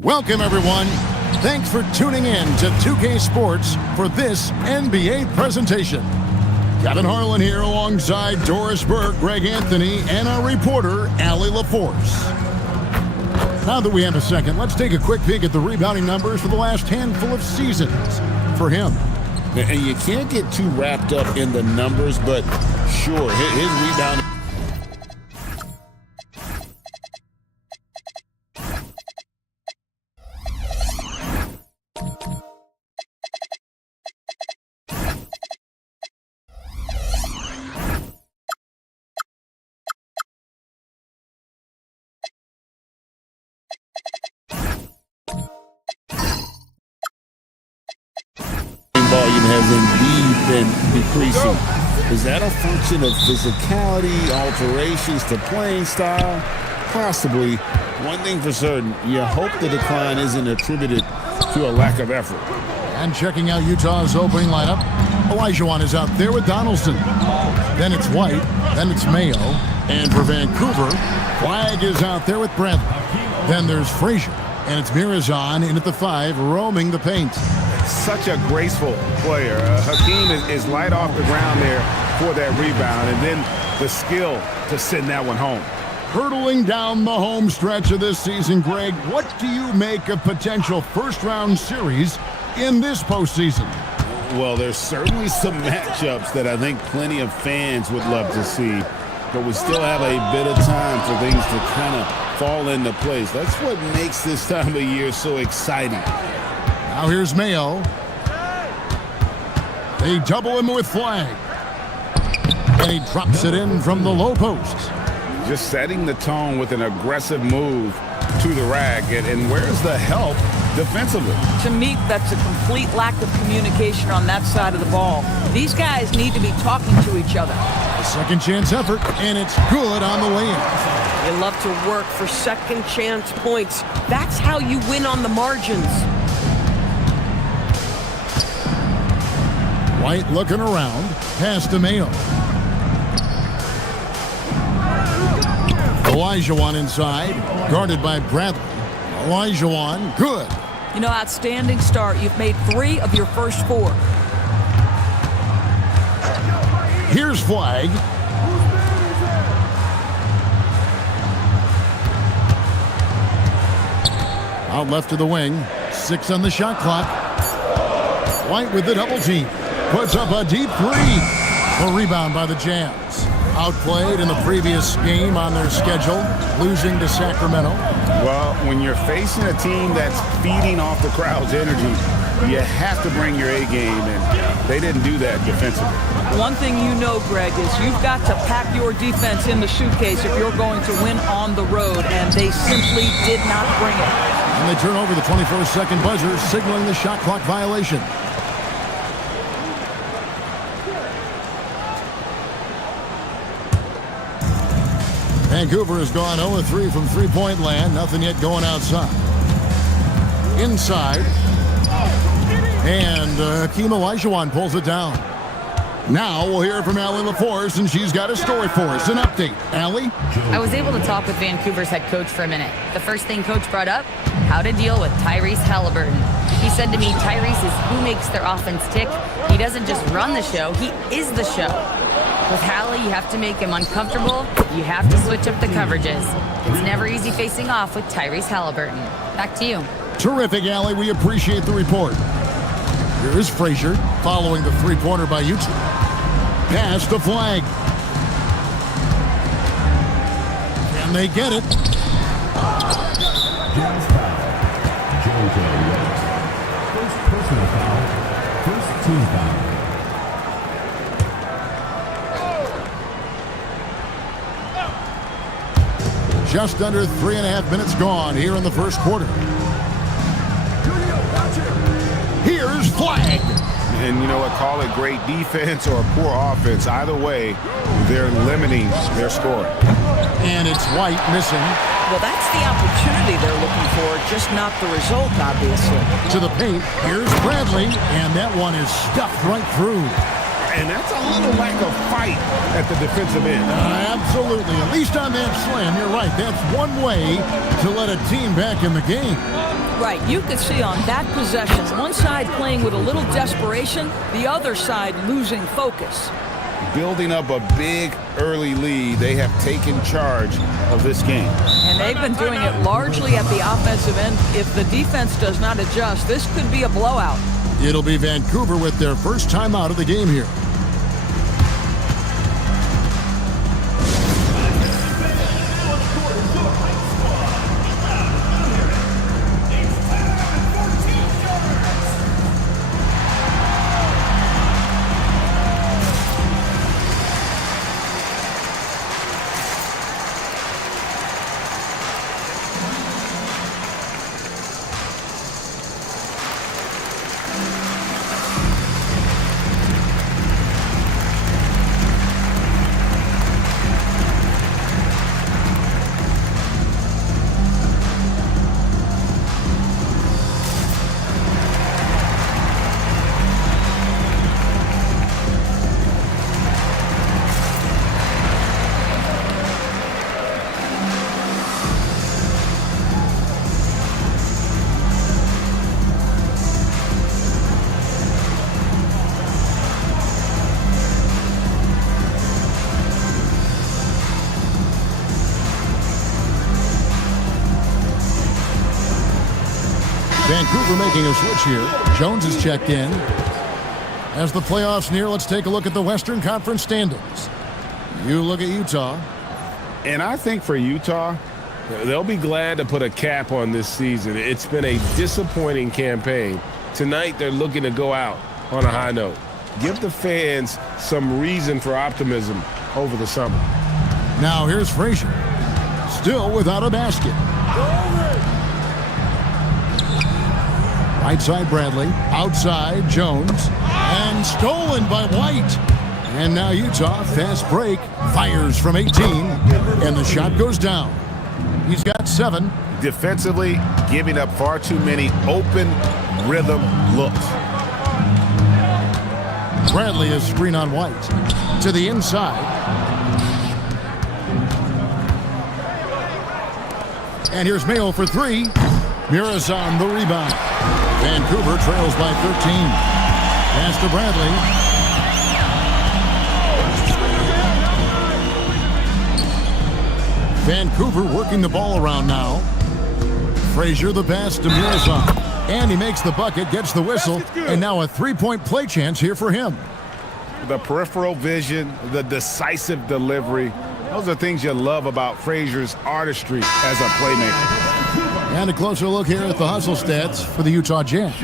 Welcome, everyone. Thanks for tuning in to 2K Sports for this NBA presentation. Kevin Harlan here alongside Doris Burke, Greg Anthony, and our reporter, Allie LaForce. Now that we have a second, let's take a quick peek at the rebounding numbers for the last handful of seasons for him. And you can't get too wrapped up in the numbers, but sure, his rebound. Volume has indeed been decreasing. Is that a function of physicality, alterations to playing style? Possibly. One thing for certain, you hope the decline isn't attributed to a lack of effort. And checking out Utah's opening lineup, Olajuwon is out there with Donaldson. Then it's White, then it's Mayo. And for Vancouver, Flagg is out there with Bradley. Then there's Frazier, and it's Mirazon in at the 5, roaming the paint. Such a graceful player. Hakeem is light off the ground there for that rebound, and then the skill to send that one home. Hurtling down the home stretch of this season, Greg, what do you make of potential first-round series in this postseason? Well, there's certainly some matchups that I think plenty of fans would love to see, but we still have a bit of time for things to kind of fall into place. That's what makes this time of year so exciting. Now here's Mayo. They double him with Flagg. And he drops it in from the low post. Just setting the tone with an aggressive move to the rack. And where's the help defensively? To me, that's a complete lack of communication on that side of the ball. These guys need to be talking to each other. A second chance effort, and it's good on the layup. They love to work for second chance points. That's how you win on the margins. White looking around, pass to Mayo. Olajuwon inside, guarded by Bradley. Olajuwon, good. You know, outstanding start. You've made 3 of your first 4. Here's Flagg. Out left to the wing, 6 on the shot clock. White with the double team. Puts up a deep 3. A rebound by the Jazz. Outplayed in the previous game on their schedule, losing to Sacramento. Well, when you're facing a team that's feeding off the crowd's energy, you have to bring your A game, and they didn't do that defensively. One thing you know, Greg, is you've got to pack your defense in the suitcase if you're going to win on the road, and they simply did not bring it. And they turn over the 21st second buzzer, signaling the shot clock violation. Vancouver has gone 0-3 from three-point land. Nothing yet going outside. Inside. And Hakeem Olajuwon pulls it down. Now we'll hear from Allie LaForce, and she's got a story for us. An update. Allie? I was able to talk with Vancouver's head coach for a minute. The first thing coach brought up, how to deal with Tyrese Halliburton. He said to me, Tyrese is who makes their offense tick. He doesn't just run the show, he is the show. With Hallie, you have to make him uncomfortable. You have to switch up the coverages. It's never easy facing off with Tyrese Halliburton. Back to you. Terrific, Allie. We appreciate the report. Here is Frazier following the three-pointer by Utah. Pass to Flagg. Can they get it? Jazz foul. First personal foul. First team foul. Just under 3.5 minutes gone here in the first quarter. Here's Flagg. And you know what, call it great defense or poor offense. Either way, they're limiting their score. And it's White missing. Well, that's the opportunity they're looking for, just not the result, obviously. To the paint, here's Bradley, and that one is stuffed right through. And that's a little lack of fight at the defensive end. Absolutely. At least on that slam, you're right. That's one way to let a team back in the game. Right, you could see on that possession, one side playing with a little desperation, the other side losing focus. Building up a big early lead, they have taken charge of this game. And they've been doing it largely at the offensive end. If the defense does not adjust, this could be a blowout. It'll be Vancouver with their first time out of the game here. Vancouver making a switch here. Jones is checked in. As the playoffs near, let's take a look at the Western Conference standings. You look at Utah. And I think for Utah, they'll be glad to put a cap on this season. It's been a disappointing campaign. Tonight, they're looking to go out on a high note. Give the fans some reason for optimism over the summer. Now here's Frazier. Still without a basket. Right side Bradley. Outside Jones. And stolen by White. And now Utah, fast break, fires from 18. And the shot goes down. He's got 7. Defensively, giving up far too many open rhythm looks. Bradley is screen on White. To the inside. And here's Mayo for 3. Mirazon the rebound. Vancouver trails by 13. Pass to Bradley. Vancouver working the ball around now. Frazier the pass to Mirazon. And he makes the bucket, gets the whistle, and now a three-point play chance here for him. The peripheral vision, the decisive delivery, those are things you love about Frazier's artistry as a playmaker. And a closer look here at the hustle stats for the Utah Jazz.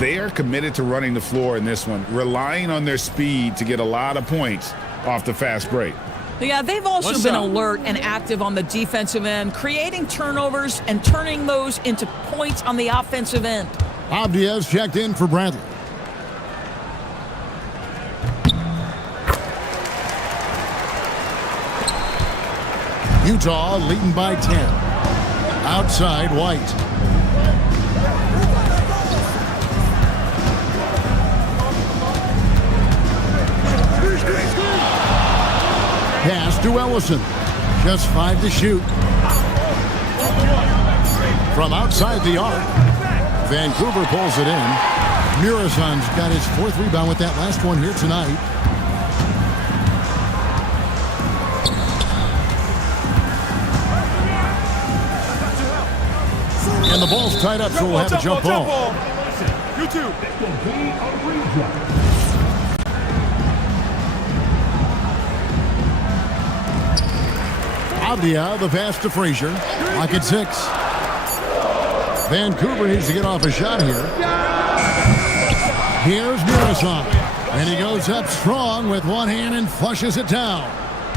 They are committed to running the floor in this one, relying on their speed to get a lot of points off the fast break. Yeah, they've also been alert and active on the defensive end, creating turnovers and turning those into points on the offensive end. Abdiaz checked in for Bradley. Utah leading by 10. Outside White. Pass to Ellison. Just 5 to shoot. From outside the arc. Vancouver pulls it in. Mirazon's got his 4th rebound with that last one here tonight. And the ball's tied up, so we'll have a jump ball. You too. Abdia, the pass to Frazier. Lock at 6. Vancouver needs to get off a shot here. Here's Mirazon. And he goes up strong with one hand and flushes it down.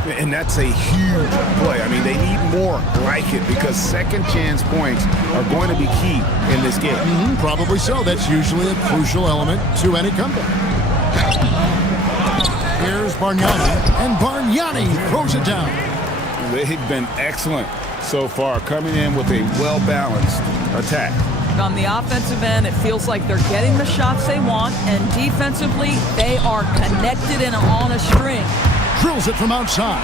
And that's a huge play. I mean, they need more like it because second chance points are going to be key in this game. Probably so. That's usually a crucial element to any comeback. Here's Bargnani. And Bargnani throws it down. They've been excellent so far, coming in with a well-balanced attack. On the offensive end, it feels like they're getting the shots they want, and defensively, they are connected and on a string. Drills it from outside.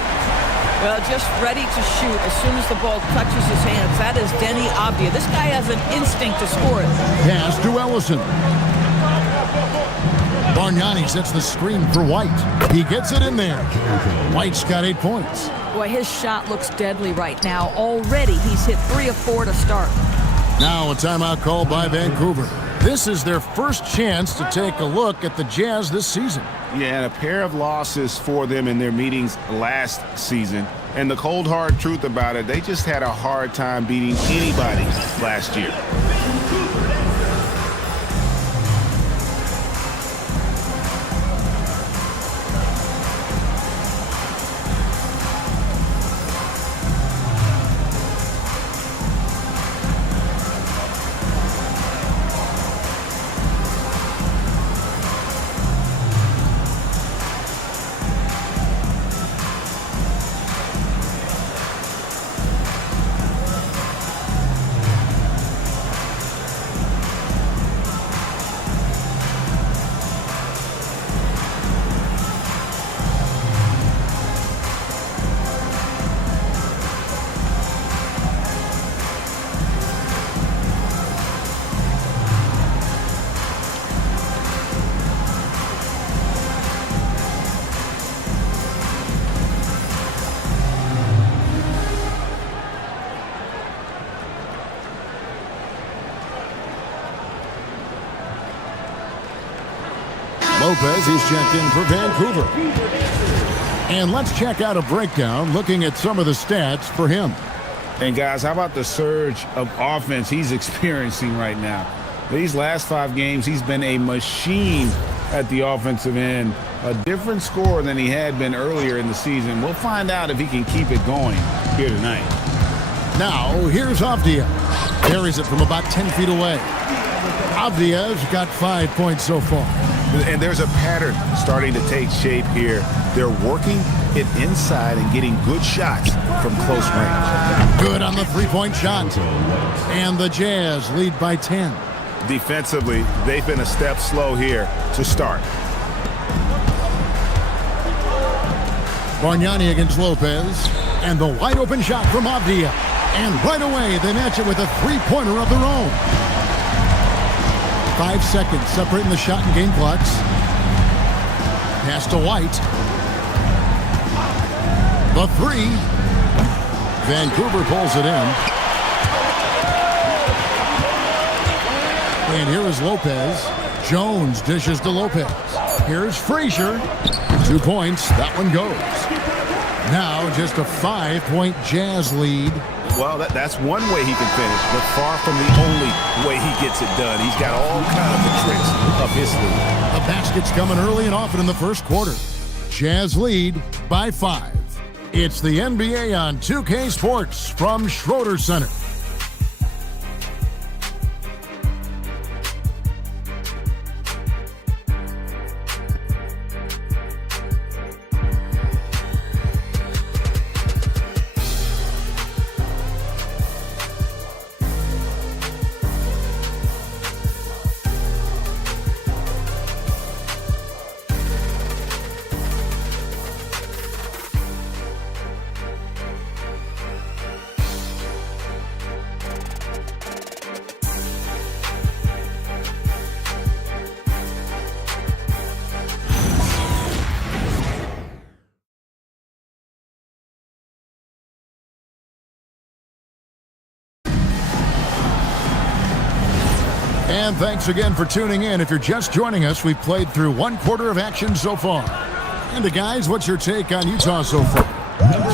Well, just ready to shoot as soon as the ball touches his hands. That is Denny Avdia. This guy has an instinct to score it. Pass to Ellison. Bargnani sets the screen for White. He gets it in there. White's got 8 points. Boy, his shot looks deadly right now. Already, he's hit 3 of 4 to start. Now a timeout called by Vancouver. This is their first chance to take a look at the Jazz this season. Yeah, and a pair of losses for them in their meetings last season. And the cold, hard truth about it, they just had a hard time beating anybody last year. Lopez is checked in for Vancouver. And let's check out a breakdown looking at some of the stats for him. And guys, how about the surge of offense he's experiencing right now? These last 5 games, he's been a machine at the offensive end. A different score than he had been earlier in the season. We'll find out if he can keep it going here tonight. Now, here's Avdia. Carries it from about 10 feet away. Avdia's got 5 points so far. And there's a pattern starting to take shape here. They're working it inside and getting good shots from close range. Good on the three-point shot. And the Jazz lead by 10. Defensively, they've been a step slow here to start. Bargnani against Lopez. And the wide-open shot from Avdia. And right away, they match it with a three-pointer of their own. 5 seconds separating the shot and game clocks. Pass to White. The three. Vancouver pulls it in. And here is Lopez. Jones dishes to Lopez. Here's Frazier. 2 points. That one goes. Now just a 5-point Jazz lead. Well, that's one way he can finish, but far from the only way he gets it done. He's got all kinds of tricks up his sleeve. The basket's coming early and often in the first quarter. Jazz lead by 5. It's the NBA on 2K Sports from Schroeder Center. And thanks again for tuning in. If you're just joining us, we've played through 1 quarter of action so far. And guys, what's your take on Utah so far?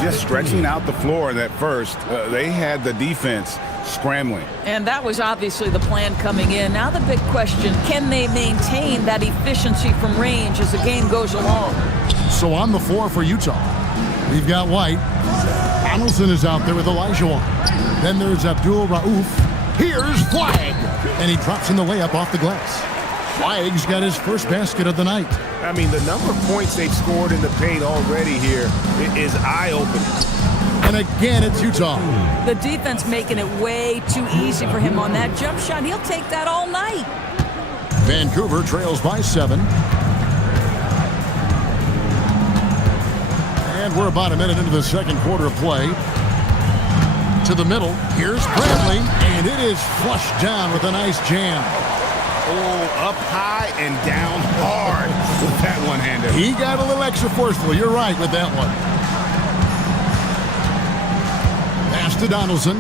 Just stretching out the floor that first. They had the defense scrambling. And that was obviously the plan coming in. Now the big question, can they maintain that efficiency from range as the game goes along? So on the floor for Utah, we've got White. Donaldson is out there with Elijah White. Then there's Abdul Rauf. Here's Flagg. And he drops in the layup off the glass. Flagg's got his first basket of the night. I mean, the number of points they've scored in the paint already here is eye-opening. And And again, it's Utah. The defense making it way too easy for him on that jump shot. He'll take that all night. Vancouver trails by 7. And we're about a minute into the second quarter of play. To the middle. Here's Bradley. And it is flushed down with a nice jam. Oh, up high and down hard with that one-hander. He got a little extra forceful. You're right with that one. Pass to Donaldson.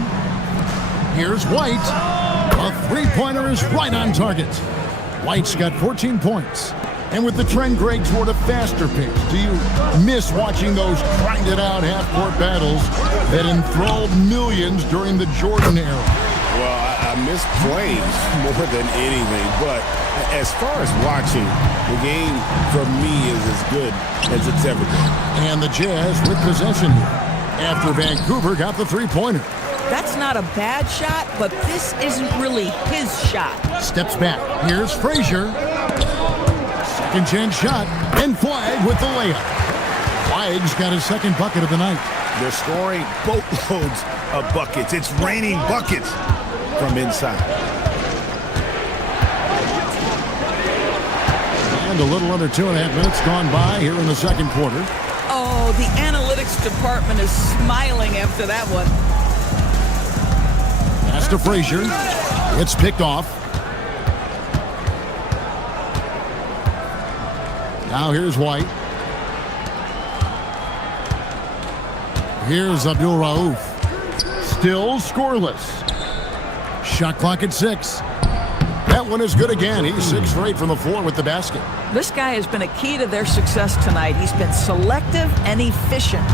Here's White. A three-pointer is right on target. White's got 14 points. And with the trend, Greg, toward a faster pace, do you miss watching those grinded-out half-court battles that enthralled millions during the Jordan era? Well, I miss playing more than anything, but as far as watching, the game for me is as good as it's ever been. And the Jazz with possession here after Vancouver got the three-pointer. That's not a bad shot, but this isn't really his shot. Steps back. Here's Frazier. Second chance shot. And Flagg with the layup. Flagg's got his second bucket of the night. They're scoring boatloads of buckets. It's raining buckets from inside. And a little under 2.5 minutes gone by here in the second quarter. Oh, the analytics department is smiling after that one. Pass to Frazier. It's picked off. Now here's White. Here's Abdul Rauf. Still scoreless. Shot clock at 6. That one is good again. He's 6 for 8 from the floor with the basket. This guy has been a key to their success tonight. He's been selective and efficient.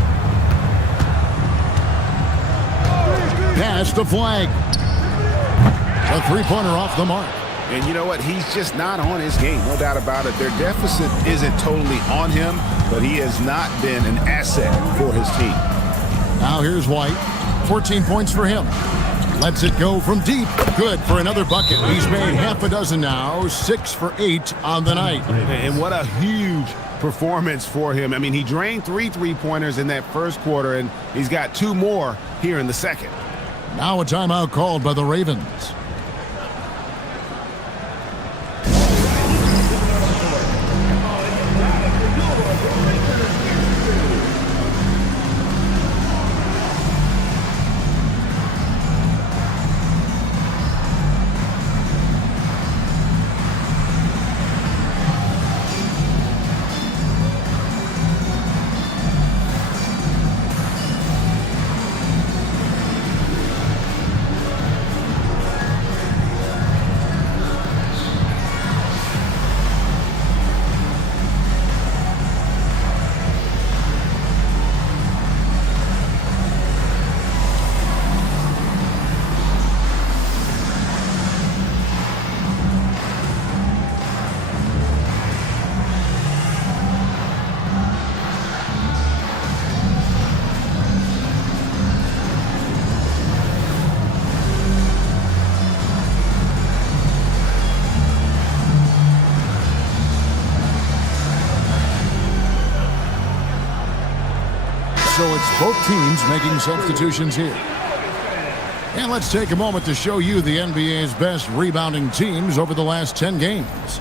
Pass to Flagg. A three-pointer off the mark. And you know what? He's just not on his game, no doubt about it. Their deficit isn't totally on him, but he has not been an asset for his team. Now here's White. 14 points for him. Lets it go from deep. Good for another bucket. He's made half a dozen now. 6 for 8 on the night. And what a huge performance for him. I mean, he drained 3 three-pointers in that first quarter, and he's got 2 more here in the second. Now a timeout called by the Ravens. So it's both teams making substitutions here. And let's take a moment to show you the NBA's best rebounding teams over the last 10 games.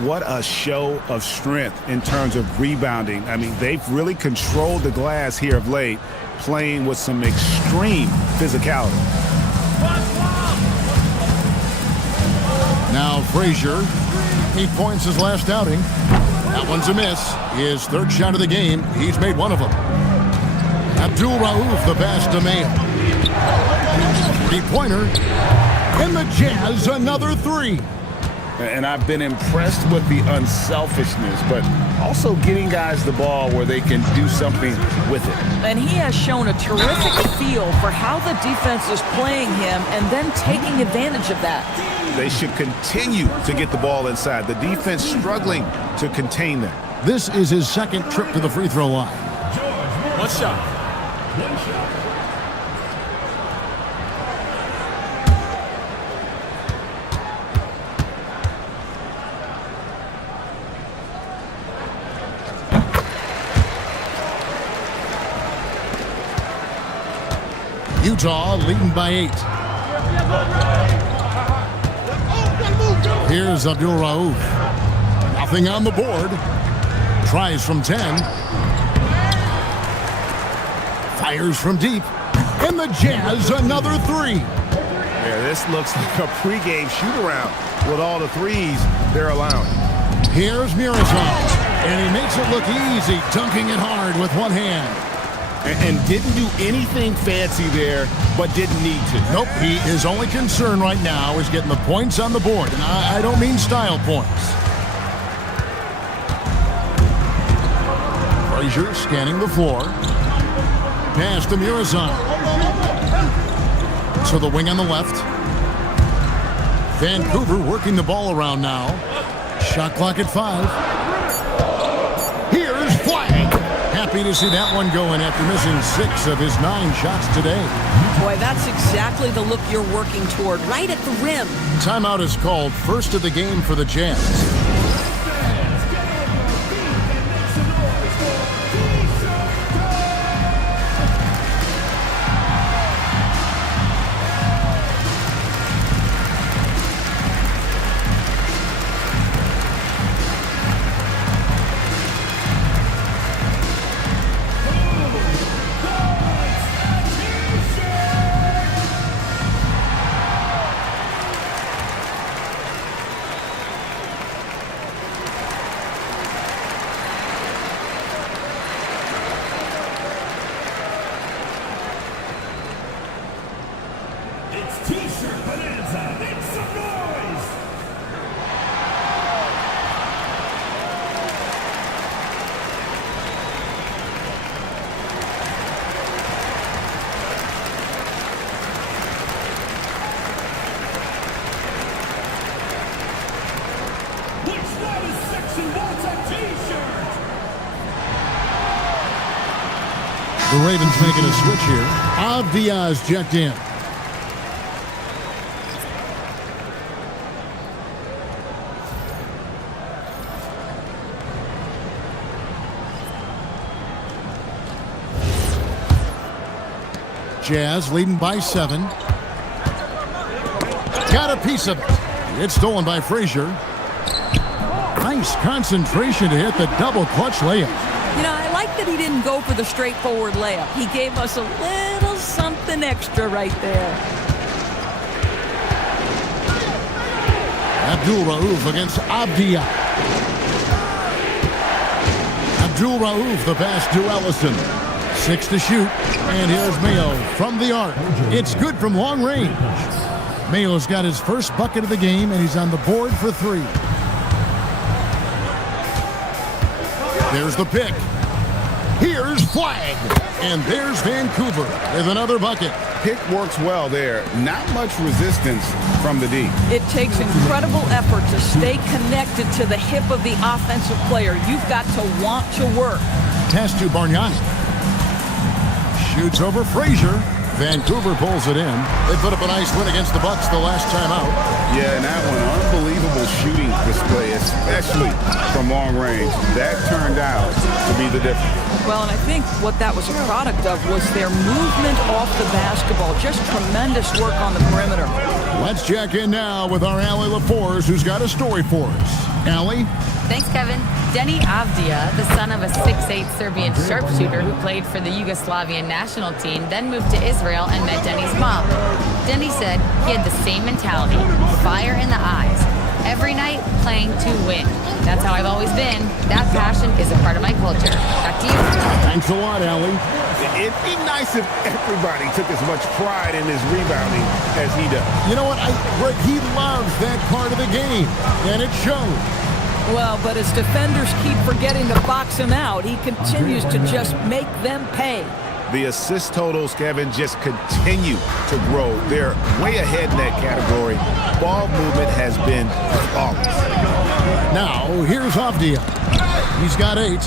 What a show of strength in terms of rebounding. I mean, they've really controlled the glass here of late, playing with some extreme physicality. Now Frazier, 8 points his last outing. That one's a miss. His third shot of the game. He's made one of them. Abdul Rauf, the pass to Mayo. 3-pointer. And the Jazz, another 3. And I've been impressed with the unselfishness, but also getting guys the ball where they can do something with it. And he has shown a terrific feel for how the defense is playing him and then taking advantage of that. They should continue to get the ball inside. The defense struggling to contain them. This is his second trip to the free throw line. One shot. Utah leading by 8. Here's Abdul Rauf. Nothing on the board. Tries from 10. Fires from deep. And the Jazz another 3. Yeah, this looks like a pregame shoot-around with all the threes they're allowing. Here's Murazov. And he makes it look easy, dunking it hard with one hand. And didn't do anything fancy there, but didn't need to. Nope, his only concern right now is getting the points on the board. And I don't mean style points. Frazier scanning the floor. Pass to Murazov. So the wing on the left. Vancouver working the ball around now. Shot clock at 5. Here's Flag. Happy to see that one going after missing 6 of his 9 shots today. Boy, that's exactly the look you're working toward, right at the rim. Timeout is called, first of the game for the Jazz. T-shirt bonanza. Make some noise. Which one is section wants a T-shirt? The Ravens making a switch here. Avdia's checked in. Jazz leading by 7. Got a piece of it. It's stolen by Frazier. Nice concentration to hit the double clutch layup. You know, I like that he didn't go for the straightforward layup. He gave us a little something extra right there. Abdul Rauf against Avdia. Abdul Rauf, the pass to Ellison. 6 to shoot, and here's Mayo from the arc. It's good from long range. Mayo's got his first bucket of the game, and he's on the board for 3. There's the pick. Here's Flag, and there's Vancouver with another bucket. Pick works well there. Not much resistance from the D. It takes incredible effort to stay connected to the hip of the offensive player. You've got to want to work. Pass to Bargnani. Shoots over Frazier. Vancouver pulls it in. They put up a nice win against the Bucks the last time out. Yeah, and that one, unbelievable shooting display, especially from long range. That turned out to be the difference. Well, and I think what that was a product of was their movement off the basketball. Just tremendous work on the perimeter. Let's check in now with our Allie LaForce, who's got a story for us. Allie? Thanks, Kevin. Denny Avdia, the son of a 6'8" Serbian sharpshooter who played for the Yugoslavian national team, then moved to Israel and met Denny's mom. Denny said he had the same mentality, fire in the eyes. Every night, playing to win. That's how I've always been. That passion is a part of my culture. Back to you. Thanks a lot, Allie. It'd be nice if everybody took as much pride in his rebounding as he does. You know what? He loves that part of the game, and it shows. Well, but as defenders keep forgetting to box him out, he continues to just make them pay. The assist totals, Kevin, just continue to grow. They're way ahead in that category. Ball movement has been flawless. Now, here's Avdia. He's got 8.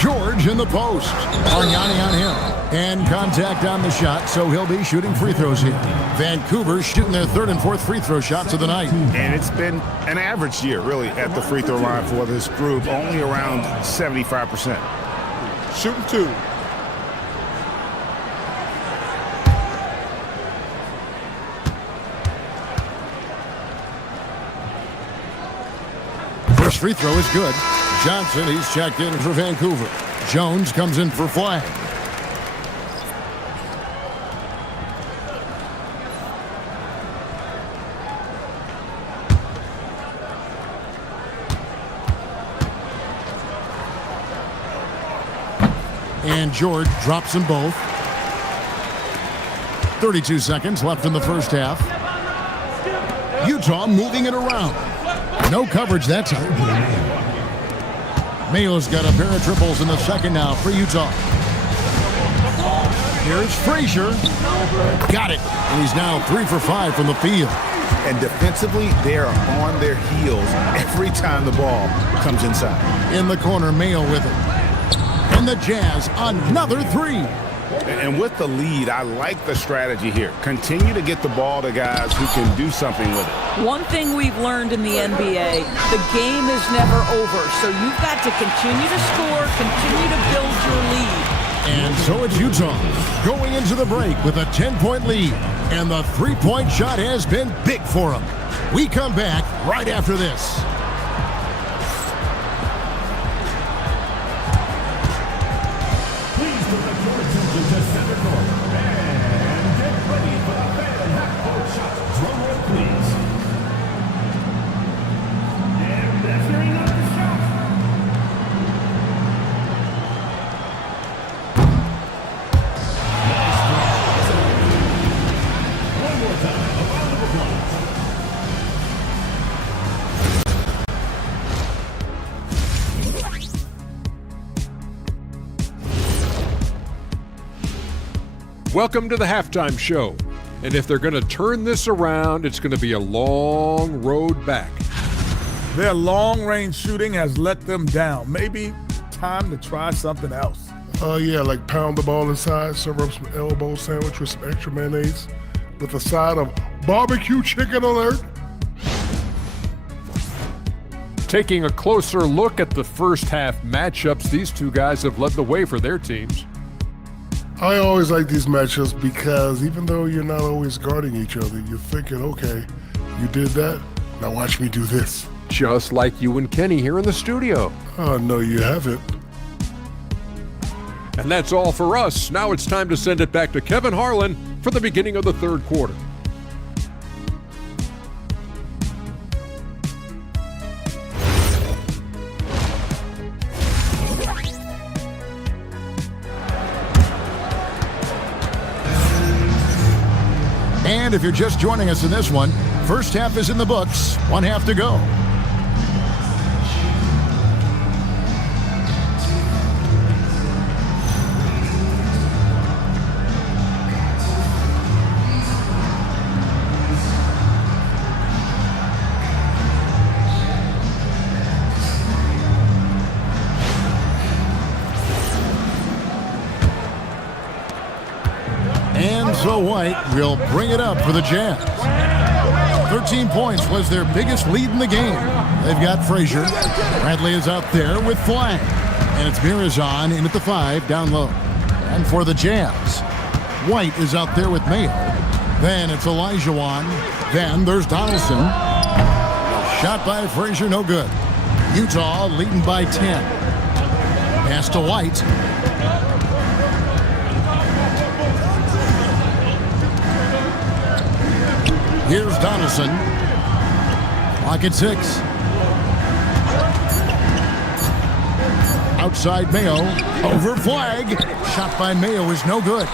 George in the post. Bargnani on him. And contact on the shot, so he'll be shooting free throws here. Vancouver shooting their 3rd and 4th free throw shots of the night. And it's been an average year, really, at the free throw line for this group, only around 75%. Shooting 2. First free throw is good. Johnson, he's checked in for Vancouver. Jones comes in for Flag. And George drops them both. 32 seconds left in the first half. Utah moving it around. No coverage that time. Mayo's got a pair of triples in the second now for Utah. Here's Frazier. Got it. And he's now 3 for 5 from the field. And defensively, they are on their heels every time the ball comes inside. In the corner, Mayo with it. And the Jazz, another 3. And with the lead, I like the strategy here. Continue to get the ball to guys who can do something with it. One thing we've learned in the NBA, the game is never over. So you've got to continue to score, continue to build your lead. And so it's Utah going into the break with a 10-point lead. And the three-point shot has been big for them. We come back right after this. Welcome to the halftime show. And if they're going to turn this around, it's going to be a long road back. Their long-range shooting has let them down. Maybe time to try something else. Yeah, like pound the ball inside, serve up some elbow sandwich with some extra mayonnaise with a side of barbecue chicken alert. Taking a closer look at the first half matchups, these two guys have led the way for their teams. I always like these matchups because even though you're not always guarding each other, you're thinking, okay, you did that, now watch me do this. Just like you and Kenny here in the studio. Oh, no, you haven't. And that's all for us. Now it's time to send it back to Kevin Harlan for the beginning of the third quarter. And if you're just joining us in this one, first half is in the books, 1 half to go. And so White will bring it up for the Jazz. 13 points was their biggest lead in the game. They've got Frazier. Bradley is out there with Flag. And it's Mirazon in at the 5 down low. And for the Jazz, White is out there with Mayo. Then it's Olajuwon. Then there's Donaldson. Shot by Frazier, no good. Utah leading by 10. Pass to White. Here's Donaldson. Clock at 6. Outside Mayo. Over Flag. Shot by Mayo is no good.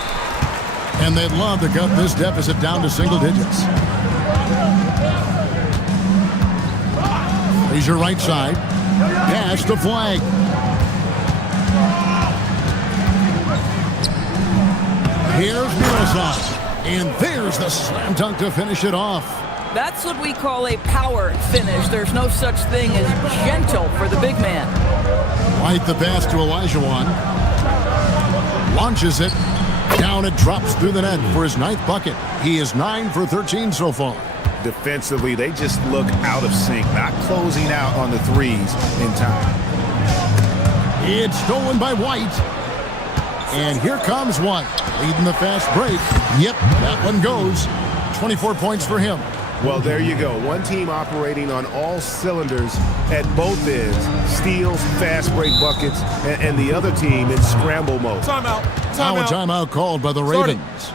And they'd love to cut this deficit down to single digits. Here's your right side. Pass to Flag. Here's Mirazon. And there's the slam dunk to finish it off. That's what we call a power finish. There's no such thing as gentle for the big man. White the pass to Olajuwon. Launches it. Down it drops through the net for his 9th bucket. He is 9 for 13 so far. Defensively, they just look out of sync, not closing out on the threes in time. It's stolen by White. And here comes White, leading the fast break. Yep, that one goes. 24 points for him. Well, there you go. One team operating on all cylinders at both ends. Steals, fast break buckets, and the other team in scramble mode. Timeout. Now a timeout called by the Ravens.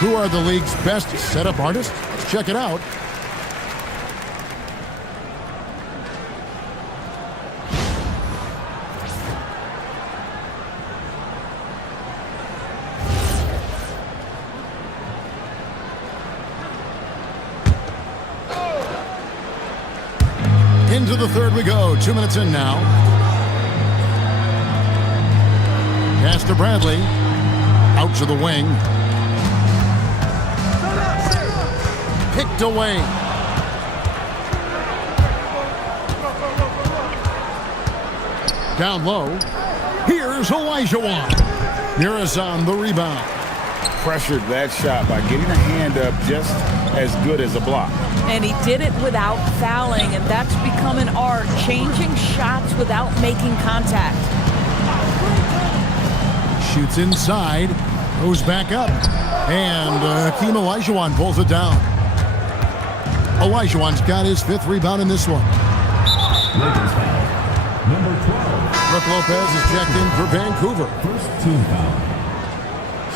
Who are the league's best setup artists? Let's check it out. Into the third we go. 2 minutes in now. Pass to Bradley. Out to the wing. Picked away. Down low. Here's Olajuwon. Mirazan the rebound. Pressured that shot by getting a hand up just as good as a block. And he did it without fouling, and that's become an art, changing shots without making contact. Shoots inside, goes back up, and Hakeem Olajuwon pulls it down. Olajuwon's got his 5th rebound in this one. Lakers foul. Number 12. Brook Lopez is checked in for Vancouver. First team foul.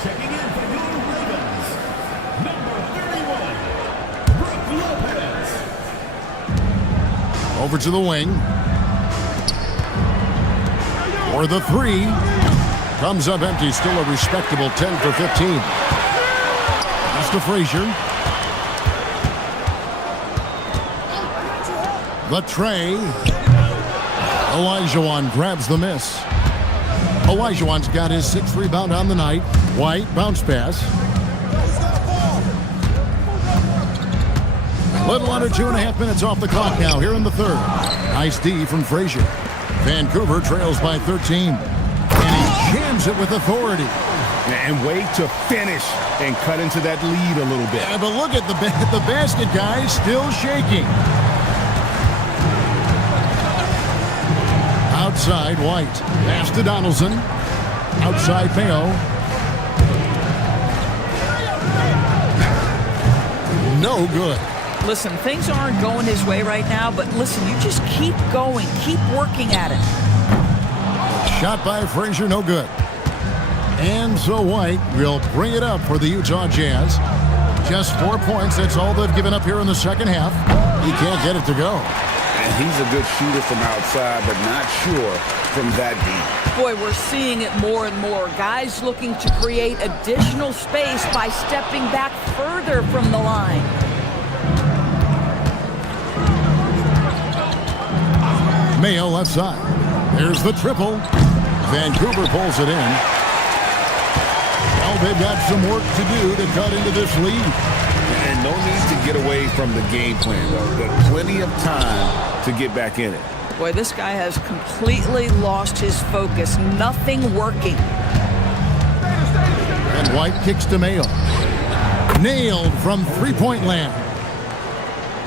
Checking in for your Ravens. Number 31. Brook Lopez. Over to the wing. For the 3. Comes up empty. Still a respectable 10 for 15. Pass to Frazier. The tray. Olajuwon grabs the miss. Olajuwon's got his 6th rebound on the night. White, bounce pass. Little under 2.5 minutes off the clock now here in the third. Nice D from Frazier. Vancouver trails by 13. And he jams it with authority. And wait to finish and cut into that lead a little bit. Yeah, but look at the basket, guys, still shaking. Outside, White. Pass to Donaldson. Outside, Mayo. No good. Listen, things aren't going his way right now, but listen, you just keep going. Keep working at it. Shot by Frazier, no good. And so White will bring it up for the Utah Jazz. Just 4 points. That's all they've given up here in the second half. He can't get it to go. And he's a good shooter from outside, but not sure from that deep. Boy, we're seeing it more and more. Guys looking to create additional space by stepping back further from the line. Mayo left side. There's the triple. Vancouver pulls it in. Well, they've got some work to do to cut into this lead. And no need to get away from the game plan, though. But plenty of time to get back in it. Boy, this guy has completely lost his focus. Nothing working. And White kicks to Mayo. Nailed from three-point land.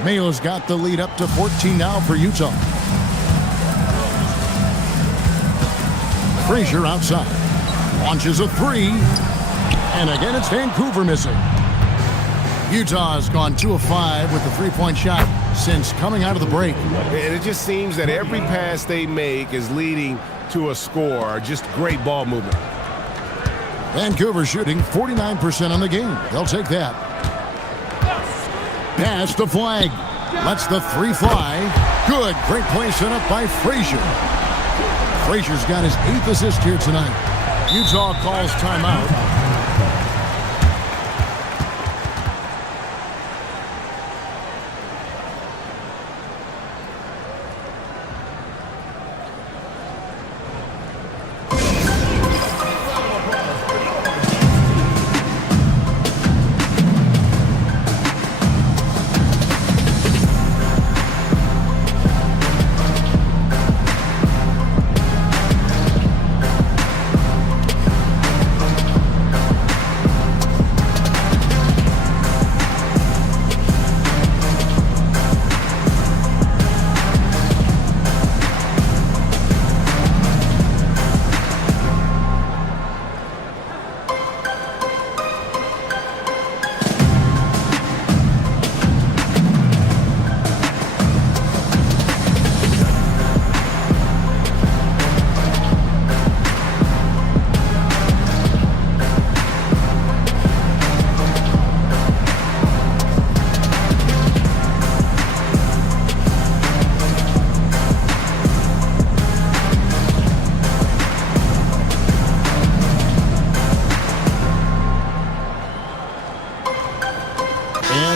Mayo's got the lead up to 14 now for Utah. Frazier outside. Launches a 3. And again, it's Vancouver missing. Utah has gone 2 of 5 with the three-point shot since coming out of the break. And it just seems that every pass they make is leading to a score. Just great ball movement. Vancouver shooting 49% on the game. They'll take that. Pass to Flag. Lets the three fly. Good. Great play set up by Frazier. Frazier's got his 8th assist here tonight. Utah calls timeout.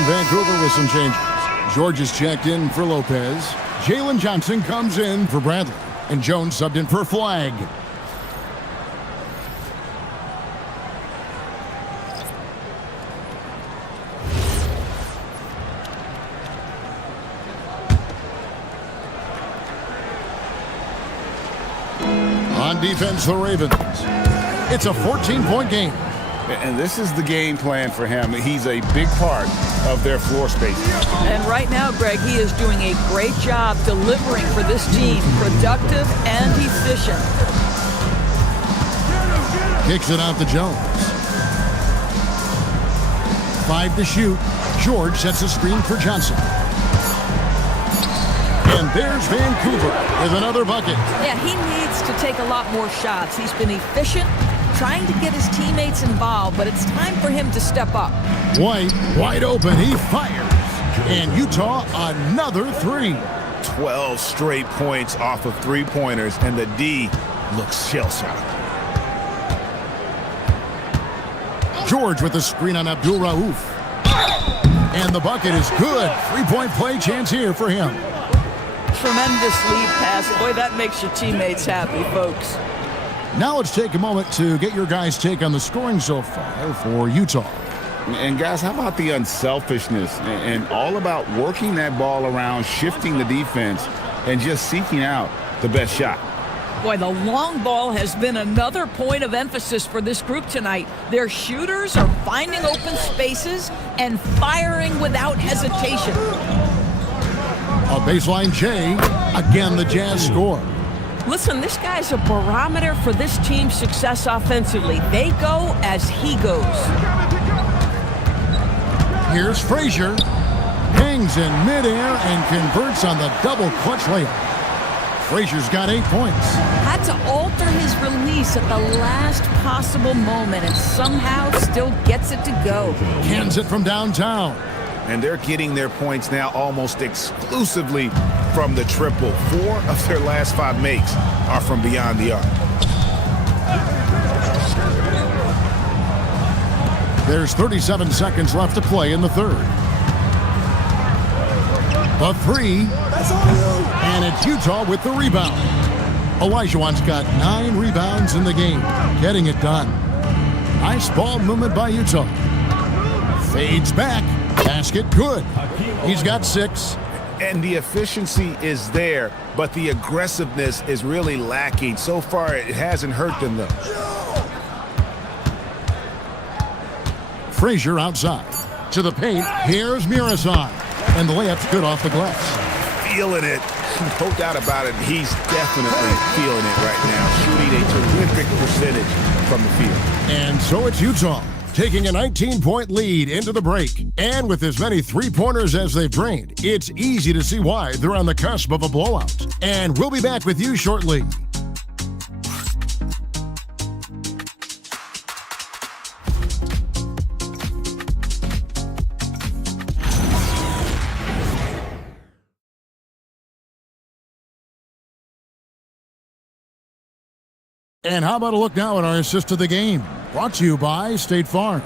Vancouver with some changes. George is checked in for Lopez. Jalen Johnson comes in for Bradley. And Jones subbed in for Flag. On defense, the Ravens. It's a 14-point game. And this is the game plan for him. He's a big part of their floor space. And right now, Greg, he is doing a great job delivering for this team. Productive and efficient. Kicks it out to Jones. 5 to shoot. George sets a screen for Johnson. And there's Vancouver with another bucket. Yeah, he needs to take a lot more shots. He's been efficient, trying to get his teammates involved, but it's time for him to step up. White, wide open, he fires. And Utah, another 3. 12 straight points off of three-pointers, and the D looks shell-shocked. George with the screen on Abdul Rauf. And the bucket is good. 3-point play chance here for him. Tremendous lead pass. Boy, that makes your teammates happy, folks. Now let's take a moment to get your guys' take on the scoring so far for Utah. And guys, how about the unselfishness and all about working that ball around, shifting the defense, and just seeking out the best shot? Boy, the long ball has been another point of emphasis for this group tonight. Their shooters are finding open spaces and firing without hesitation. A baseline J. Again, the Jazz score. Listen, this guy's a barometer for this team's success offensively. They go as he goes. Here's Frazier. Hangs in midair and converts on the double clutch layup. Frazier's got 8 points. Had to alter his release at the last possible moment and somehow still gets it to go. Cans it from downtown. And they're getting their points now almost exclusively from the triple. 4 of their last 5 makes are from beyond the arc. There's 37 seconds left to play in the third. The 3. And it's Utah with the rebound. Olajuwon's got 9 rebounds in the game, getting it done. Nice ball movement by Utah. Fades back. Basket good. He's got 6. And the efficiency is there, but the aggressiveness is really lacking. So far, it hasn't hurt them, though. Frazier outside. To the paint. Here's Murasai. And the layup's good off the glass. Feeling it. No doubt about it. He's definitely feeling it right now. Shooting a terrific percentage from the field. And so it's Utah. taking a 19-point lead into the break. And with as many three-pointers as they've drained, it's easy to see why they're on the cusp of a blowout. And we'll be back with you shortly. And how about a look now at our assist of the game? Brought to you by State Farm.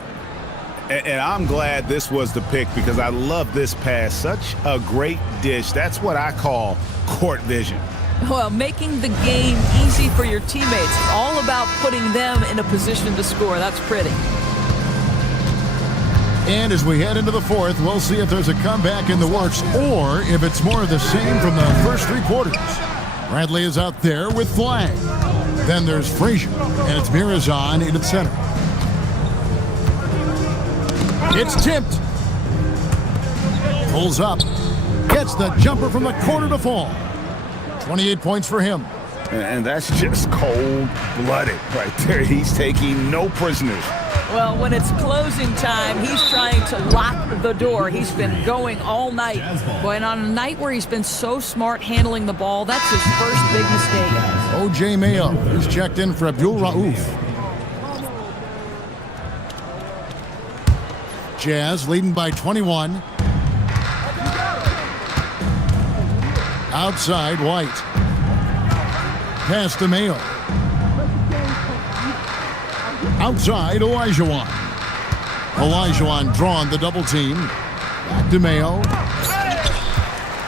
And I'm glad this was the pick because I love this pass. Such a great dish. That's what I call court vision. Well, making the game easy for your teammates. All about putting them in a position to score. That's pretty. And as we head into the fourth, we'll see if there's a comeback in the works or if it's more of the same from the first three quarters. Bradley is out there with flag. Then there's Frazier, and it's Mirazon in the center. It's tipped. Pulls up. Gets the jumper from the corner to fall. 28 points for him. And that's just cold-blooded right there. He's taking no prisoners. Well, when it's closing time, he's trying to lock the door. He's been going all night. Boy, and on a night where he's been so smart handling the ball, that's his first big mistake. O.J. Mayo is checked in for Abdul Rauf. Jazz leading by 21. Outside, White. Pass to Mayo. Outside, Olajuwon. Olajuwon drawn the double team. Back to Mayo.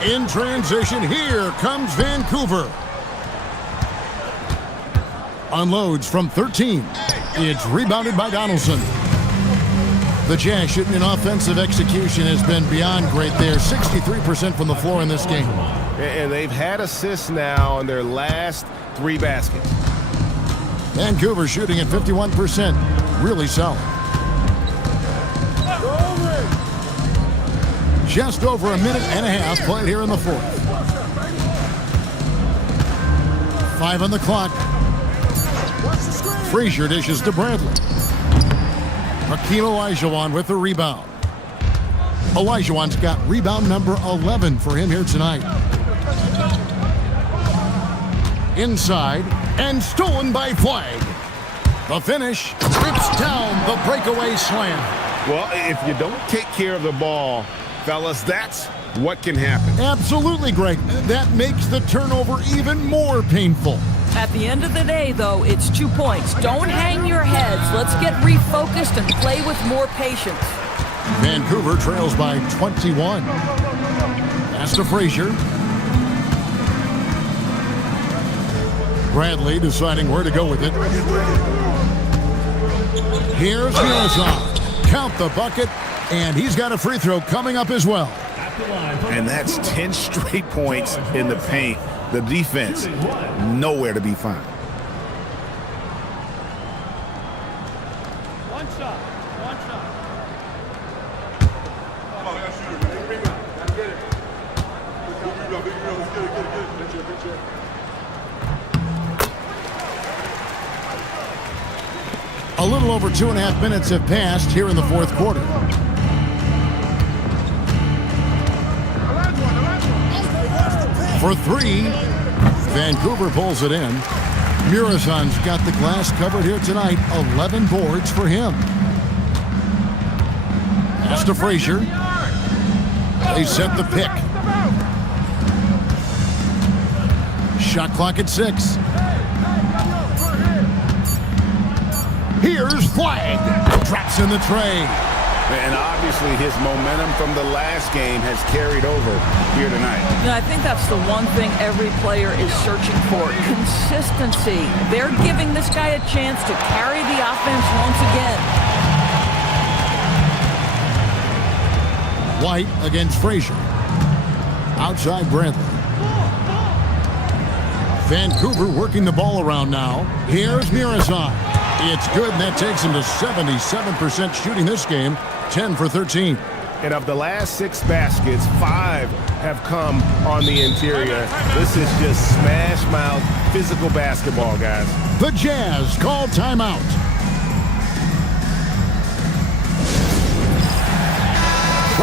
In transition, here comes Vancouver. Unloads from 13. It's rebounded by Donaldson. The Jazz shooting in offensive execution has been beyond great there. 63% from the floor in this game. And they've had assists now on their last three baskets. Vancouver shooting at 51%. Really solid. Just over a minute and a half played here in the fourth. 5 on the clock. Frazier dishes to Bradley. Hakeem Olajuwon with the rebound. Olajuwon's got rebound number 11 for him here tonight. Inside and stolen by Flag. The finish trips down the breakaway slam. Well, if you don't take care of the ball, fellas, that's what can happen. Absolutely, Greg. That makes the turnover even more painful. At the end of the day, though, it's 2 points. Don't hang your heads. Let's get refocused and play with more patience. Vancouver trails by 21. Pass to Frazier. Bradley deciding where to go with it. Here's Mirazon. Count the bucket, and he's got a free throw coming up as well. And that's 10 straight points in the paint. The defense, nowhere to be found. One shot. A little over 2.5 minutes have passed here in the fourth quarter. For 3, Vancouver pulls it in. Mirazon's got the glass covered here tonight. 11 boards for him. Pass to Frazier. They set the pick. Shot clock at 6. Here's Flag. Drops in the tray. And obviously his momentum from the last game has carried over here tonight. I think that's the one thing every player is searching for. Consistency. They're giving this guy a chance to carry the offense once again. White against Frazier. Outside Bradley. Vancouver working the ball around now. Here's Mirazon. It's good, and that takes him to 77% shooting this game. 10 for 13. And of the last 6 baskets, 5 have come on the interior. This is just smash mouth physical basketball, guys. The Jazz call timeout.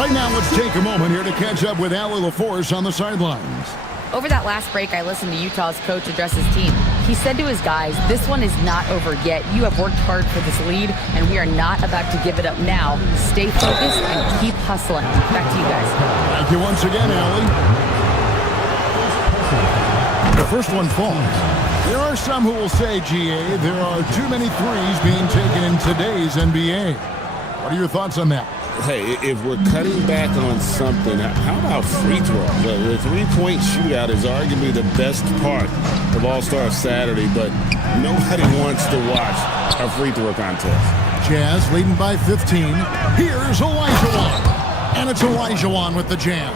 Right now, let's take a moment here to catch up with Allie LaForce on the sidelines. Over that last break, I listened to Utah's coach address his team. He said to his guys, this one is not over yet. You have worked hard for this lead, and we are not about to give it up now. Stay focused and keep hustling. Back to you guys. Thank you once again, Allie. The first one falls. There are some who will say, GA, there are too many threes being taken in today's NBA. What are your thoughts on that? Hey, if we're cutting back on something, how about free throw? The three-point shootout is arguably the best part of All-Star Saturday, but nobody wants to watch a free throw contest. Jazz leading by 15. Here's Olajuwon. And it's Olajuwon with the jam.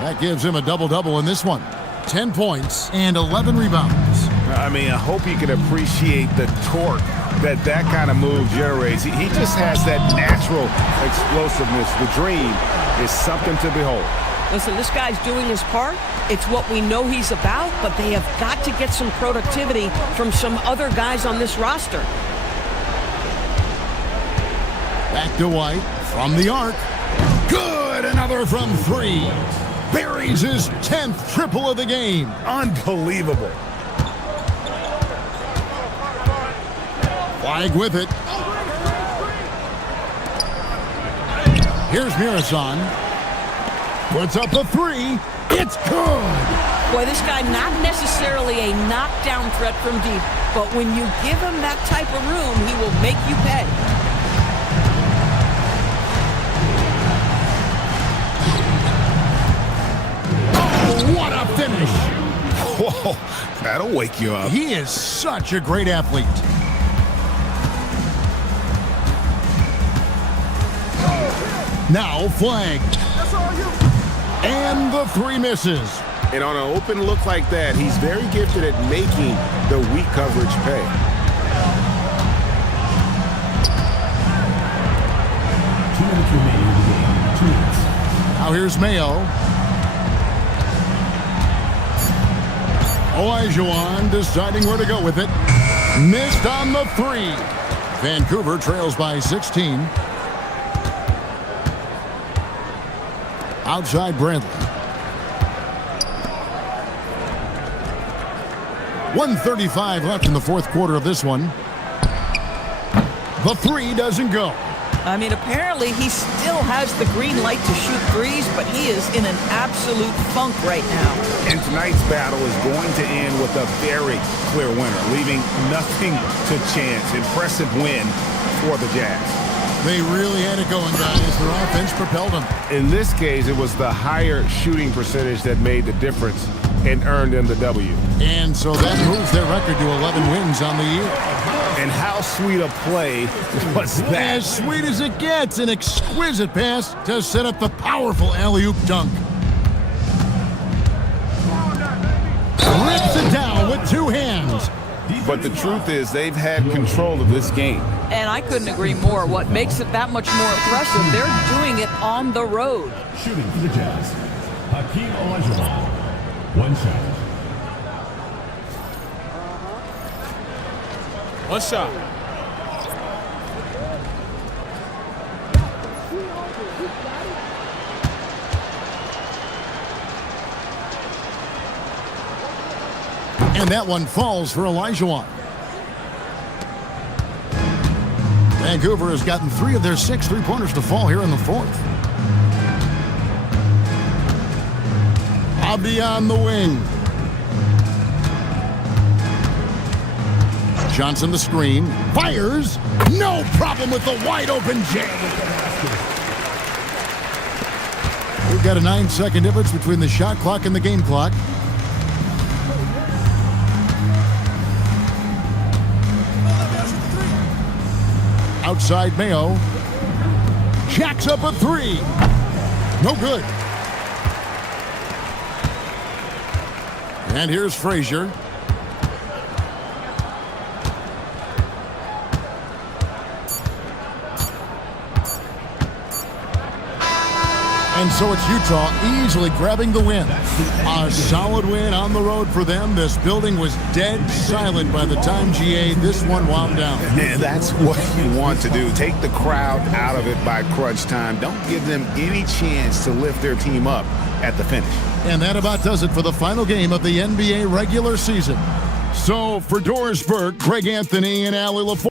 That gives him a double-double in this one. 10 points and 11 rebounds. I mean, I hope you can appreciate the torque that kind of move generates. He just has that natural explosiveness. The dream is something to behold. Listen, this guy's doing his part. It's what we know he's about, but they have got to get some productivity from some other guys on this roster. Back to White from the arc. Good, another from three. Buries his 10th triple of the game. Unbelievable. Flag with it. Here's Mirasan. Puts up a three. It's good. Boy, this guy not necessarily a knockdown threat from deep, but when you give him that type of room, he will make you pay. Oh, what a finish. Whoa, that'll wake you up. He is such a great athlete. Now flagged. And the three misses. And on an open look like that, he's very gifted at making the weak coverage pay. 2 minutes remaining in the game. 2 minutes. Now here's Mayo. Olajuwon deciding where to go with it. Missed on the three. Vancouver trails by 16. Outside Bradley. 1:35 left in the fourth quarter of this one. The three doesn't go. I mean, apparently he still has the green light to shoot threes, but he is in an absolute funk right now. And tonight's battle is going to end with a very clear winner, leaving nothing to chance. Impressive win for the Jazz. They really had it going, guys. Their offense propelled them. In this case, it was the higher shooting percentage that made the difference and earned them the W. And so that moves their record to 11 wins on the year. And how sweet a play was that? As sweet as it gets, an exquisite pass to set up the powerful alley-oop dunk. Rips it down with two hands. But the truth is, they've had control of this game. And I couldn't agree more. What makes it that much more impressive, they're doing it on the road. Shooting for the Jazz. Hakeem Olajuwon. 1 shot. One shot. And that one falls for Olajuwon. Vancouver has gotten 3 of their 6 three-pointers to fall here in the fourth. Abdi on the wing. Johnson the screen. Fires. No problem with the wide-open jam. We've got a 9-second difference between the shot clock and the game clock. Outside Mayo. Jacks up a 3. No good. And here's Frazier. And so it's Utah easily grabbing the win. A solid win on the road for them. This building was dead silent by the time GA this one wound down. And that's what you want to do. Take the crowd out of it by crunch time. Don't give them any chance to lift their team up at the finish. And that about does it for the final game of the NBA regular season. So for Doris Burke, Greg Anthony, and Allie LaForge.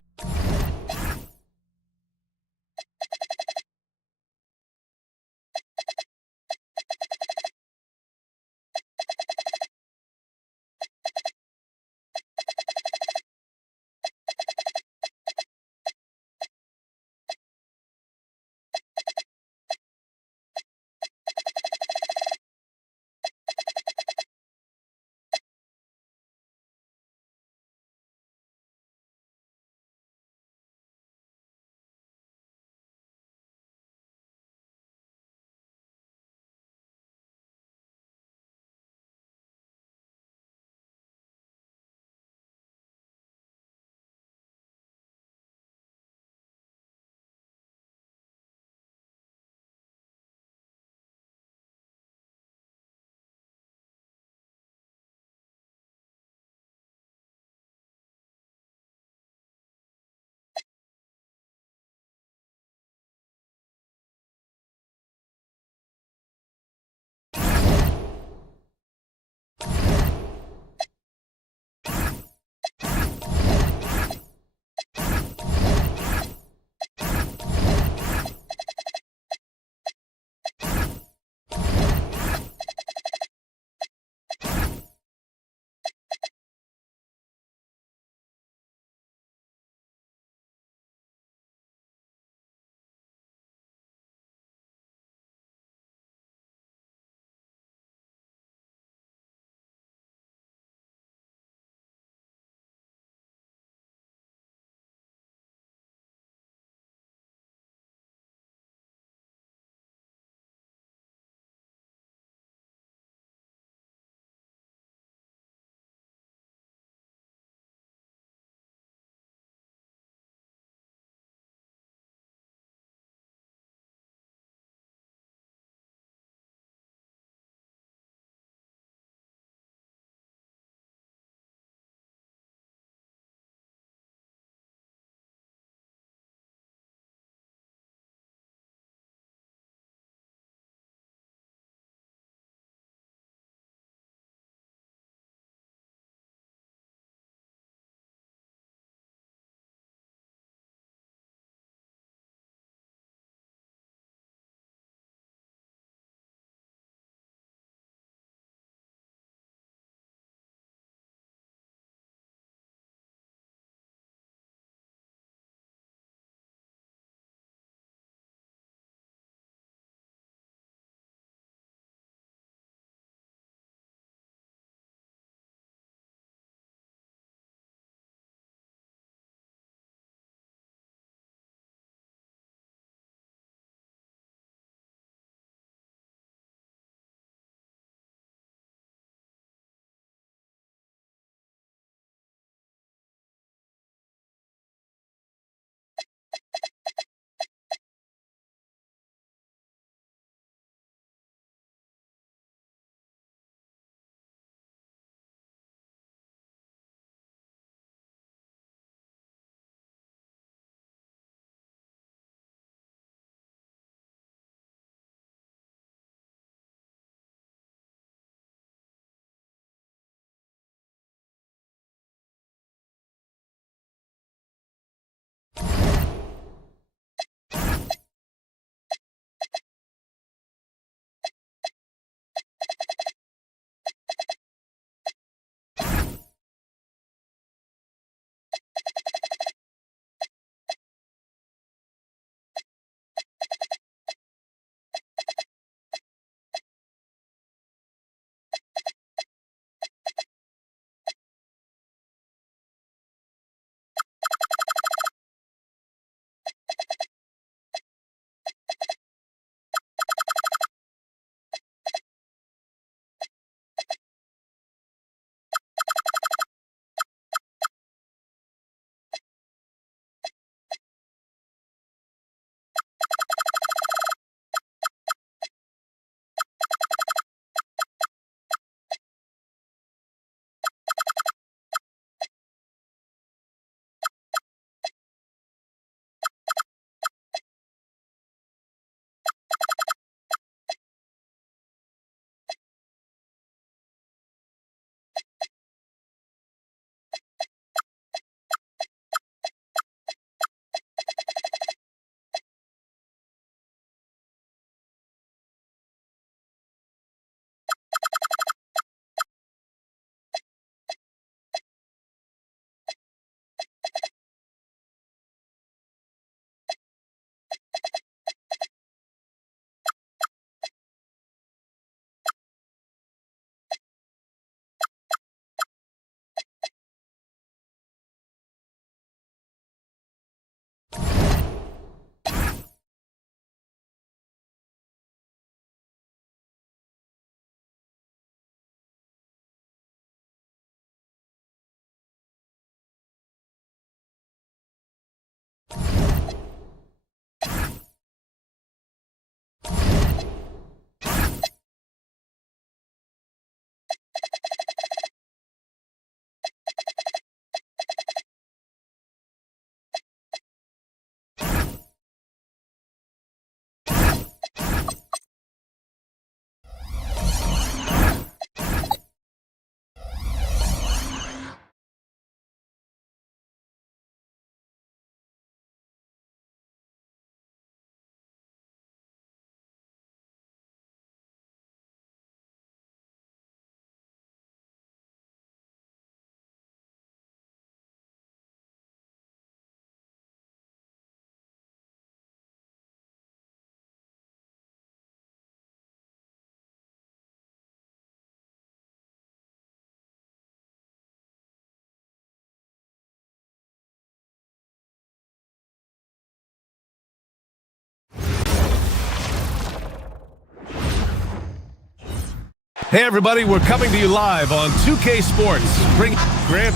Hey everybody, we're coming to you live on 2K Sports. Bring Grant.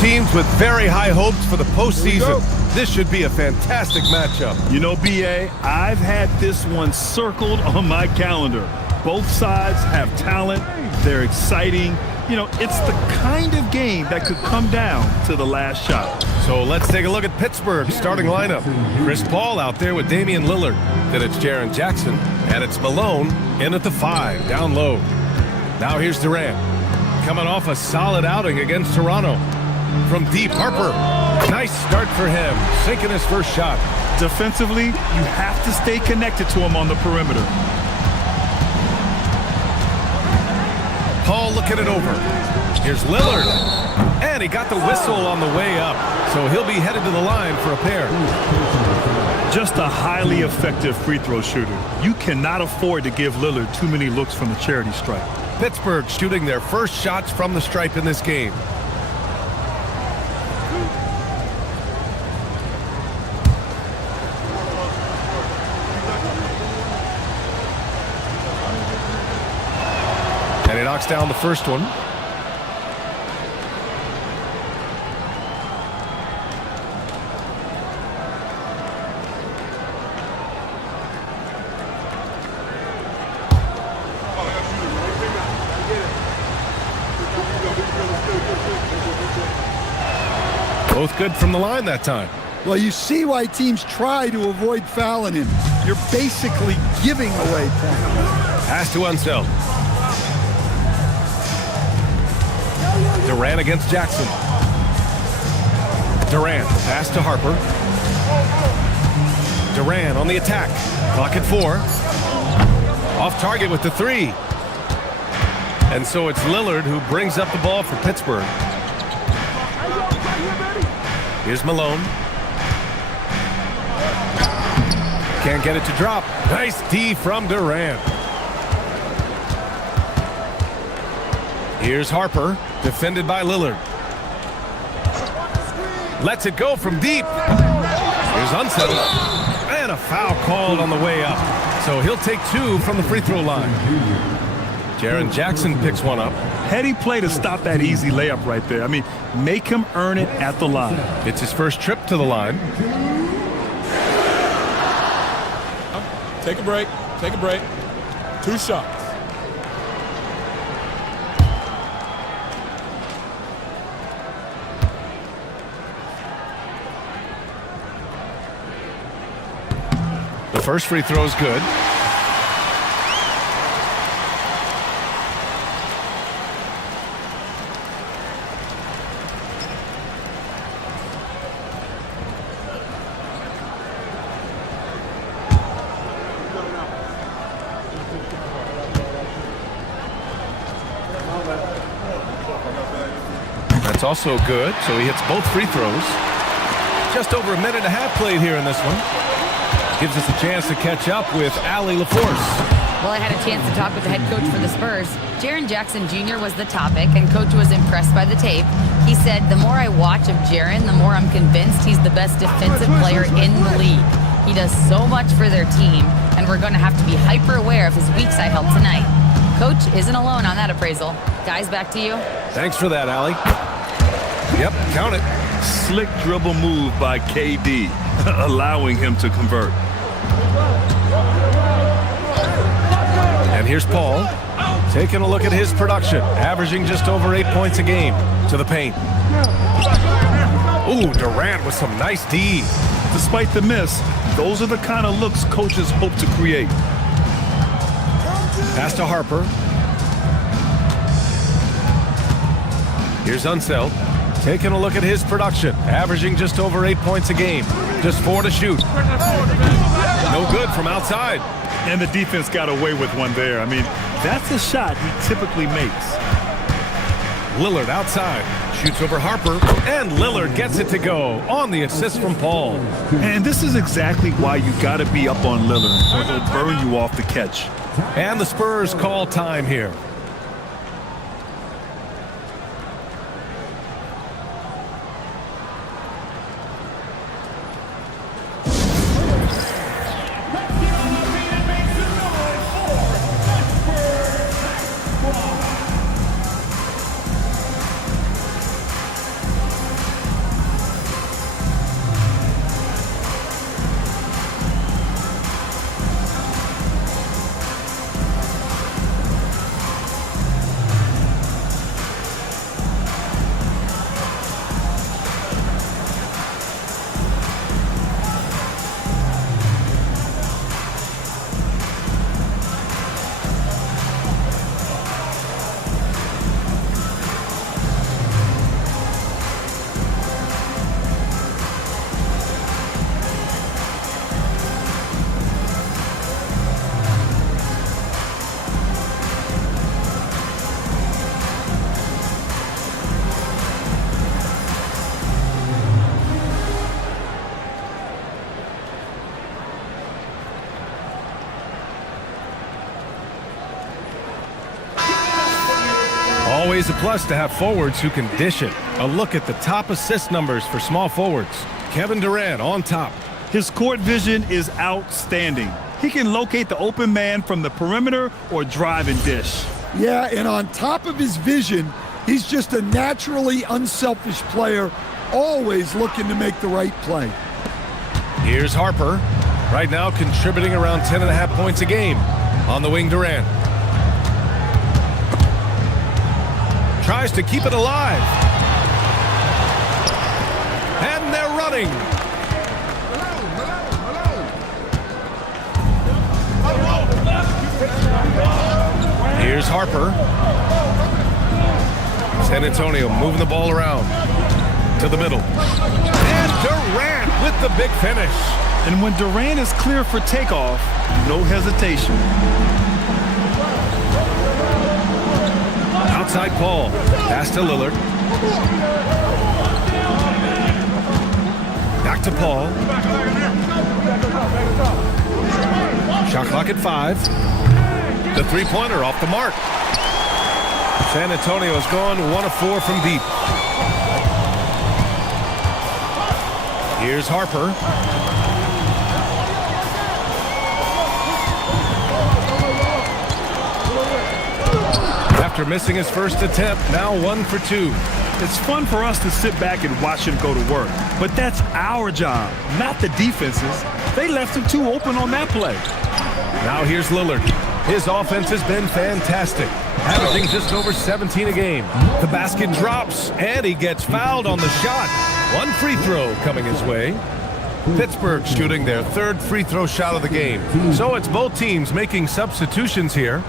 Teams with very high hopes for the postseason. This should be a fantastic matchup. You know, BA, I've had this one circled on my calendar. Both sides have talent. They're exciting. You know, it's the kind of game that could come down to the last shot. So let's take a look at Pittsburgh's starting lineup. Chris Paul out there with Damian Lillard. Then it's Jaren Jackson. And it's Malone in at the 5, down low. Now here's Durant. Coming off a solid outing against Toronto. From deep, Harper. Nice start for him, sinking his first shot. Defensively, you have to stay connected to him on the perimeter. Paul looking it over. Here's Lillard. And he got the whistle on the way up. So he'll be headed to the line for a pair. Just a highly effective free throw shooter. You cannot afford to give Lillard too many looks from the charity stripe. Pittsburgh shooting their first shots from the stripe in this game. And he knocks down the first one. Both good from the line that time. Well, you see why teams try to avoid fouling him. You're basically giving away points. Pass to Unseld. Durant against Jackson. Durant, pass to Harper. Durant on the attack. Clock at 4. Off target with the 3. And so it's Lillard who brings up the ball for Pittsburgh. Here's Malone. Can't get it to drop. Nice D from Durant. Here's Harper, defended by Lillard. Lets it go from deep. Here's Unseld. And a foul called on the way up. So he'll take 2 from the free throw line. Jaren Jackson picks one up. Heady play to stop that easy layup right there. I mean, make him earn it at the line. It's his first trip to the line. Take a break. Take a break. 2 shots. The first free throw is good. That's also good, so he hits both free throws. Just over a minute and a half played here in this one. Gives us a chance to catch up with Allie LaForce. Well, I had a chance to talk with the head coach for the Spurs. Jaren Jackson Jr. was the topic, and coach was impressed by the tape. He said, the more I watch of Jaren, the more I'm convinced he's the best defensive player in the league. He does so much for their team, and we're going to have to be hyper aware of his weak side help tonight. Coach isn't alone on that appraisal. Guys, back to you. Thanks for that, Allie. Yep, count it. Slick dribble move by KD, allowing him to convert. And here's Paul, taking a look at his production, averaging just over 8 points a game. To the paint. Ooh, Durant with some nice D. Despite the miss, those are the kind of looks coaches hope to create. Pass to Harper. Here's Unseld, taking a look at his production, averaging just over 8 points a game. Just 4 to shoot. No good from outside. And the defense got away with one there. I mean, that's a shot he typically makes. Lillard outside, Shoots over Harper, and Lillard gets it to go on the assist from Paul. And this is exactly why you got to be up on Lillard, or he'll burn you off the catch. And the Spurs call time here. Always a plus to have forwards who can dish it. A look at the top assist numbers for small forwards. Kevin Durant on top. His court vision is outstanding. He can locate the open man from the perimeter or drive and dish. Yeah, and on top of his vision, he's just a naturally unselfish player, always looking to make the right play. Here's Harper. Right now contributing around 10.5 points a game. On the wing, Durant. Tries to keep it alive. And they're running. Here's Harper. San Antonio moving the ball around to the middle. And Durant with the big finish. And when Durant is clear for takeoff, no hesitation. Outside Paul. Pass to Lillard. Back to Paul. Shot clock at 5. The three-pointer off the mark. San Antonio has gone 1 of 4 from deep. Here's Harper. After missing his first attempt, now 1 for 2. It's fun for us to sit back and watch him go to work, but that's our job, not the defense's. They left him too open on that play. Now here's Lillard. His offense has been fantastic, averaging just over 17 a game. The basket drops, and he gets fouled on the shot. 1 free throw coming his way. Pittsburgh shooting their 3rd free throw shot of the game. So it's both teams making substitutions here.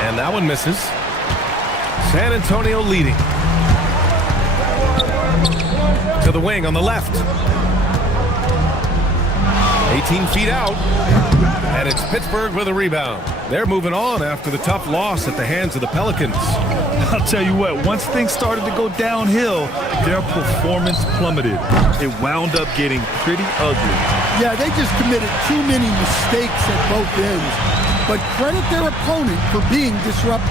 And that one misses. San Antonio leading. To the wing on the left. 18 feet out. And it's Pittsburgh with a rebound. They're moving on after the tough loss at the hands of the Pelicans. I'll tell you what, once things started to go downhill, their performance plummeted. It wound up getting pretty ugly. Yeah, they just committed too many mistakes at both ends. But credit their opponent for being disruptive.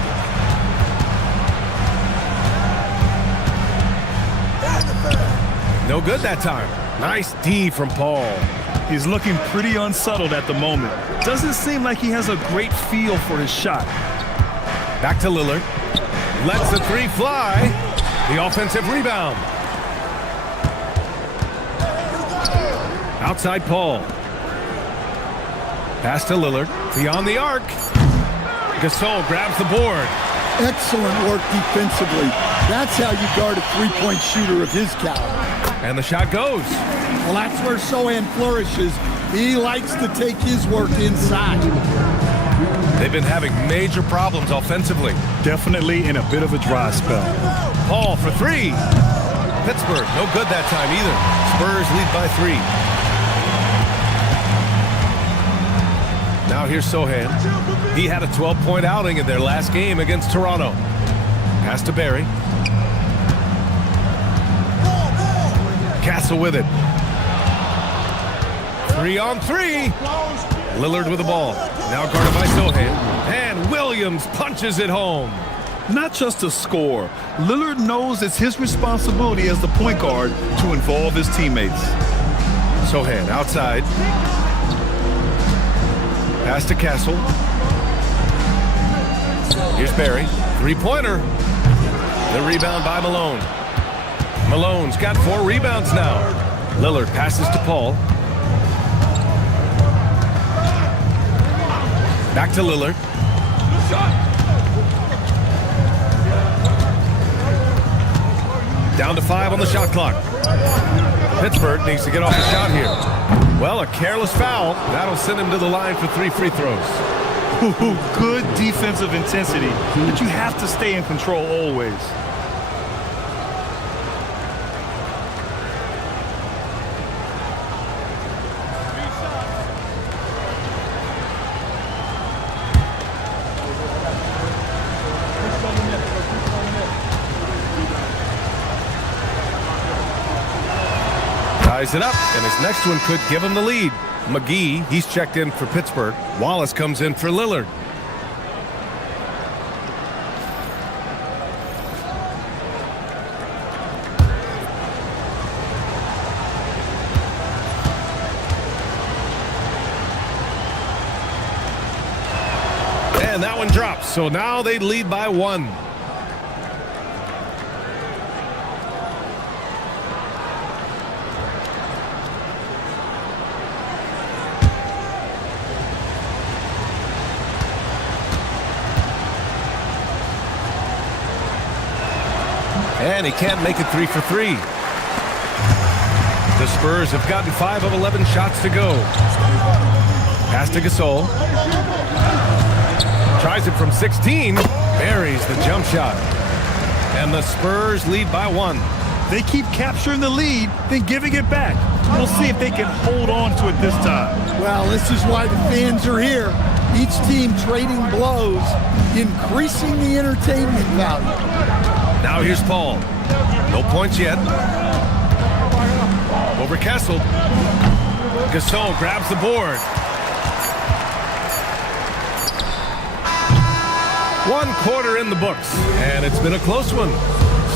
No good that time. Nice D from Paul. He's looking pretty unsettled at the moment. Doesn't seem like he has a great feel for his shot. Back to Lillard. Lets the three fly. The offensive rebound. Outside Paul. Pass to Lillard. Beyond the arc. Gasol grabs the board. Excellent work defensively. That's how you guard a three-point shooter of his caliber. And the shot goes. Well, that's where Sohan flourishes. He likes to take his work inside. They've been having major problems offensively. Definitely in a bit of a dry spell. Paul for 3. Pittsburgh. No good that time either. Spurs lead by 3. Now here's Sohan. He had a 12-point outing in their last game against Toronto. Pass to Barry. Castle with it. 3-on-3. Lillard with the ball. Now guarded by Sohan. And Williams punches it home. Not just a score. Lillard knows it's his responsibility as the point guard to involve his teammates. Sohan outside. Pass to Castle. Here's Barry. Three-pointer. The rebound by Malone. Malone's got 4 rebounds now. Lillard passes to Paul. Back to Lillard. Down to 5 on the shot clock. Pittsburgh needs to get off the shot here. Well, a careless foul. That'll send him to the line for 3 free throws. Good defensive intensity, but you have to stay in control always. Ties it up, and his next one could give him the lead. McGee, he's checked in for Pittsburgh. Wallace comes in for Lillard. And that one drops, so now they lead by 1. And he can't make it 3 for 3. The Spurs have gotten 5 of 11 shots to go. Pass to Gasol. Tries it from 16. Buries the jump shot. And the Spurs lead by 1. They keep capturing the lead, then giving it back. We'll see if they can hold on to it this time. Well, this is why the fans are here. Each team trading blows, increasing the entertainment value. Now here's Paul. No points yet. Over Castle. Gasol grabs the board. 1 quarter in the books, and it's been a close one.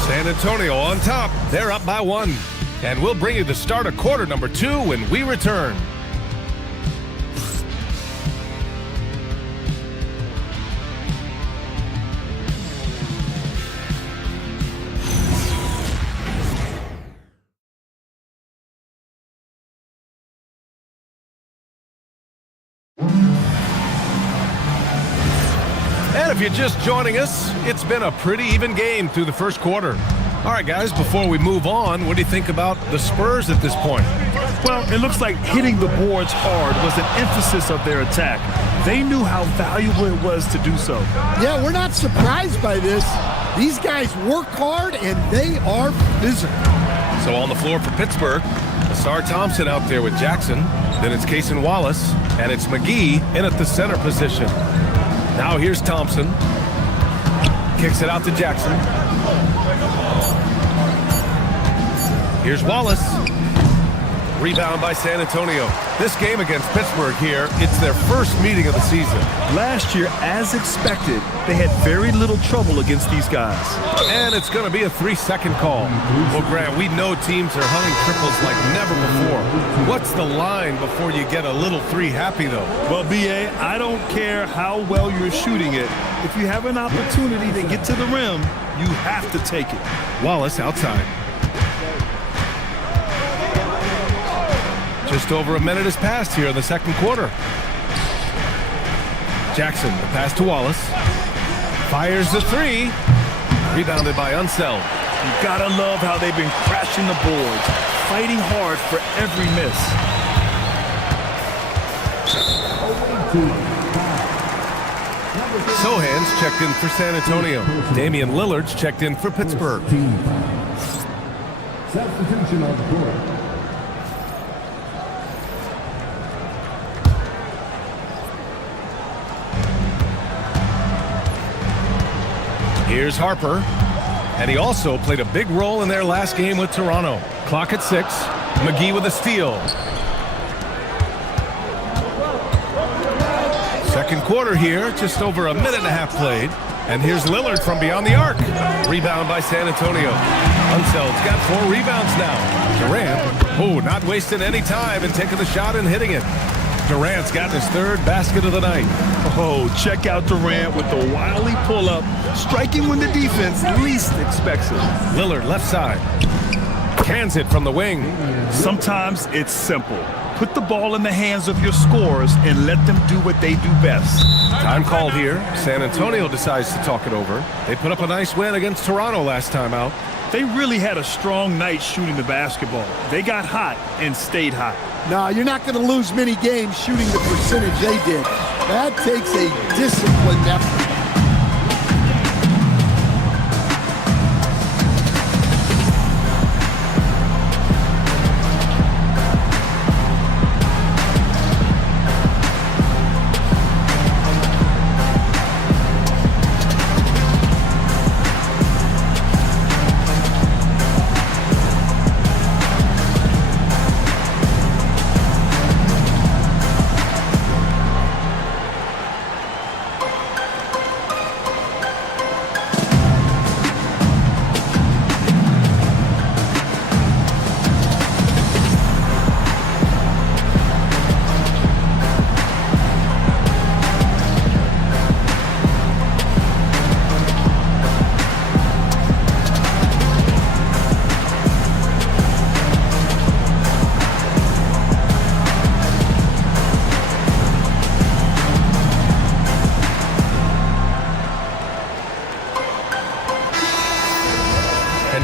San Antonio on top. They're up by 1. And we'll bring you the start of quarter number 2 when we return. And if you're just joining us, it's been a pretty even game through the first quarter. All right, guys, before we move on, what do you think about the Spurs at this point? Well, it looks like hitting the boards hard was an emphasis of their attack. They knew how valuable it was to do so. Yeah, we're not surprised by this. These guys work hard, and they are physical. So on the floor for Pittsburgh, Asar Thompson out there with Jackson. Then it's Cason Wallace, and it's McGee in at the center position. Now here's Thompson. Kicks it out to Jackson. Here's Wallace. Rebound by San Antonio. This game against Pittsburgh here, it's their first meeting of the season. Last year, as expected, they had very little trouble against these guys. And it's going to be a 3-second call. Well, Grant, we know teams are hunting triples like never before. What's the line before you get a little 3 happy, though? Well, B.A., I don't care how well you're shooting it. If you have an opportunity to get to the rim, you have to take it. Wallace outside. Just over a minute has passed here in the second quarter. Jackson, the pass to Wallace. Fires the 3. Rebounded by Unseld. You gotta love how they've been crashing the boards, fighting hard for every miss. Sohan's checked in for San Antonio. Damian Lillard's checked in for Pittsburgh. Substitution on the court. Here's Harper. And he also played a big role in their last game with Toronto. Clock at 6. McGee with a steal. Second quarter here, just over a minute and a half played. And here's Lillard from beyond the arc. Rebound by San Antonio. Unseld's got 4 rebounds now. Durant, not wasting any time and taking the shot and hitting it. Durant's got his 3rd basket of the night. Oh, check out Durant with the wily pull-up, striking when the defense least expects it. Lillard left side. Cans it from the wing. Sometimes it's simple. Put the ball in the hands of your scorers and let them do what they do best. Time called here. San Antonio decides to talk it over. They put up a nice win against Toronto last time out. They really had a strong night shooting the basketball. They got hot and stayed hot. No, you're not going to lose many games shooting the percentage they did. That takes a disciplined effort.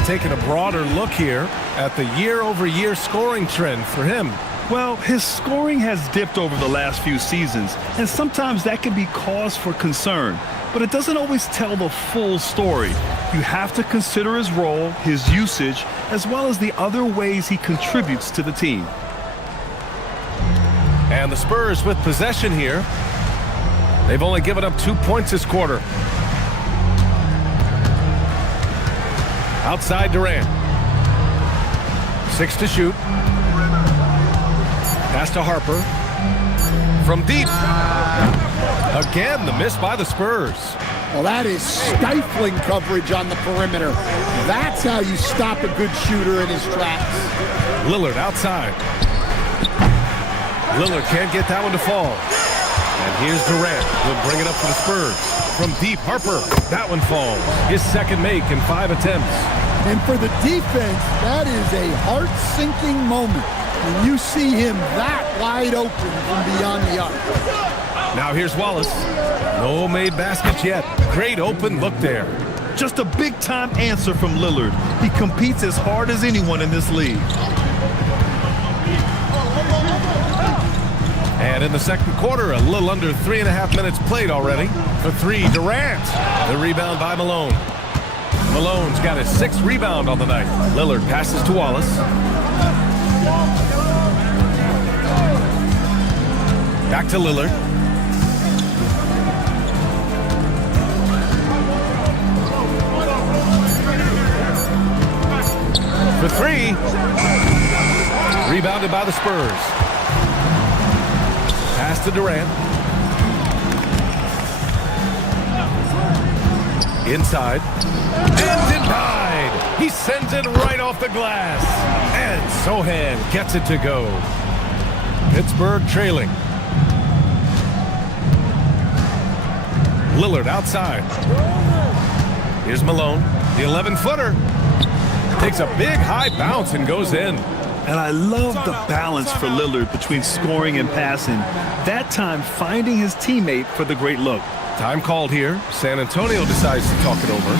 Taking a broader look here at the year-over-year scoring trend for him. Well, his scoring has dipped over the last few seasons, and sometimes that can be cause for concern. But it doesn't always tell the full story. You have to consider his role, his usage, as well as the other ways he contributes to the team. And the Spurs with possession here. They've only given up 2 points this quarter. Outside Durant. 6 to shoot. Pass to Harper. From deep. Again, the miss by the Spurs. Well, that is stifling coverage on the perimeter. That's how you stop a good shooter in his tracks. Lillard outside. Lillard can't get that one to fall. And here's Durant. He'll bring it up for the Spurs. From deep, Harper. That one falls. His second make in 5 attempts. And for the defense, that is a heart-sinking moment when you see him that wide open from beyond the arc. Now here's Wallace. No made baskets yet. Great open look there. Just a big-time answer from Lillard. He competes as hard as anyone in this league. And in the second quarter, a little under 3.5 minutes played already. For 3, Durant. The rebound by Malone. Malone's got his 6th rebound on the night. Lillard passes to Wallace. Back to Lillard. For 3. Rebounded by the Spurs. Pass to Durant. Inside. And denied. He sends it right off the glass. And Sohan gets it to go. Pittsburgh trailing. Lillard outside. Here's Malone. The 11-footer. Takes a big high bounce and goes in. And I love the balance for Lillard between scoring and passing. That time finding his teammate for the great look. Time called here. San Antonio decides to talk it over.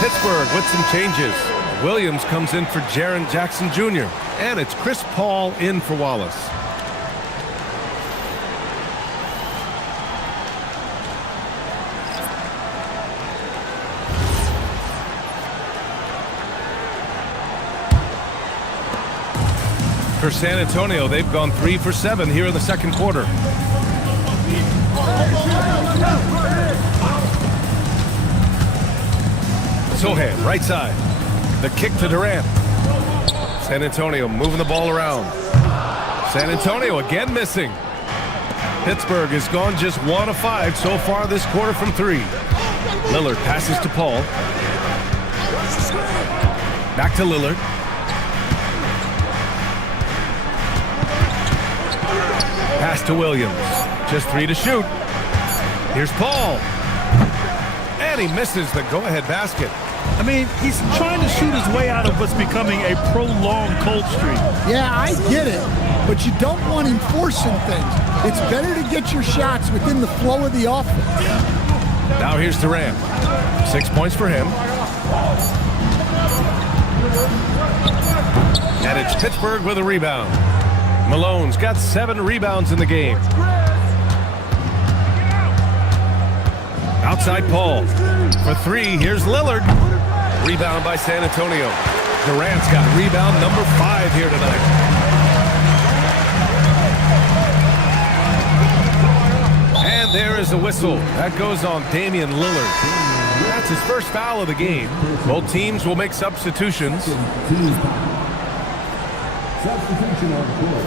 Pittsburgh with some changes. Williams comes in for Jaren Jackson Jr. And it's Chris Paul in for Wallace. For San Antonio, they've gone 3 for 7 here in the second quarter. Sohan, right side. The kick to Durant. San Antonio moving the ball around. San Antonio again missing. Pittsburgh has gone just 1 of 5 so far this quarter from 3. Lillard passes to Paul. Back to Lillard. Pass to Williams. Just 3 to shoot. Here's Paul. And he misses the go-ahead basket. I mean, he's trying to shoot his way out of what's becoming a prolonged cold streak. Yeah, I get it, but you don't want him forcing things. It's better to get your shots within the flow of the offense. Now here's Durant. 6 points for him. And it's Pittsburgh with a rebound. Malone's got 7 rebounds in the game. Outside Paul. For 3, here's Lillard. Rebound by San Antonio. Durant's got rebound number 5 here tonight. And there is a whistle. That goes on Damian Lillard. That's his first foul of the game. Both teams will make substitutions. Substitution on the court.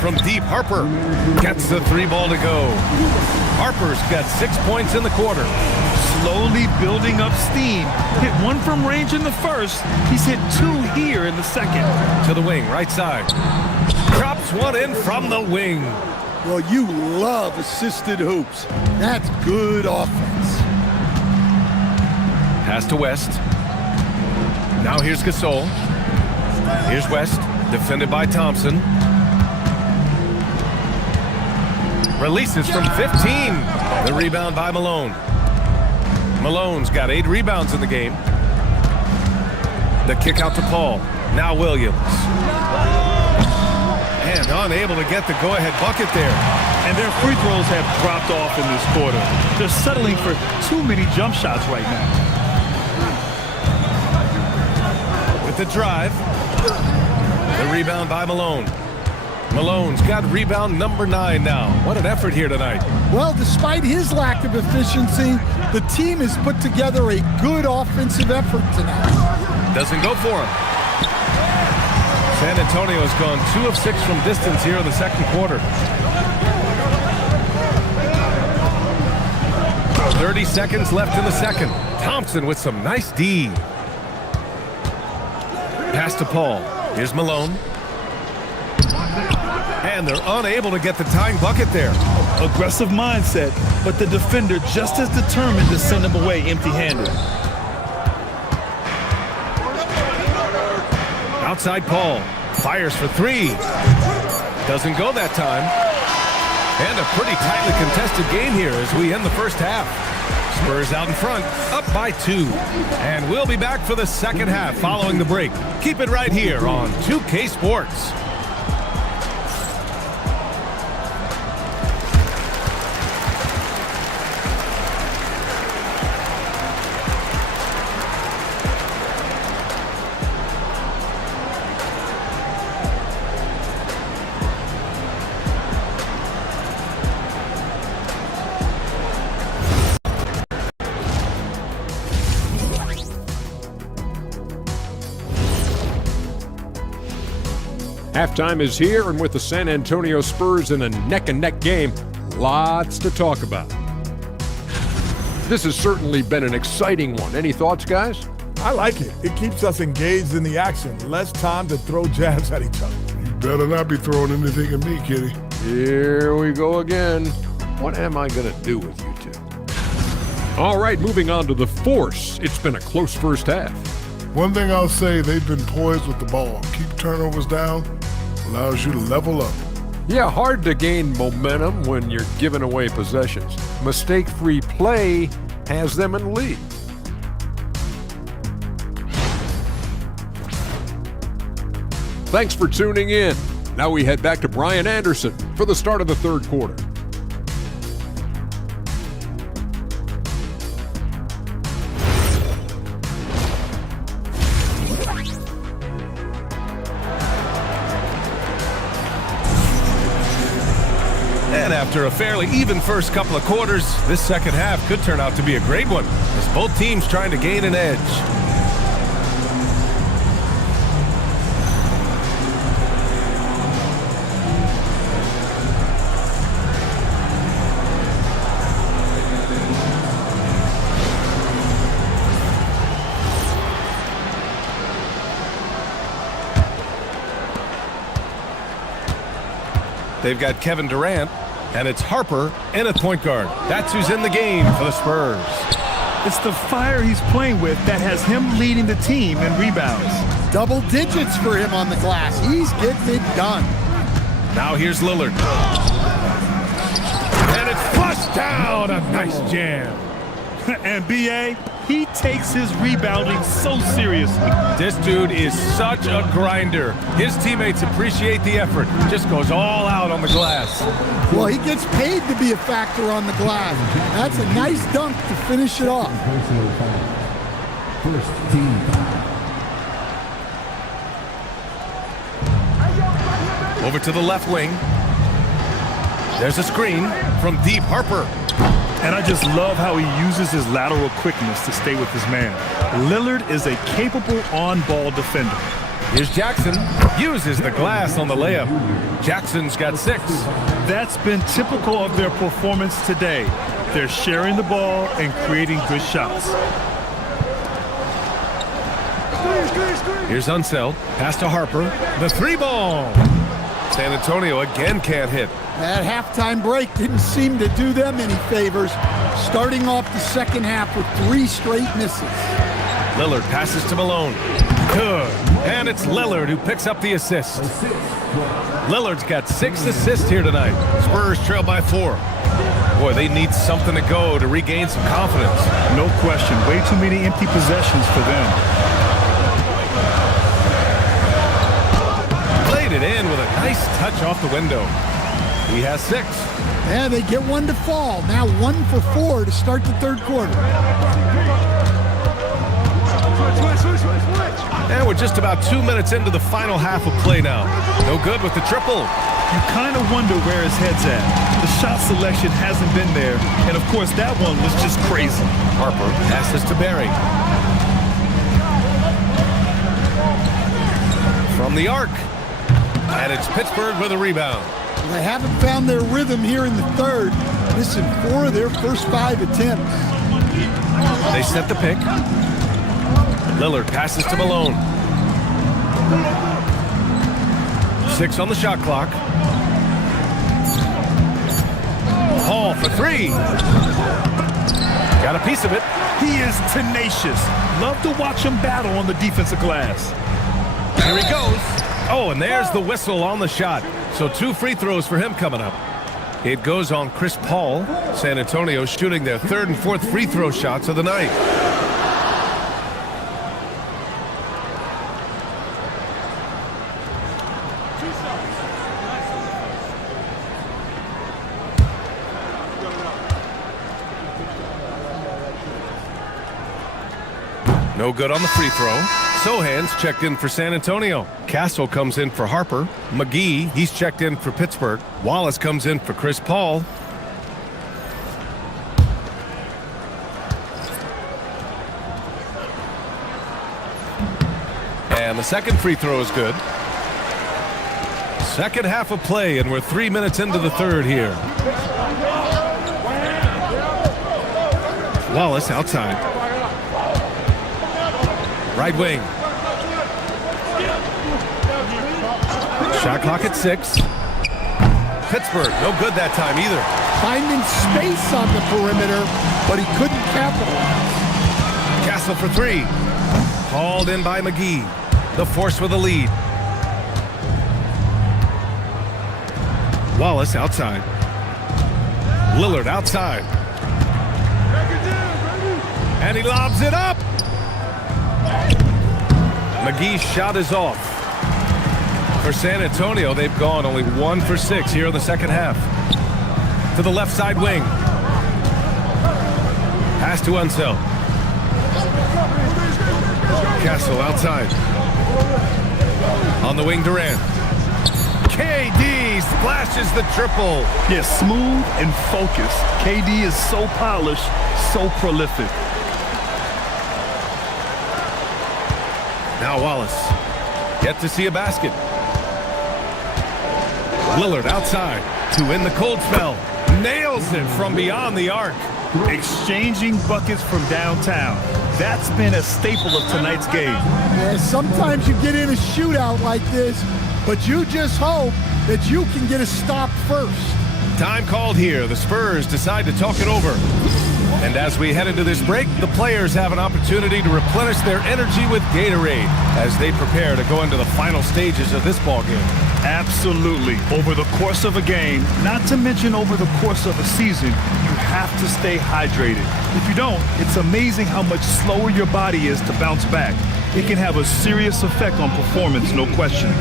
From deep, Harper gets the 3 ball to go. Harper's got 6 points in the quarter. Slowly building up steam. Hit 1 from range in the first. He's hit 2 here in the second. To the wing, right side. Drops 1 in from the wing. Well, you love assisted hoops. That's good offense. Pass to West. Now here's Gasol. Here's West, defended by Thompson. Releases from 15. The rebound by Malone. Malone's got 8 rebounds in the game. The kick out to Paul. Now Williams. And unable to get the go-ahead bucket there. And their free throws have dropped off in this quarter. They're settling for too many jump shots right now. With the drive. The rebound by Malone. Malone's got rebound number 9 now. What an effort here tonight. Well, despite his lack of efficiency, the team has put together a good offensive effort tonight. Doesn't go for him. San Antonio's gone 2 of 6 from distance here in the second quarter. 30 seconds left in the second. Thompson with some nice D. Pass to Paul. Here's Malone. And they're unable to get the tying bucket there. Aggressive mindset, but the defender just as determined to send him away empty-handed. Outside Paul. Fires for 3. Doesn't go that time. And a pretty tightly contested game here as we end the first half. Spurs out in front, up by 2. And we'll be back for the second half following the break. Keep it right here on 2K Sports. Halftime is here, and with the San Antonio Spurs in a neck-and-neck game, lots to talk about. This has certainly been an exciting one. Any thoughts, guys? I like it. It keeps us engaged in the action. Less time to throw jabs at each other. You better not be throwing anything at me, Kitty. Here we go again. What am I going to do with you two? All right, moving on to the Force. It's been a close first half. One thing I'll say, they've been poised with the ball. Keep turnovers down, Allows you to level up. Yeah, hard to gain momentum when you're giving away possessions. Mistake-free play has them in the lead. Thanks for tuning in. Now we head back to Brian Anderson for the start of the third quarter. And after a fairly even first couple of quarters, this second half could turn out to be a great one, as both teams trying to gain an edge. They've got Kevin Durant, and it's Harper in at point guard. That's who's in the game for the Spurs. It's the fire he's playing with that has him leading the team in rebounds. Double digits for him on the glass. He's getting it done. Now here's Lillard. And it's flushed down. A nice jam. And B.A., he takes his rebounding so seriously. This dude is such a grinder. His teammates appreciate the effort. Just goes all out on the glass. Well, he gets paid to be a factor on the glass. That's a nice dunk to finish it off. First team foul. Over to the left wing. There's a screen from Deep Harper. And I just love how he uses his lateral quickness to stay with his man. Lillard is a capable on-ball defender. Here's Jackson. Uses the glass on the layup. Jackson's got 6. That's been typical of their performance today. They're sharing the ball and creating good shots. Here's Unseld. Pass to Harper. The 3-ball. San Antonio again can't hit. That halftime break didn't seem to do them any favors, starting off the second half with 3 straight misses. Lillard passes to Malone. Good. And it's Lillard who picks up the assist. Lillard's got 6 assists here tonight. Spurs trail by 4. Boy, they need something to go to regain some confidence. No question. Way too many empty possessions for them. Played it in with a nice touch off the window. He has 6. Yeah, they get 1 to fall. Now 1 for 4 to start the third quarter. And we're just about 2 minutes into the final half of play now. No good with the triple. You kind of wonder where his head's at. The shot selection hasn't been there. And, of course, that one was just crazy. Harper passes to Barry. From the arc. And it's Pittsburgh with a rebound. They haven't found their rhythm here in the third. Missing 4 of their first 5 attempts. They set the pick. Lillard passes to Malone. 6 on the shot clock. Hall for 3. Got a piece of it. He is tenacious. Love to watch him battle on the defensive glass. Here he goes. Oh, and there's the whistle on the shot. So 2 free throws for him coming up. It goes on Chris Paul. San Antonio shooting their 3rd and 4th free throw shots of the night. No good on the free throw. Sohan's checked in for San Antonio. Castle comes in for Harper. McGee, he's checked in for Pittsburgh. Wallace comes in for Chris Paul. And the second free throw is good. Second half of play, and we're 3 minutes into the third here. Wallace outside. Right wing. Shot clock at 6. Pittsburgh, no good that time either. Finding space on the perimeter, but he couldn't capitalize. Castle for 3. Hauled in by McGee. The Force with the lead. Wallace outside. Lillard outside. And he lobs it up. McGee's shot is off. For San Antonio, they've gone only 1 for 6 here in the second half. To the left side wing. Pass to Unseld. Castle outside. On the wing, Durant. KD splashes the triple. Yeah, smooth and focused. KD is so polished, so prolific. Now Wallace. Yet to see a basket. Lillard outside to win the cold spell. Nails it from beyond the arc. Exchanging buckets from downtown. That's been a staple of tonight's game. Yeah, sometimes you get in a shootout like this, but you just hope that you can get a stop first. Time called here. The Spurs decide to talk it over. And as we head into this break, the players have an opportunity to replenish their energy with Gatorade as they prepare to go into the final stages of this ball game. Absolutely. Over the course of a game, not to mention over the course of a season, you have to stay hydrated. If you don't, it's amazing how much slower your body is to bounce back. It can have a serious effect on performance, no question.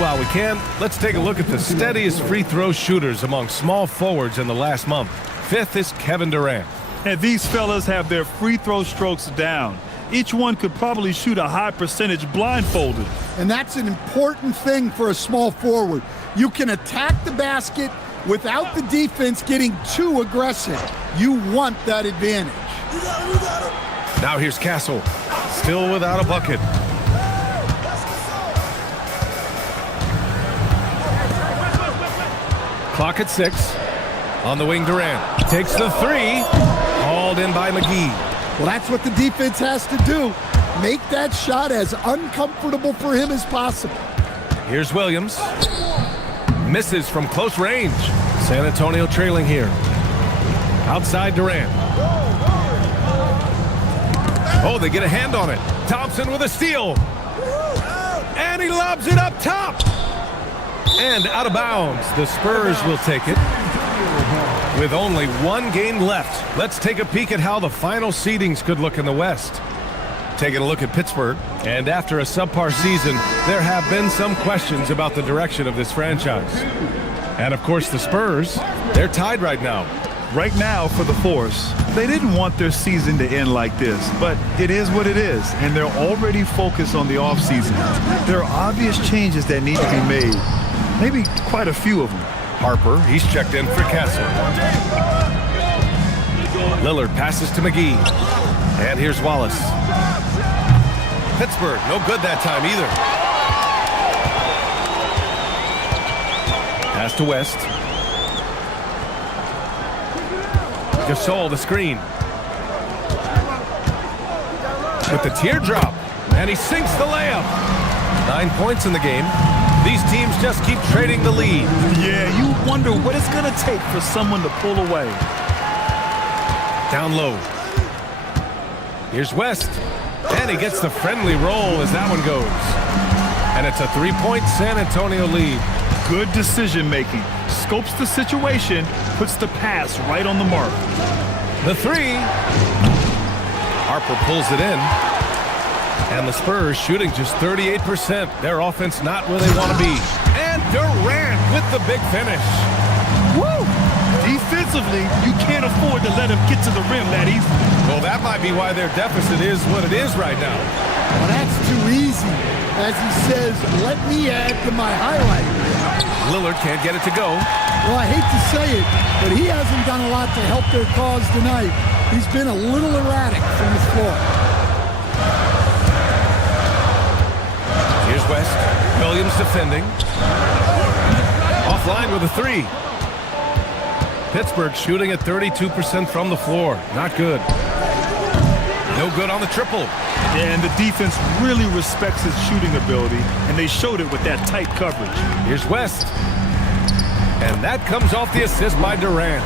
While we can, let's take a look at the steadiest free throw shooters among small forwards in the last month. 5th is Kevin Durant. And these fellas have their free throw strokes down. Each one could probably shoot a high percentage blindfolded. And that's an important thing for a small forward. You can attack the basket without the defense getting too aggressive. You want that advantage. Now here's Castle, still without a bucket. Clock at 6. On the wing, Durant takes the 3. Hauled in by McGee. Well, that's what the defense has to do. Make that shot as uncomfortable for him as possible. Here's Williams. Misses from close range. San Antonio trailing here. Outside Durant. Oh, they get a hand on it. Thompson with a steal. And he lobs it up top. And out of bounds. The Spurs will take it. With only 1 game left, let's take a peek at how the final seedings could look in the West. Taking a look at Pittsburgh, and after a subpar season, there have been some questions about the direction of this franchise. And of course, the Spurs, they're tied right now. Right now for the Force, they didn't want their season to end like this, but it is what it is, and they're already focused on the offseason. There are obvious changes that need to be made, maybe quite a few of them. Harper, he's checked in for Castle. Lillard passes to McGee. And here's Wallace. Pittsburgh, no good that time either. Pass to West. Gasol, the screen. With the teardrop. And he sinks the layup. 9 points in the game. These teams just keep trading the lead. Yeah, you wonder what it's going to take for someone to pull away. Down low. Here's West. And he gets the friendly roll as that one goes. And it's a 3-point San Antonio lead. Good decision making. Scopes the situation, puts the pass right on the mark. The 3. Harper pulls it in. And the Spurs shooting just 38%. Their offense not where they want to be. And Durant with the big finish. Woo! Defensively, you can't afford to let him get to the rim that easy. Well, that might be why their deficit is what it is right now. Well, that's too easy. As he says, let me add to my highlight reel. Lillard can't get it to go. Well, I hate to say it, but he hasn't done a lot to help their cause tonight. He's been a little erratic from the floor. Here's West. Williams defending. Offline with a three. Pittsburgh shooting at 32% from the floor. Not good. No good on the triple. Yeah, and the defense really respects his shooting ability, and they showed it with that tight coverage. Here's West. And that comes off the assist by Durant.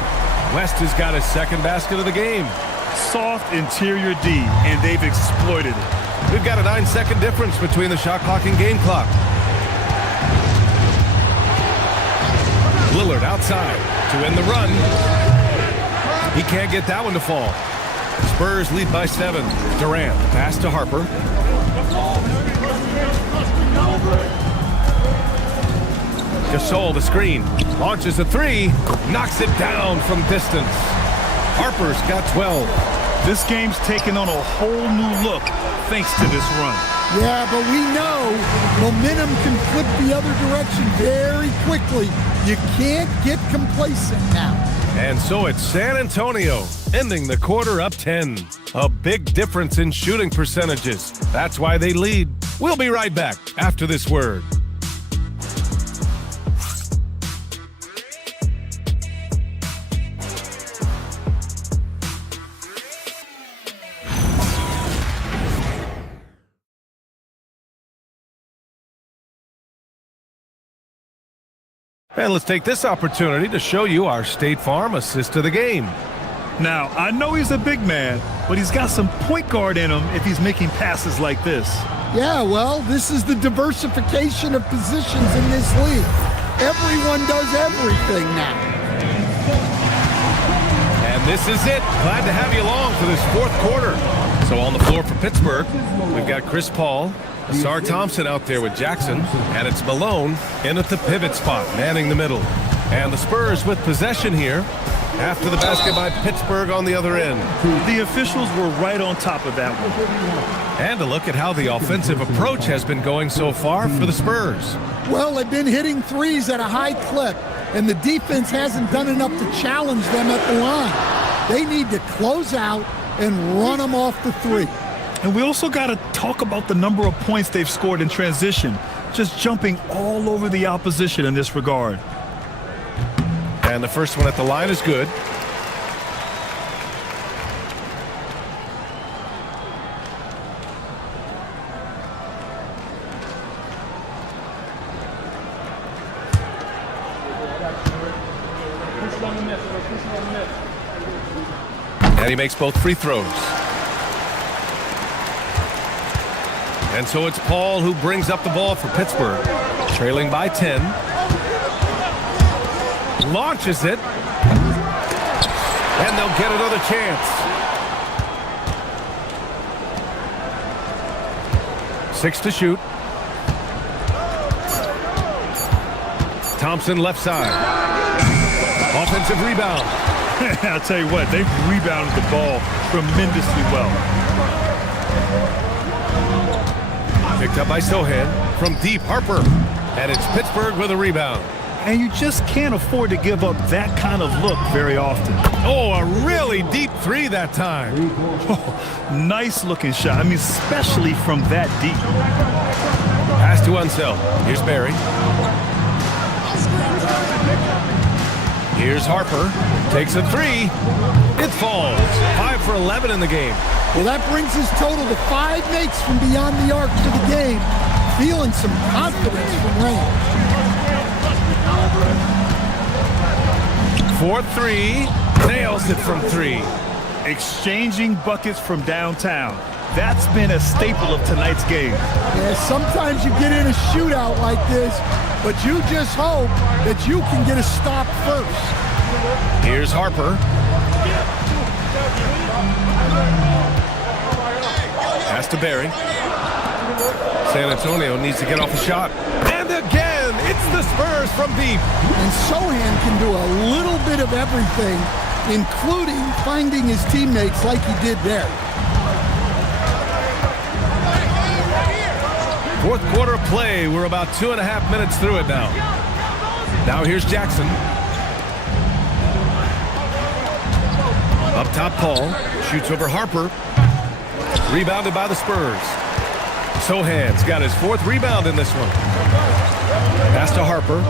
West has got his second basket of the game. Soft interior D, and they've exploited it. We've got a 9-second difference between the shot clock and game clock. Lillard outside to end the run. He can't get that one to fall. Spurs lead by 7. Durant, pass to Harper. Gasol, the screen. Launches a three. Knocks it down from distance. Harper's got 12. This game's taken on a whole new look thanks to this run. Yeah, but we know momentum can flip the other direction very quickly. You can't get complacent now. And so it's San Antonio ending the quarter up 10. A big difference in shooting percentages. That's why they lead. We'll be right back after this word. And let's take this opportunity to show you our State Farm assist to the game. Now, I know he's a big man, but he's got some point guard in him if he's making passes like this. Yeah, well, this is the diversification of positions in this league. Everyone does everything now. And this is it. Glad to have you along for this fourth quarter. So on the floor for Pittsburgh, we've got Chris Paul, Asar Thompson out there with Jackson, and it's Malone in at the pivot spot, manning the middle. And the Spurs with possession here after the basket by Pittsburgh on the other end. The officials were right on top of that one. And a look at how the offensive approach has been going so far for the Spurs. Well, they've been hitting threes at a high clip, and the defense hasn't done enough to challenge them at the line. They need to close out and run them off the three. And we also got to talk about the number of points they've scored in transition, just jumping all over the opposition in this regard. And the first one at the line is good. And he makes both free throws. And so it's Paul who brings up the ball for Pittsburgh, trailing by 10. Launches it. And they'll get another chance. 6 to shoot. Thompson left side. Offensive rebound. I'll tell you what, they've rebounded the ball tremendously well. Picked up by Sohan from deep. Harper. And it's Pittsburgh with a rebound. And you just can't afford to give up that kind of look very often. Oh, a really deep three that time. Oh, nice looking shot. I mean, especially from that deep. Pass to Unseld. Here's Barry. Here's Harper. Takes a three. It falls. 5 for 11 in the game. Well, that brings his total to 5 makes from beyond the arc for the game. Feeling some confidence from range. 4-3. Nails it from 3. Exchanging buckets from downtown. That's been a staple of tonight's game. Yeah, sometimes you get in a shootout like this, but you just hope that you can get a stop first. Here's Harper. Pass to Barry. San Antonio needs to get off a shot. And again, it's the Spurs from deep. And Sohan can do a little bit of everything, including finding his teammates like he did there. Fourth quarter play. We're about 2.5 minutes through it now. Now here's Jackson. Up top, Paul shoots over Harper. Rebounded by the Spurs. Sohan's got his 4th rebound in this one. Pass to Harper.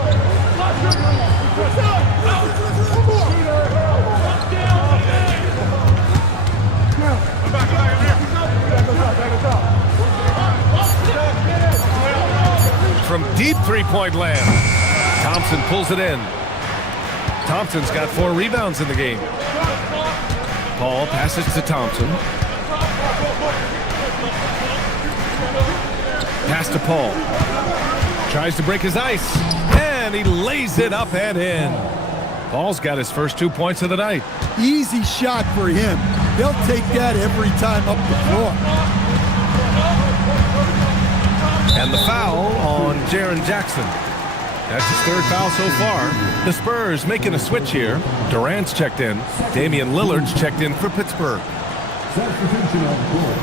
From deep three-point land, Thompson pulls it in. Thompson's got 4 rebounds in the game. Paul passes to Thompson. Pass to Paul. Tries to break his ice, and he lays it up and in. Paul's got his first 2 points of the night. Easy shot for him. They'll take that every time up the floor. And the foul on Jaren Jackson. That's his 3rd foul so far. The Spurs making a switch here. Durant's checked in. Damian Lillard's checked in for Pittsburgh. Substitution on the court.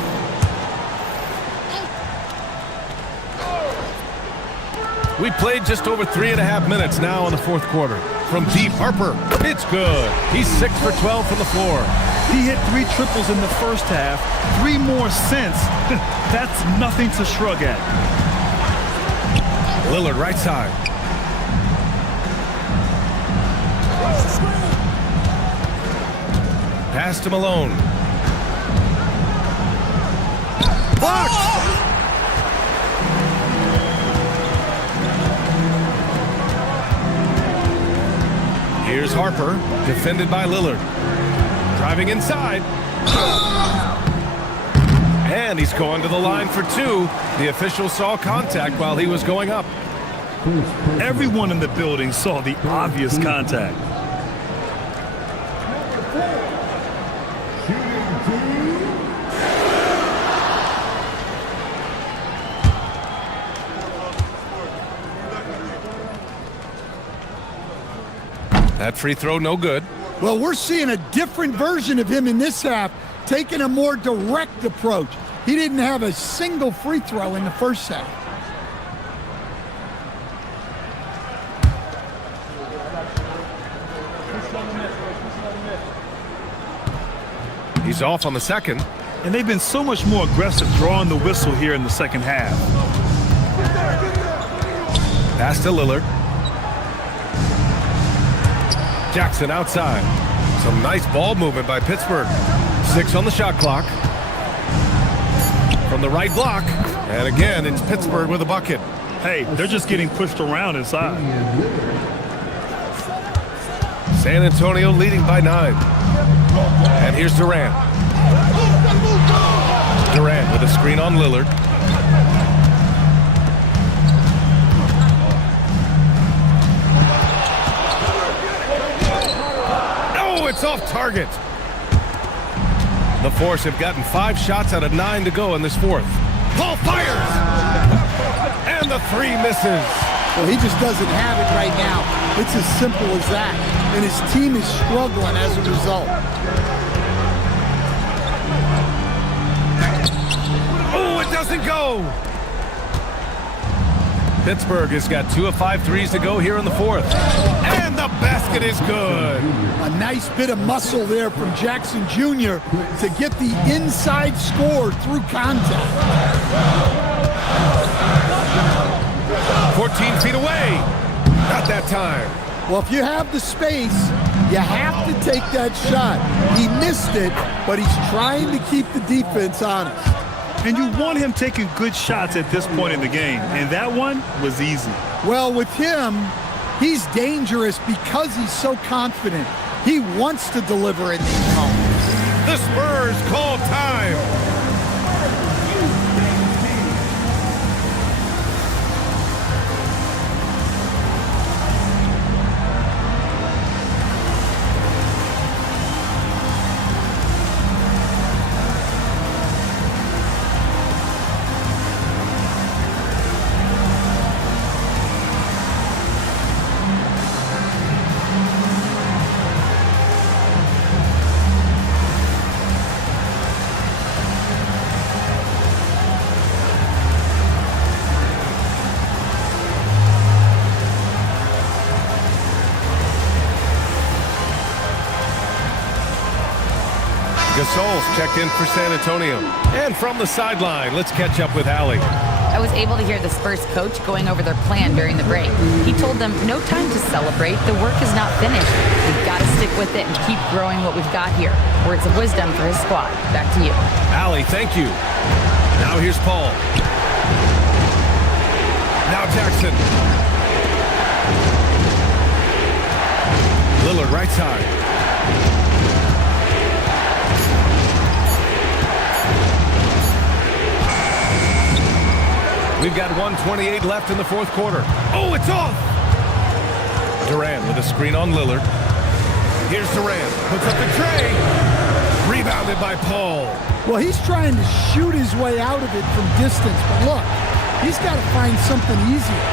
We played just over 3.5 minutes now in the 4th quarter. From deep, Harper. It's good. He's 6 for 12 from the floor. He hit 3 triples in the first half, 3 more since. That's nothing to shrug at. Lillard right side. Pass to Malone. Blocked! Here's Harper, defended by Lillard. Driving inside. And he's going to the line for 2. The official saw contact while he was going up. Everyone in the building saw the obvious contact. That free throw no good. Well, we're seeing a different version of him in this half, taking a more direct approach. He didn't have a single free throw in the first half. He's off on the second. And they've been so much more aggressive drawing the whistle here in the second half. Pass to Lillard. Jackson outside. Some nice ball movement by Pittsburgh. 6 on the shot clock. From the right block. And again, it's Pittsburgh with a bucket. Hey, they're just getting pushed around inside. San Antonio leading by 9. And here's Durant. Durant with a screen on Lillard. Oh, it's off target. The Force have gotten 5 shots out of 9 to go in this 4th. Paul fires! And the 3 misses. Well, he just doesn't have it right now. It's as simple as that. And his team is struggling as a result. Oh, it doesn't go. Pittsburgh has got 2 of 5 threes to go here in the 4th. And the basket is good. A nice bit of muscle there from Jackson Jr. to get the inside score through contact. 14 feet away. Not that time. Well, if you have the space, you have to take that shot. He missed it, but he's trying to keep the defense honest. And you want him taking good shots at this point in the game, and that one was easy. Well, with him, he's dangerous because he's so confident. He wants to deliver in these moments. The Spurs call time. Gasol's checked in for San Antonio. And from the sideline, let's catch up with Allie. I was able to hear the Spurs coach going over their plan during the break. He told them no time to celebrate. The work is not finished. We've got to stick with it and keep growing what we've got here. Words of wisdom for his squad. Back to you. Allie, thank you. Now here's Paul. Now Jackson. Lillard right side. We've got 1:28 left in the fourth quarter. Oh, it's off! Durant with a screen on Lillard. Here's Durant. Puts up the tray. Rebounded by Paul. Well, he's trying to shoot his way out of it from distance, but look, he's got to find something easier.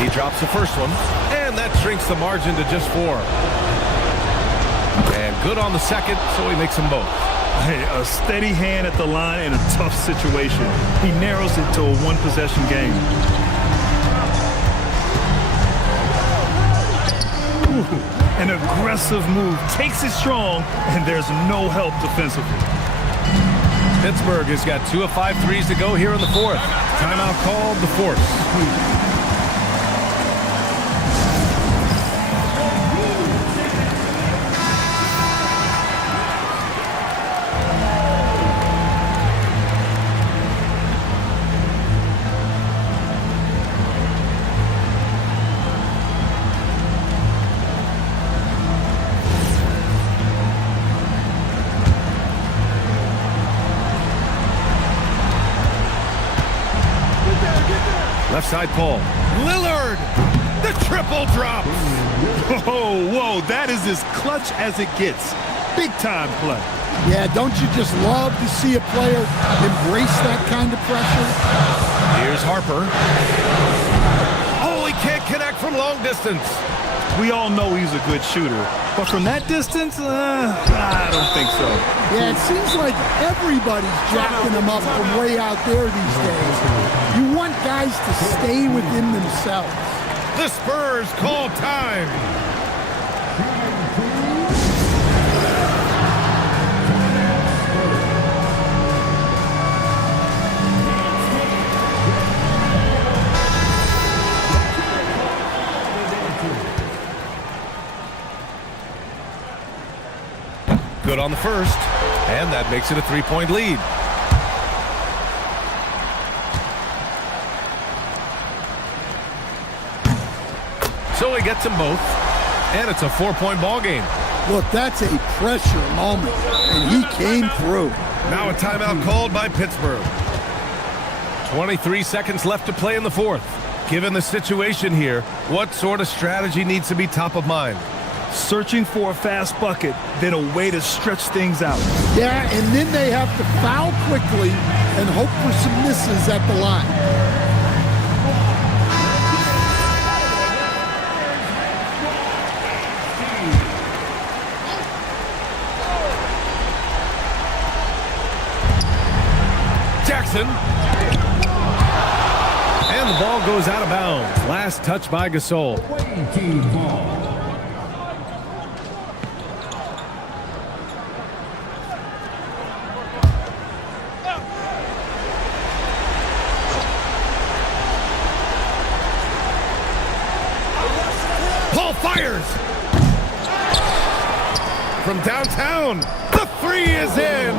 He drops the first one, and that shrinks the margin to just 4. And good on the second, so he makes them both. Hey, a steady hand at the line in a tough situation. He narrows it to a one-possession game. Ooh, an aggressive move. Takes it strong, and there's no help defensively. Pittsburgh has got 2 of 5 threes to go here in the fourth. Timeout called, the Force. Left side, Paul. Lillard! The triple drop! Whoa, that is as clutch as it gets. Big time play. Yeah, don't you just love to see a player embrace that kind of pressure? Here's Harper. Oh, he can't connect from long distance. We all know he's a good shooter, but from that distance, I don't think so. Yeah, it seems like everybody's jacking him up from way out there these days. You want guys to stay within themselves. The Spurs call time. Good on the first, and that makes it a 3-point lead. So he gets them both, and it's a 4-point ball game. Look, that's a pressure moment, and he came through. Now a timeout called by Pittsburgh. 23 seconds left to play in the fourth. Given the situation here, what sort of strategy needs to be top of mind? Searching for a fast bucket, then a way to stretch things out. Yeah, and then they have to foul quickly and hope for some misses at the line. Jackson. And the ball goes out of bounds. Last touch by Gasol. Paul fires. From downtown, the three is in.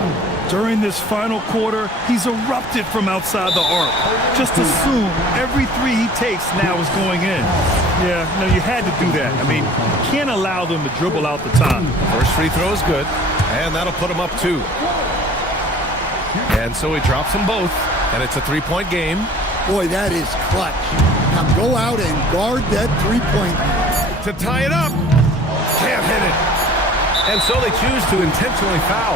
During this final quarter, he's erupted from outside the arc. Just assume every three he takes now is going in. Yeah, no, you had to do that. I mean, you can't allow them to dribble out the top. First free throw is good, and that'll put him up 2. And so he drops them both, and it's a 3-point game. Boy, that is clutch. Now go out and guard that 3-point. To tie it up. Can't hit it. And so they choose to intentionally foul.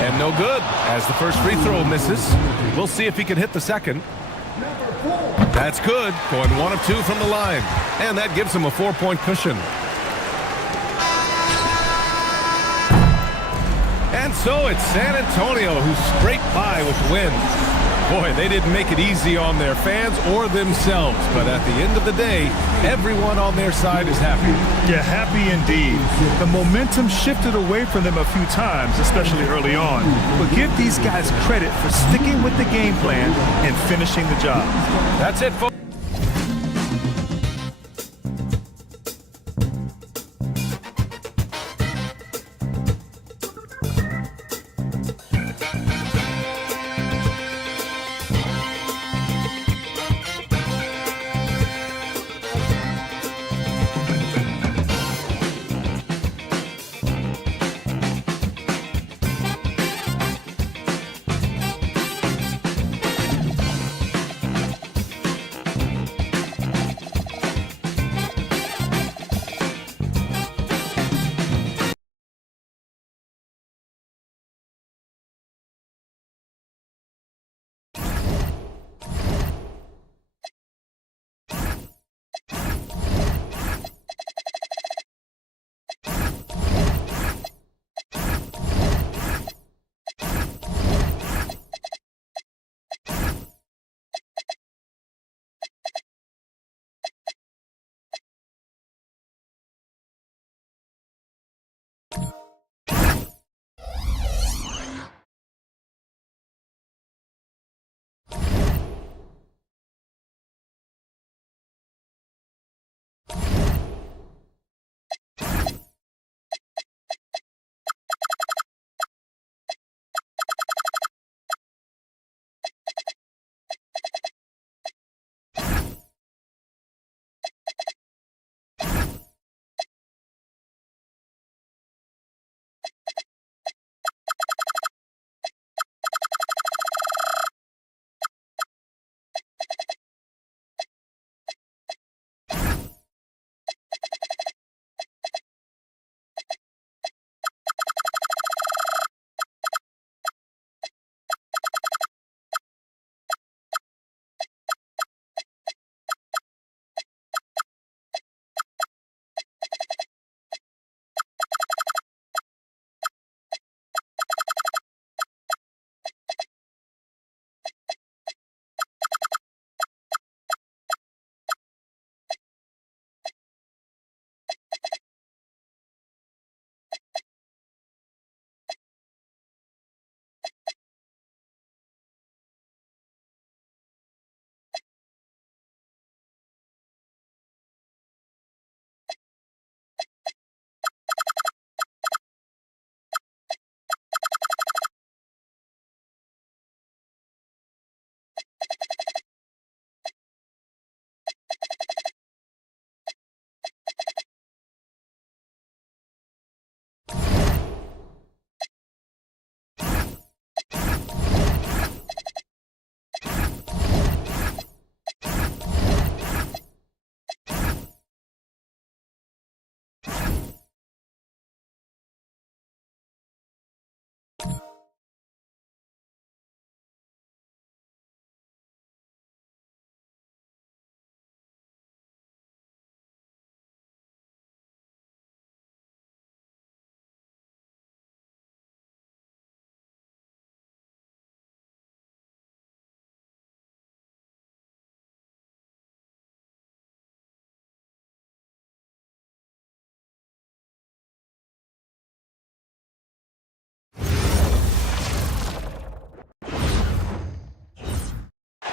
And no good, as the first free throw misses. We'll see if he can hit the second. That's good, going 1 of 2 from the line. And that gives him a 4-point cushion. And so it's San Antonio who scraped by with the win. Boy, they didn't make it easy on their fans or themselves, but at the end of the day, everyone on their side is happy. Yeah, happy indeed. The momentum shifted away from them a few times, especially early on. But give these guys credit for sticking with the game plan and finishing the job. That's it, folks.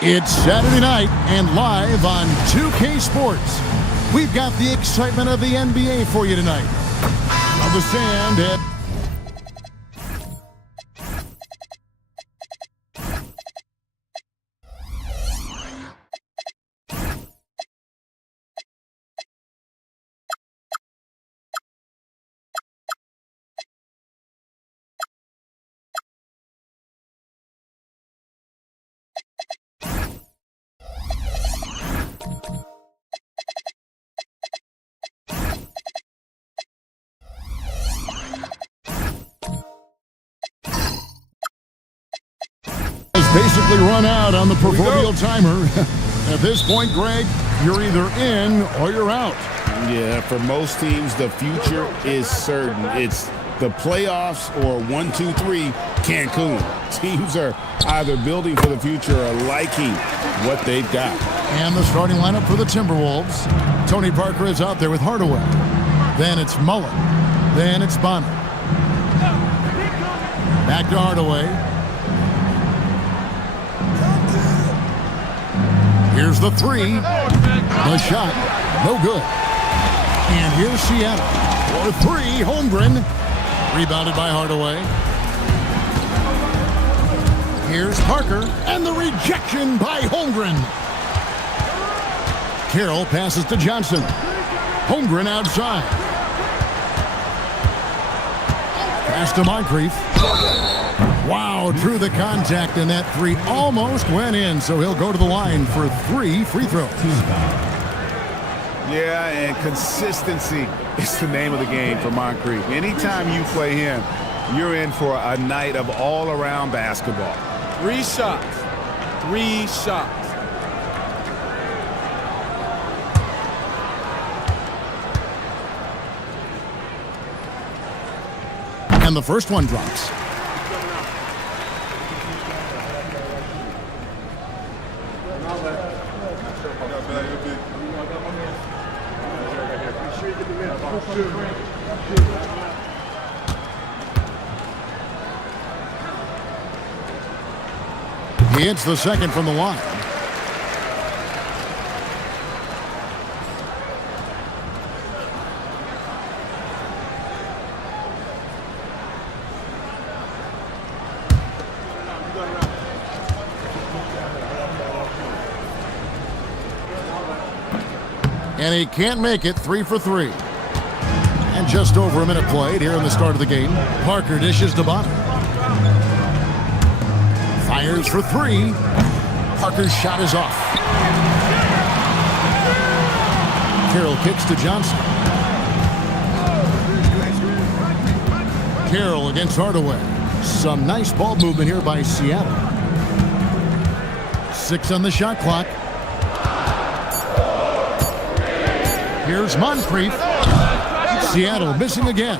It's Saturday night and live on 2K Sports. We've got the excitement of the NBA for you tonight. On the sand at basically run out on the proverbial timer. At this point, Greg, you're either in or you're out. Yeah, for most teams, the future is certain. It's the playoffs or 1, 2, 3 Cancun. Teams are either building for the future or liking what they've got. And the starting lineup for the Timberwolves. Tony Parker is out there with Hardaway. Then it's Mullen. Then it's Bonner. Back to Hardaway. Here's the three. The shot. No good. And here's Seattle. For three, Holmgren. Rebounded by Hardaway. Here's Parker. And the rejection by Holmgren. Carroll passes to Johnson. Holmgren outside. Pass to Moncrief. Wow, drew the contact, and that three almost went in, so he'll go to the line for 3 free throws. Yeah, and consistency is the name of the game for Moncrief. Anytime you play him, you're in for a night of all-around basketball. 3 shots. 3 shots. And the first one drops. He hits the second from the line. And he can't make it. 3 for 3. And just over a minute played here in the start of the game. Parker dishes to Bonner. Fires for 3. Parker's shot is off. Carroll kicks to Johnson. Carroll against Hardaway. Some nice ball movement here by Seattle. 6 on the shot clock. Here's Moncrief. Seattle missing again.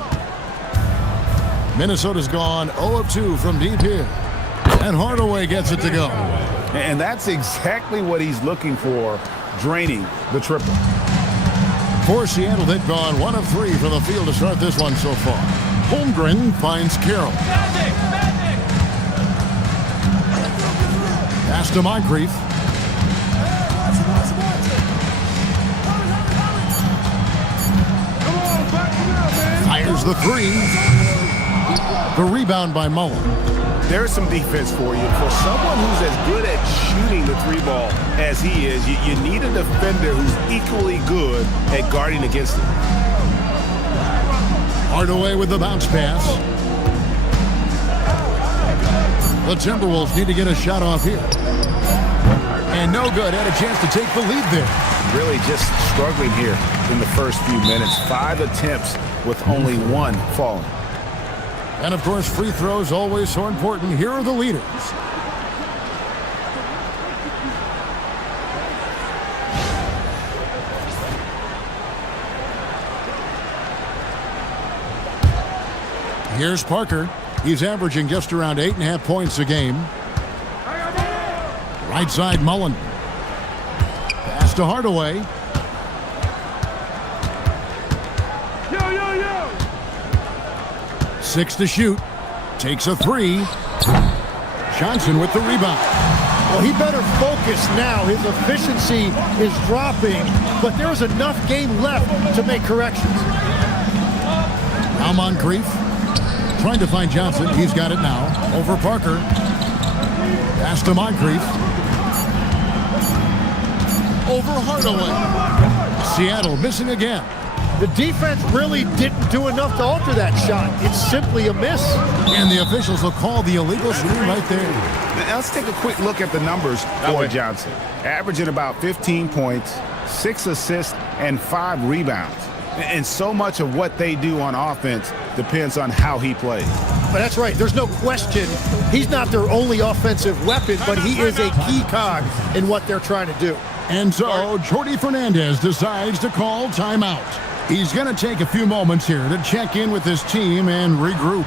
Minnesota's gone 0 of 2 from deep here. And Hardaway gets it to go. And that's exactly what he's looking for, draining the triple. For Seattle, they've gone 1 of 3 from the field to start this one so far. Holmgren finds Carroll. Pass to Moncrief. Fires the 3. The rebound by Mullen. There's some defense for you. For someone who's as good at shooting the 3 ball as he is, you need a defender who's equally good at guarding against it. Hardaway with the bounce pass. The Timberwolves need to get a shot off here. And no good. Had a chance to take the lead there. Really just struggling here in the first few minutes. 5 attempts with only 1 falling. And, of course, free throws always so important. Here are the leaders. Here's Parker. He's averaging just around 8.5 points a game. Right side, Mullen. Pass to Hardaway. 6 to shoot. Takes a 3. Johnson with the rebound. Well, he better focus now. His efficiency is dropping, but there's enough game left to make corrections. Now Moncrief trying to find Johnson. He's got it now. Over Parker. Pass to Moncrief. Over Hardaway. Seattle missing again. The defense really didn't do enough to alter that shot. It's simply a miss. And the officials will call the illegal shooting right there. Now, let's take a quick look at the numbers for Johnson. Averaging about 15 points, 6 assists, and 5 rebounds. And so much of what they do on offense depends on how he plays. But that's right. There's no question. He's not their only offensive weapon, but he is a key cog in what they're trying to do. And so Jordi Fernandez decides to call timeout. He's going to take a few moments here to check in with his team and regroup.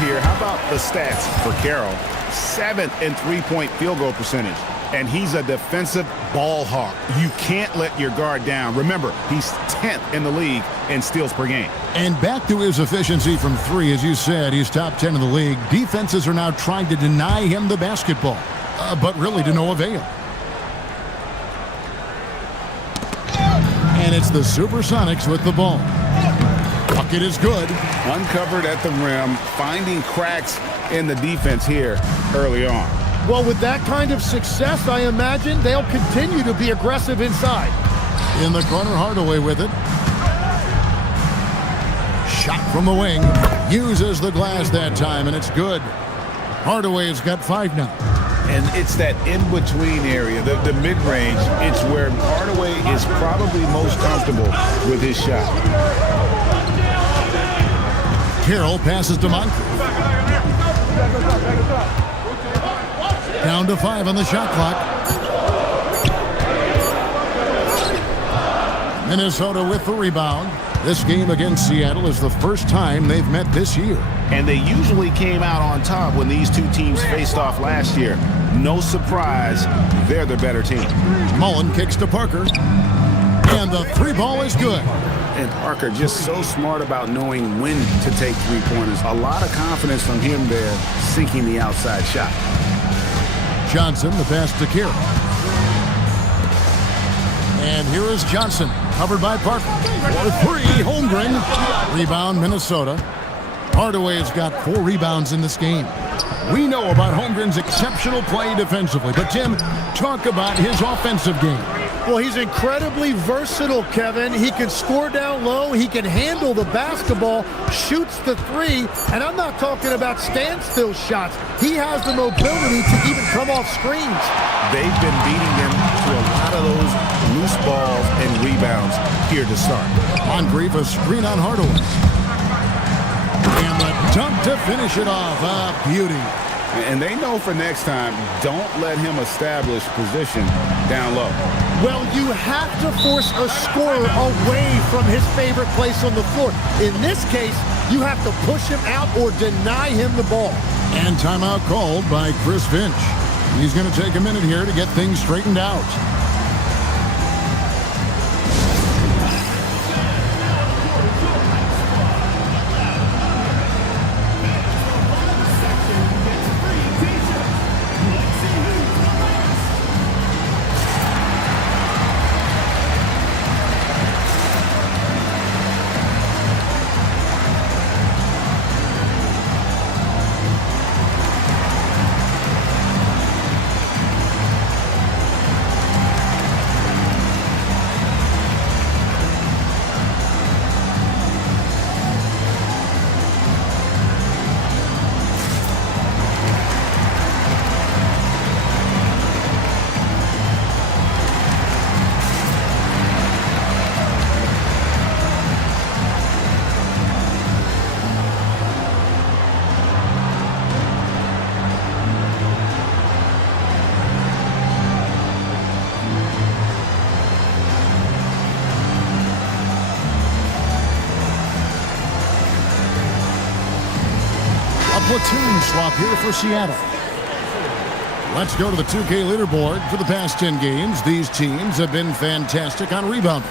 Here, how about the stats for Carroll? 7th in three-point field goal percentage, and he's a defensive ball hawk. You can't let your guard down. Remember, he's 10th in the league in steals per game. And back to his efficiency from three, as you said, he's top 10 in the league. Defenses are now trying to deny him the basketball, but really to no avail. And it's the Supersonics with the ball. Bucket is good. Uncovered at the rim, finding cracks in the defense here early on. Well, with that kind of success, I imagine they'll continue to be aggressive inside. In the corner, Hardaway with it. Shot from the wing. Uses the glass that time, and it's good. Hardaway's got 5 now. And it's that in-between area, the mid-range. It's where Hardaway is probably most comfortable with his shot. Carroll passes to Moncrief. Down to 5 on the shot clock. Minnesota with the rebound. This game against Seattle is the first time they've met this year. And they usually came out on top when these two teams faced off last year. No surprise, they're the better team. Mullen kicks to Parker. And the 3 ball is good. And Parker just so smart about knowing when to take three-pointers. A lot of confidence from him there, sinking the outside shot. Johnson, the pass to Carroll. And here is Johnson, covered by Parker. For 3, Holmgren. Rebound, Minnesota. Hardaway's got 4 rebounds in this game. We know about Holmgren's exceptional play defensively, but Tim, talk about his offensive game. Well, he's incredibly versatile, Kevin. He can score down low. He can handle the basketball, shoots the 3, and I'm not talking about standstill shots. He has the mobility to even come off screens. They've been beating them to a lot of those loose balls and rebounds here to start. Moncrief, a screen on Hardaway. And the dunk to finish it off. A beauty. And they know for next time, don't let him establish position down low. Well, you have to force a scorer away from his favorite place on the floor. In this case, you have to push him out or deny him the ball. And timeout called by Chris Finch. He's going to take a minute here to get things straightened out. platoon swap here for Seattle. Let's go to the 2K leaderboard. For the past 10 games, these teams have been fantastic on rebounding.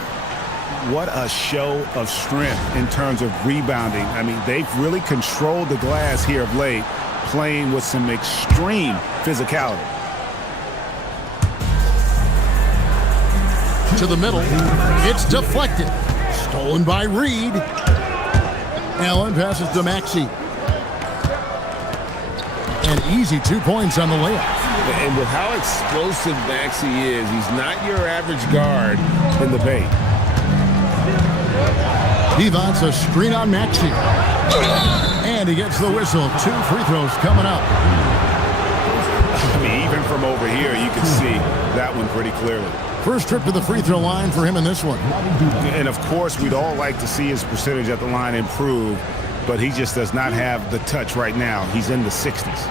What a show of strength in terms of rebounding. I mean, they've really controlled the glass here of late, playing with some extreme physicality. To the middle. It's deflected. Stolen by Reed. Allen passes to Maxey. An easy 2 points on the layup. And with how explosive Maxey is, he's not your average guard in the paint. He wants a screen on Maxey. And he gets the whistle. 2 free throws coming up. I mean, even from over here, you can see that one pretty clearly. First trip to the free throw line for him in this one. And, of course, we'd all like to see his percentage at the line improve, but he just does not have the touch right now. He's in the 60s.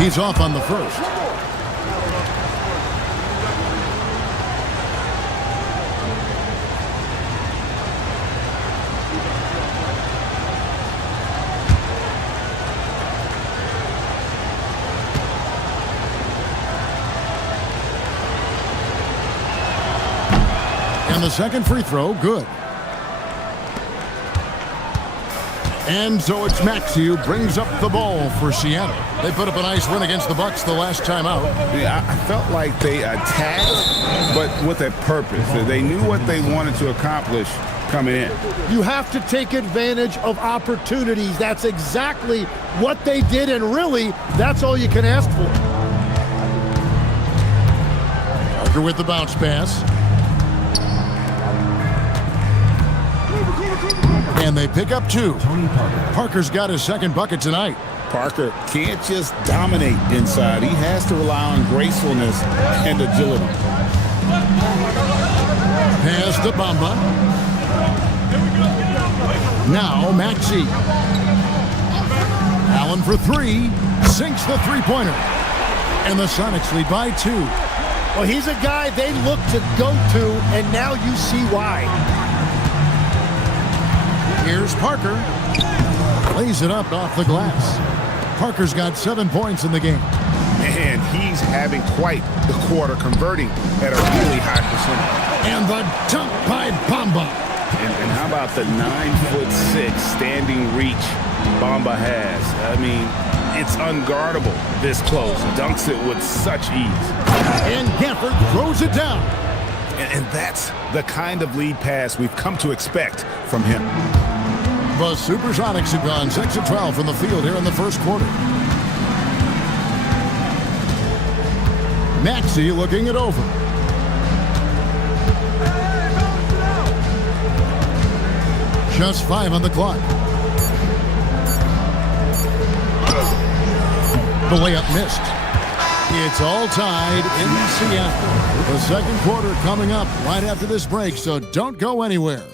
He's off on the first. And the second free throw, good. And so it's Maxey who brings up the ball for Seattle. They put up a nice win against the Bucks the last time out. Yeah, I felt like they attacked, but with a purpose. They knew what they wanted to accomplish coming in. You have to take advantage of opportunities. That's exactly what they did, and really, that's all you can ask for. Parker with the bounce pass. And they pick up 2. Parker's got his second bucket tonight. Parker can't just dominate inside. He has to rely on gracefulness and agility. Pass to Bamba. Now Maxey. Allen for 3. Sinks the three-pointer. And the Sonics lead by 2. Well, he's a guy they look to go to, and now you see why. Here's Parker. Lays it up off the glass. Parker's got 7 points in the game. And he's having quite the quarter, converting at a really high percentage. And the dunk by Bamba. And how about the 9'6" standing reach Bamba has? I mean, it's unguardable this close. Dunks it with such ease. And Gafford throws it down. And that's the kind of lead pass we've come to expect from him. The Supersonics have gone 6 of 12 from the field here in the first quarter. Maxey looking it over. Just 5 on the clock. The layup missed. It's all tied in Seattle. The second quarter coming up right after this break, so don't go anywhere.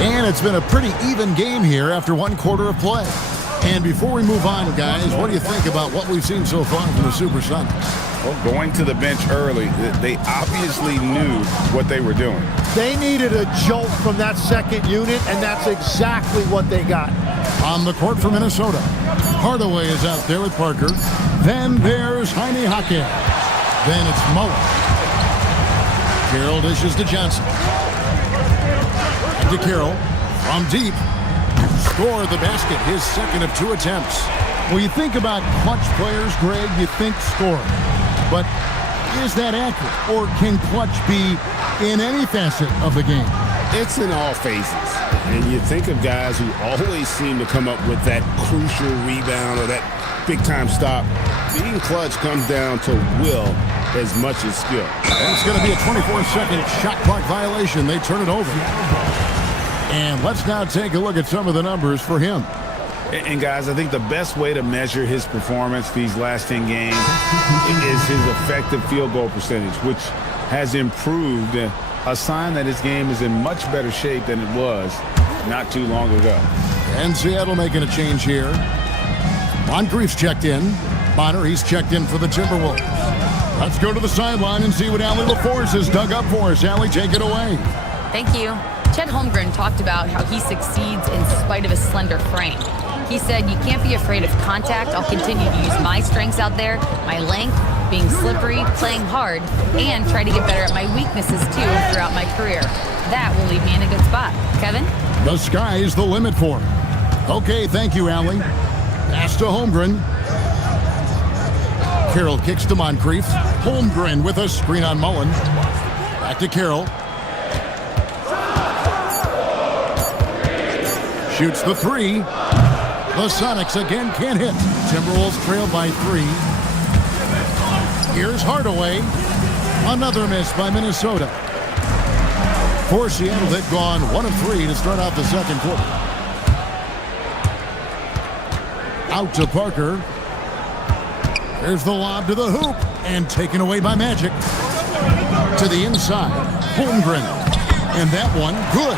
And it's been a pretty even game here after 1 quarter of play. And before we move on, guys, what do you think about what we've seen so far from the Supersonics? Well, going to the bench early, they obviously knew what they were doing. They needed a jolt from that second unit, and that's exactly what they got. On the court for Minnesota, Hardaway is out there with Parker. Then there's Heine Hake. Then it's Mullen. Carroll dishes to Johnson. And to Carroll from deep. Score the basket, his second of 2 attempts. When you think about clutch players, Greg, you think scoring. But is that accurate? Or can clutch be in any facet of the game? It's in all phases. And you think of guys who always seem to come up with that crucial rebound or that big-time stop. Being clutch comes down to will as much as skill. And it's going to be a 24-second shot clock violation. They turn it over. And let's now take a look at some of the numbers for him. And guys, I think the best way to measure his performance these last 10 games is his effective field goal percentage, which has improved, a sign that his game is in much better shape than it was not too long ago. And Seattle making a change here. Moncrief's checked in. Bonner, he's checked in for the Timberwolves. Let's go to the sideline and see what Allie LaForce has dug up for us. Allie, take it away. Thank you. Chet Holmgren talked about how he succeeds in spite of his slender frame. He said, "You can't be afraid of contact. I'll continue to use my strengths out there, my length, being slippery, playing hard, and try to get better at my weaknesses too throughout my career. That will leave me in a good spot." Kevin? The sky's the limit for him. Okay, thank you, Allie. Pass to Holmgren. Carroll kicks to Moncrief. Holmgren with a screen on Mullen. Back to Carroll. Shoots the three. The Sonics again can't hit. Timberwolves trail by 3. Here's Hardaway. Another miss by Minnesota. For Seattle, they've gone 1 of 3 to start out the second quarter. Out to Parker. There's the lob to the hoop and taken away by Magic. To the inside, Holmgren. And that one, good.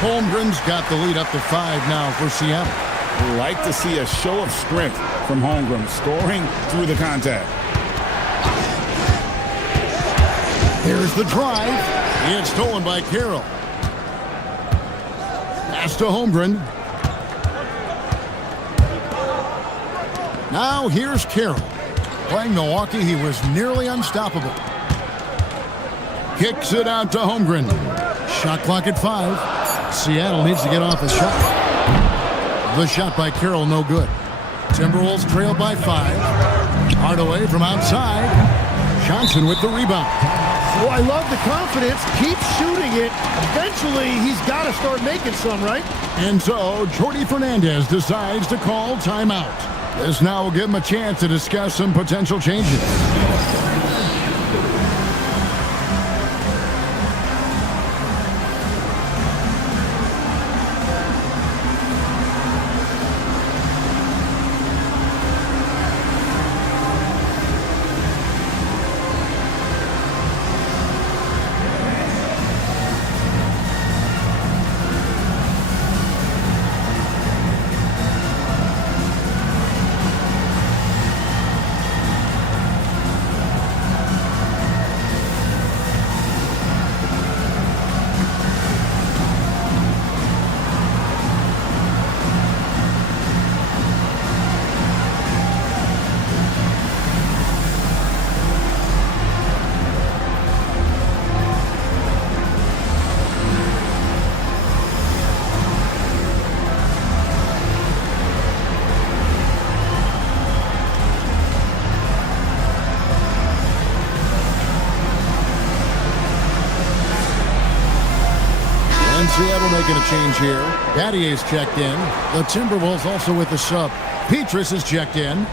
Holmgren's got the lead up to 5 now for Seattle. We like to see a show of strength from Holmgren, scoring through the contact. Here's the drive. It's stolen by Carroll. Pass to Holmgren. Now here's Carroll. Playing Milwaukee, he was nearly unstoppable. Kicks it out to Holmgren. Shot clock at 5. Seattle needs to get off a shot. The shot by Carroll, no good. Timberwolves trail by 5. Hardaway from outside. Johnson with the rebound. Well, I love the confidence. Keep shooting it. Eventually, he's got to start making some, right? And so, Jordi Fernandez decides to call timeout. This now will give him a chance to discuss some potential changes. Seattle making a change here. Battier's checked in. The Timberwolves also with the sub. Petrus is checked in.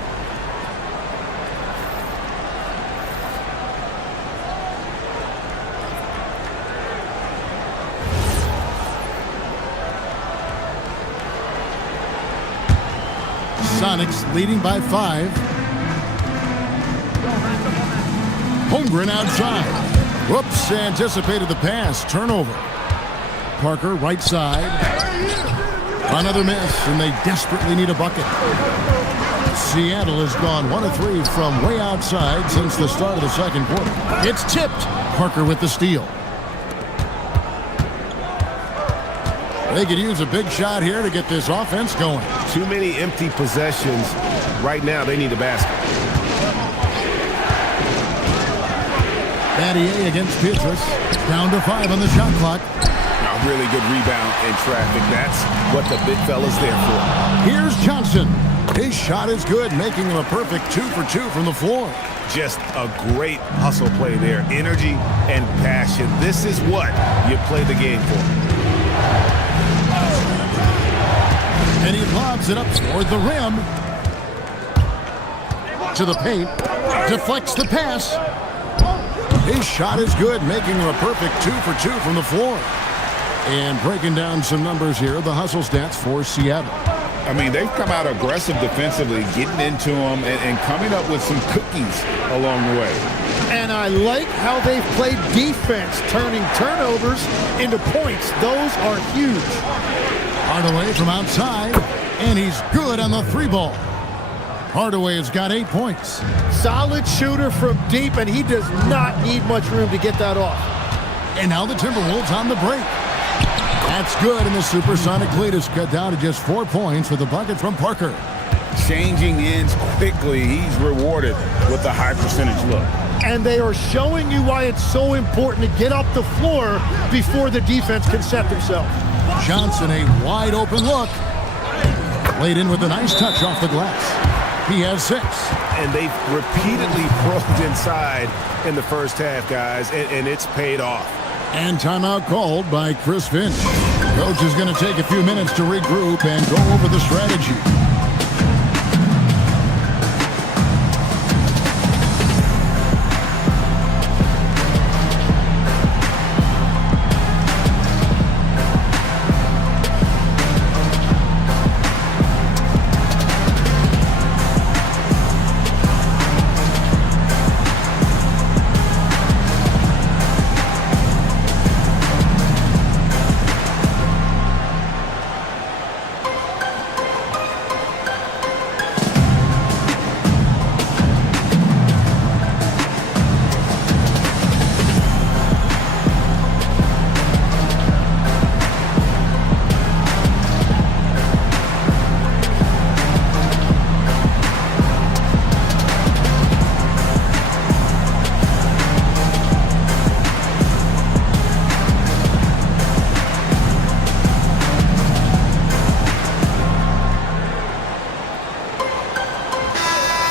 Sonics leading by 5. Holmgren outside. Whoops, anticipated the pass. Turnover. Parker, right side. Another miss, and they desperately need a bucket. Seattle has gone 1 of 3 from way outside since the start of the second quarter. It's tipped. Parker with the steal. They could use a big shot here to get this offense going. Too many empty possessions. Right now, they need a basket. Battier against Petrus. Down to 5 on the shot clock. A really good rebound in traffic. That's what the big fella's there for. Here's Johnson. His shot is good, making him a perfect 2 for 2 from the floor. Just a great hustle play there. Energy and passion. This is what you play the game for. And he lobs it up toward the rim. To the paint. Deflects the pass. His shot is good, making him a perfect 2 for 2 from the floor. And breaking down some numbers here, the hustle stats for Seattle. I mean, they've come out aggressive defensively, getting into them and coming up with some cookies along the way. And I like how they've played defense, turning turnovers into points. Those are huge. Hardaway from outside, and he's good on the three ball. Hardaway has got 8 points. Solid shooter from deep, and he does not need much room to get that off. And now the Timberwolves on the break. That's good, and the supersonic lead is cut down to just 4 points with a bucket from Parker. Changing ends quickly, he's rewarded with a high percentage look. And they are showing you why it's so important to get up the floor before the defense can set themselves. Johnson, a wide open look. Laid in with a nice touch off the glass. He has 6. And they've repeatedly probed inside in the first half, guys, and it's paid off. And timeout called by Chris Finch. Coach is going to take a few minutes to regroup and go over the strategy.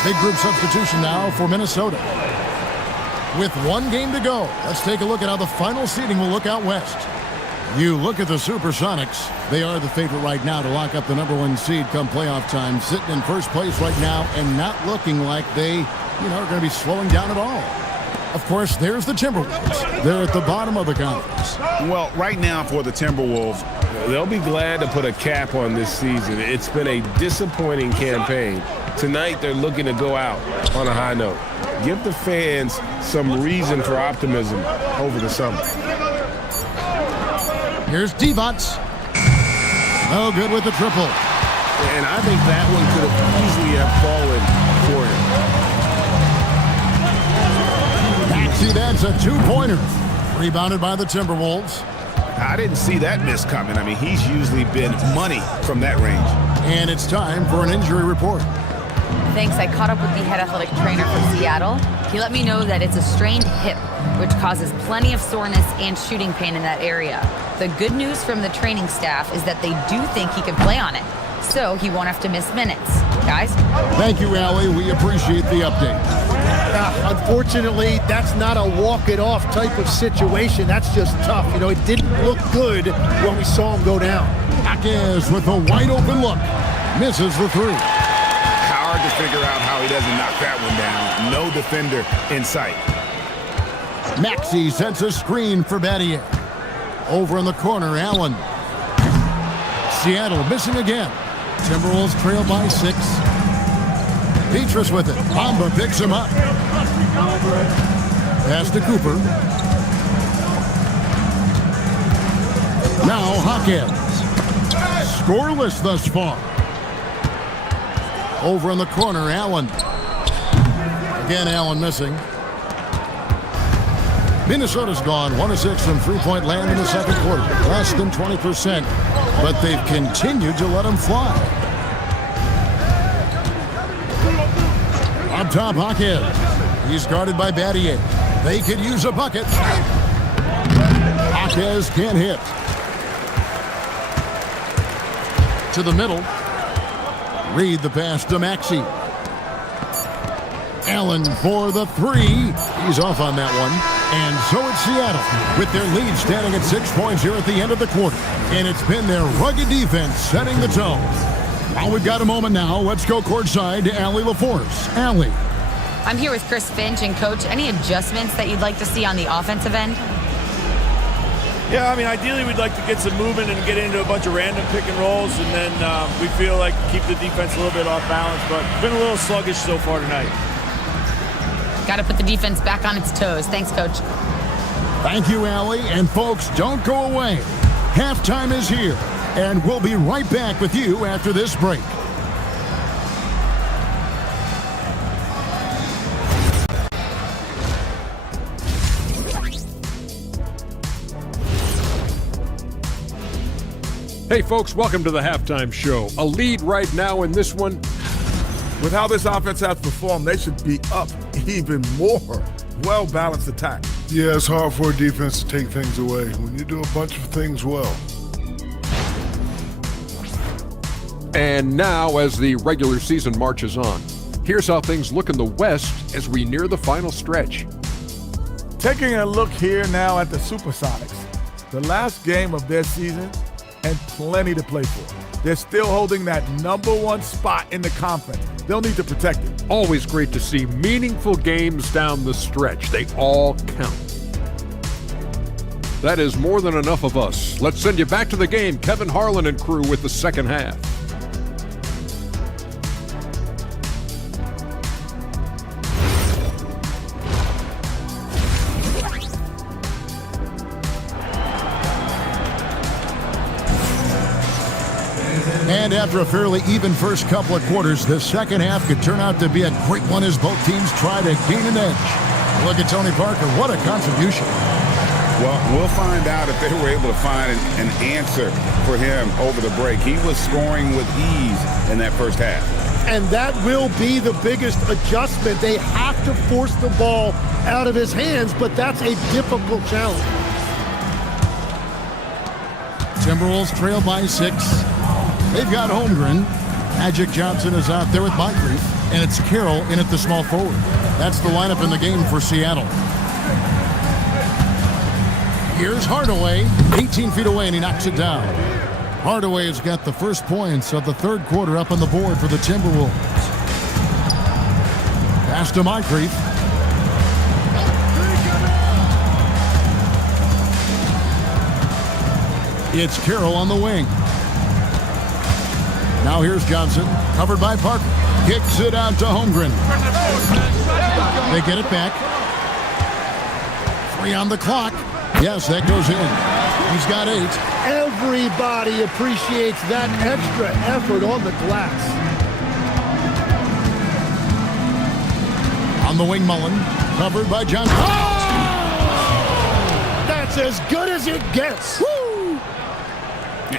Big group substitution now for Minnesota. With 1 game to go, let's take a look at how the final seeding will look out west. You look at the Supersonics. They are the favorite right now to lock up the #1 seed come playoff time, sitting in first place right now and not looking like they, are going to be slowing down at all. Of course, there's the Timberwolves. They're at the bottom of the conference. Well, right now for the Timberwolves, they'll be glad to put a cap on this season. It's been a disappointing campaign. Tonight, they're looking to go out on a high note. Give the fans some reason for optimism over the summer. Here's Divac. No good with the triple. And I think that one could have easily have fallen for him. Maxey, that's a 2-pointer. Rebounded by the Timberwolves. I didn't see that miss coming. I mean, he's usually been money from that range. And it's time for an injury report. Thanks. I caught up with the head athletic trainer from Seattle. He let me know that it's a strained hip, which causes plenty of soreness and shooting pain in that area. The good news from the training staff is that they do think he can play on it, so he won't have to miss minutes. Guys? Thank you, Allie. We appreciate the update. Unfortunately, that's not a walk-it-off type of situation. That's just tough. It didn't look good when we saw him go down. Jaquez with a wide-open look. Misses the 3. Hard to figure out how he doesn't knock that one down. No defender in sight. Maxey sets a screen for Battier. Over in the corner, Allen. Seattle missing again. Timberwolves trail by 6. Petrus with it. Bamba picks him up. Pass to Cooper. Now Hawkins. Scoreless thus far. Over in the corner, Allen. Again, Allen missing. Minnesota's gone 1 of 6 from three-point land in the second quarter. Less than 20%, but they've continued to let them fly. Up top, Hawkins. He's guarded by Battier. They could use a bucket. Hawkins can't hit. To the middle. Read the pass to Maxey. Allen for the 3. He's off on that one. And so it's Seattle with their lead standing at 6 points here at the end of the quarter. And it's been their rugged defense setting the tone. Well, we've got a moment now. Let's go courtside to Allie LaForce. Allie. I'm here with Chris Finch. And, Coach, any adjustments that you'd like to see on the offensive end? Yeah, I mean, ideally we'd like to get some movement and get into a bunch of random pick and rolls, and then we feel like keep the defense a little bit off balance, but it's been a little sluggish so far tonight. Got to put the defense back on its toes. Thanks, Coach. Thank you, Allie. And folks, don't go away. Halftime is here, and we'll be right back with you after this break. Hey, folks, welcome to the Halftime Show. A lead right now in this one. With how this offense has performed, they should be up even more. Well-balanced attack. Yeah, it's hard for a defense to take things away when you do a bunch of things well. And now, as the regular season marches on, here's how things look in the West as we near the final stretch. Taking a look here now at the Supersonics, the last game of their season, and plenty to play for. They're still holding that #1 spot in the conference. They'll need to protect it. Always great to see meaningful games down the stretch. They all count. That is more than enough of us. Let's send you back to the game. Kevin Harlan and crew with the second half. And after a fairly even first couple of quarters, the second half could turn out to be a great one as both teams try to gain an edge. Look at Tony Parker. What a contribution. Well, we'll find out if they were able to find an answer for him over the break. He was scoring with ease in that first half. And that will be the biggest adjustment. They have to force the ball out of his hands, but that's a difficult challenge. Timberwolves trail by 6. They've got Holmgren. Magic Johnson is out there with Moncrief, and it's Carroll in at the small forward. That's the lineup in the game for Seattle. Here's Hardaway, 18 feet away, and he knocks it down. Hardaway has got the first points of the third quarter up on the board for the Timberwolves. Pass to Moncrief. It's Carroll on the wing. Now here's Johnson, covered by Parker. Kicks it out to Holmgren. They get it back. 3 on the clock. Yes, that goes in. He's got 8. Everybody appreciates that extra effort on the glass. On the wing, Mullen, covered by Johnson. Oh! That's as good as it gets. Woo!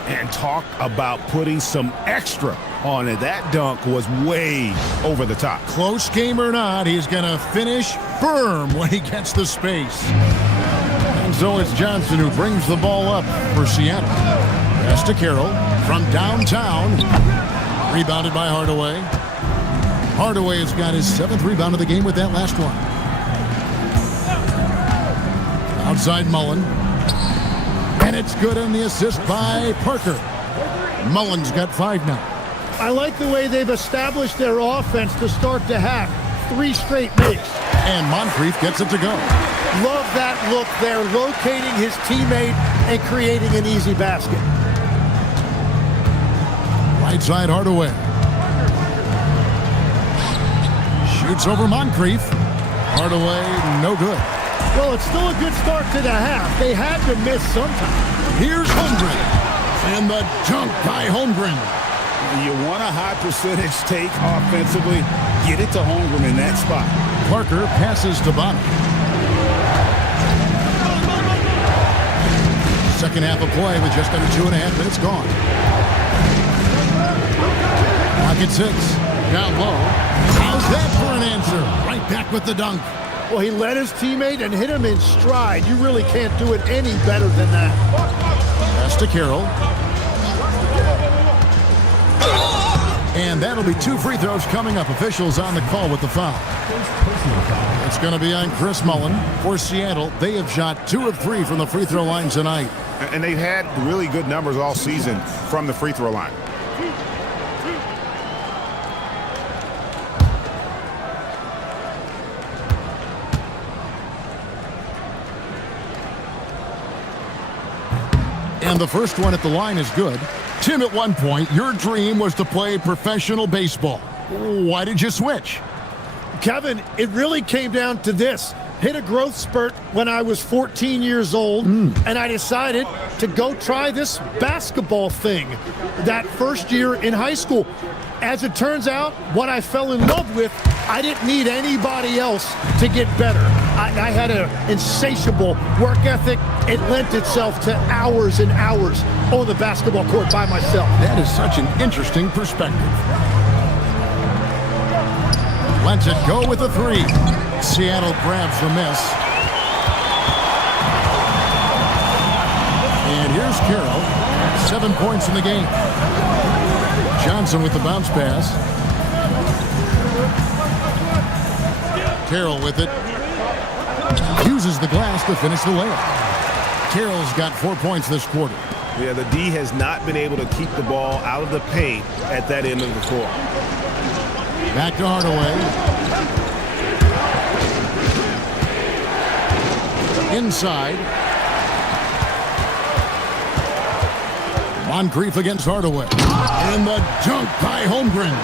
And talk about putting some extra on it. That dunk was way over the top. Close game or not, he's going to finish firm when he gets the space. And so it's Johnson who brings the ball up for Seattle. Pass to Carroll from downtown. Rebounded by Hardaway. Hardaway has got his 7th rebound of the game with that last one. Outside Mullen. And it's good on the assist by Parker. Mullen's got 5 now. I like the way they've established their offense to start the half. 3 straight makes. And Moncrief gets it to go. Love that look there, locating his teammate and creating an easy basket. Right side Hardaway. Shoots over Moncrief. Hardaway, no good. Well, it's still a good start to the half. They had to miss sometime. Here's Holmgren. And the dunk by Holmgren. You want a high percentage take offensively, get it to Holmgren in that spot. Parker passes to Bonner. Second half of play with just under 2.5 minutes gone. Clock at 6. Down low. How's that for an answer? Right back with the dunk. Well, he led his teammate and hit him in stride. You really can't do it any better than that. Pass to Carroll. And that'll be 2 free throws coming up. Officials on the call with the foul. It's going to be on Chris Mullen for Seattle. They have shot 2 of 3 from the free throw line tonight. And they've had really good numbers all season from the free throw line. And the first one at the line is good. Tim, at one point, your dream was to play professional baseball. Why did you switch? Kevin, it really came down to this. Hit a growth spurt when I was 14 years old, and I decided to go try this basketball thing that first year in high school. As it turns out, what I fell in love with, I didn't need anybody else to get better. I had an insatiable work ethic. It lent itself to hours and hours on the basketball court by myself. That is such an interesting perspective. Lets it go with a three. Seattle grabs the miss. And here's Carroll. 7 points in the game. Johnson with the bounce pass. Carroll with it. Uses the glass to finish the layup. Carroll's got 4 points this quarter. Yeah, the D has not been able to keep the ball out of the paint at that end of the court. Back to Hardaway. Inside. Moncrief against Hardaway. And the dunk by Holmgren.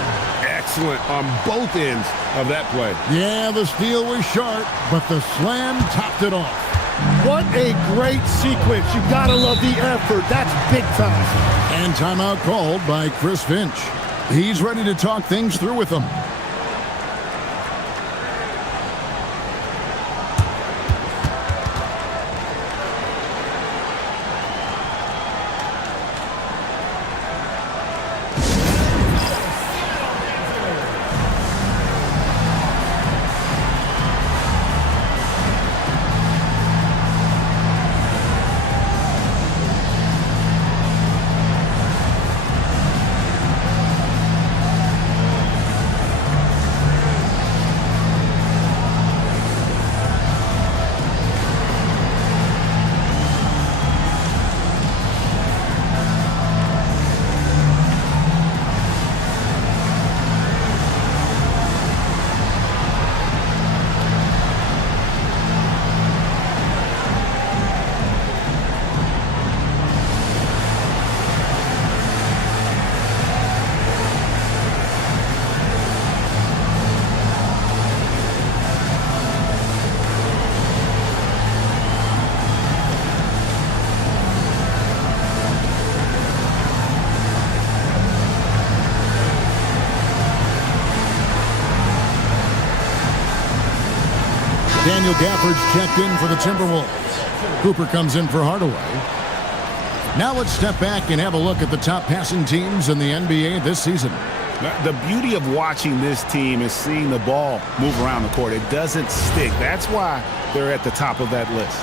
Excellent on both ends of that play. Yeah, the steal was sharp, but the slam topped it off. What a great sequence. You gotta love the effort. That's big time. And timeout called by Chris Finch. He's ready to talk things through with them. Daniel Gafford's checked in for the Timberwolves. Cooper comes in for Hardaway. Now let's step back and have a look at the top passing teams in the NBA this season. The beauty of watching this team is seeing the ball move around the court. It doesn't stick. That's why they're at the top of that list.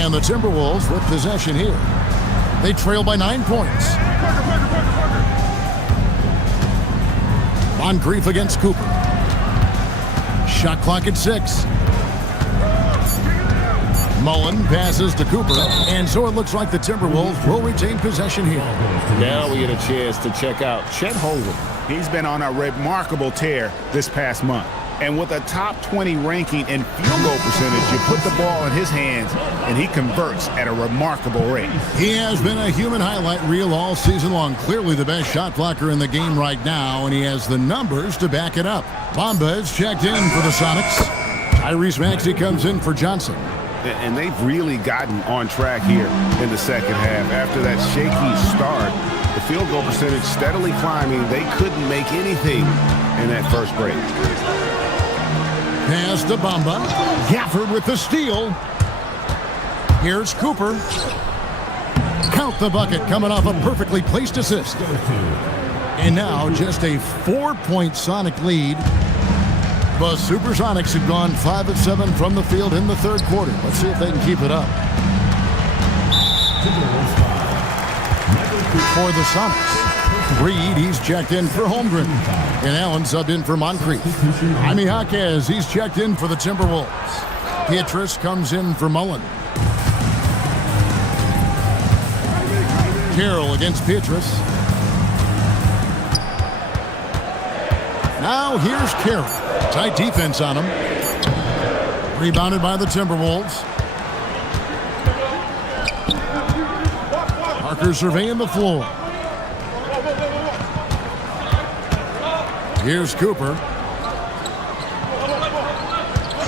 And the Timberwolves with possession here. They trail by 9 points. Moncrief against Cooper. Shot clock at 6. Mullen passes to Cooper, and so it looks like the Timberwolves will retain possession here. Now we get a chance to check out Chet Holmgren. He's been on a remarkable tear this past month. And with a top 20 ranking in field goal percentage, you put the ball in his hands, and he converts at a remarkable rate. He has been a human highlight reel all season long. Clearly the best shot blocker in the game right now, and he has the numbers to back it up. Bamba is checked in for the Sonics. Tyrese Maxey comes in for Johnson. And they've really gotten on track here in the second half. After that shaky start, the field goal percentage steadily climbing. They couldn't make anything in that first break. Pass to Bamba. Gafford with the steal. Here's Cooper. Count the bucket coming off a perfectly placed assist. And now just a 4-point Sonic lead. The Supersonics have gone 5 of 7 from the field in the third quarter. Let's see if they can keep it up. For the Sonics, Reed, he's checked in for Holmgren. And Allen subbed in for Moncrief. Jaime Jaquez, he's checked in for the Timberwolves. Pietrus comes in for Mullen. Carroll against Pietrus. Now here's Carroll. Tight defense on him. Rebounded by the Timberwolves. Parker surveying the floor. Here's Cooper.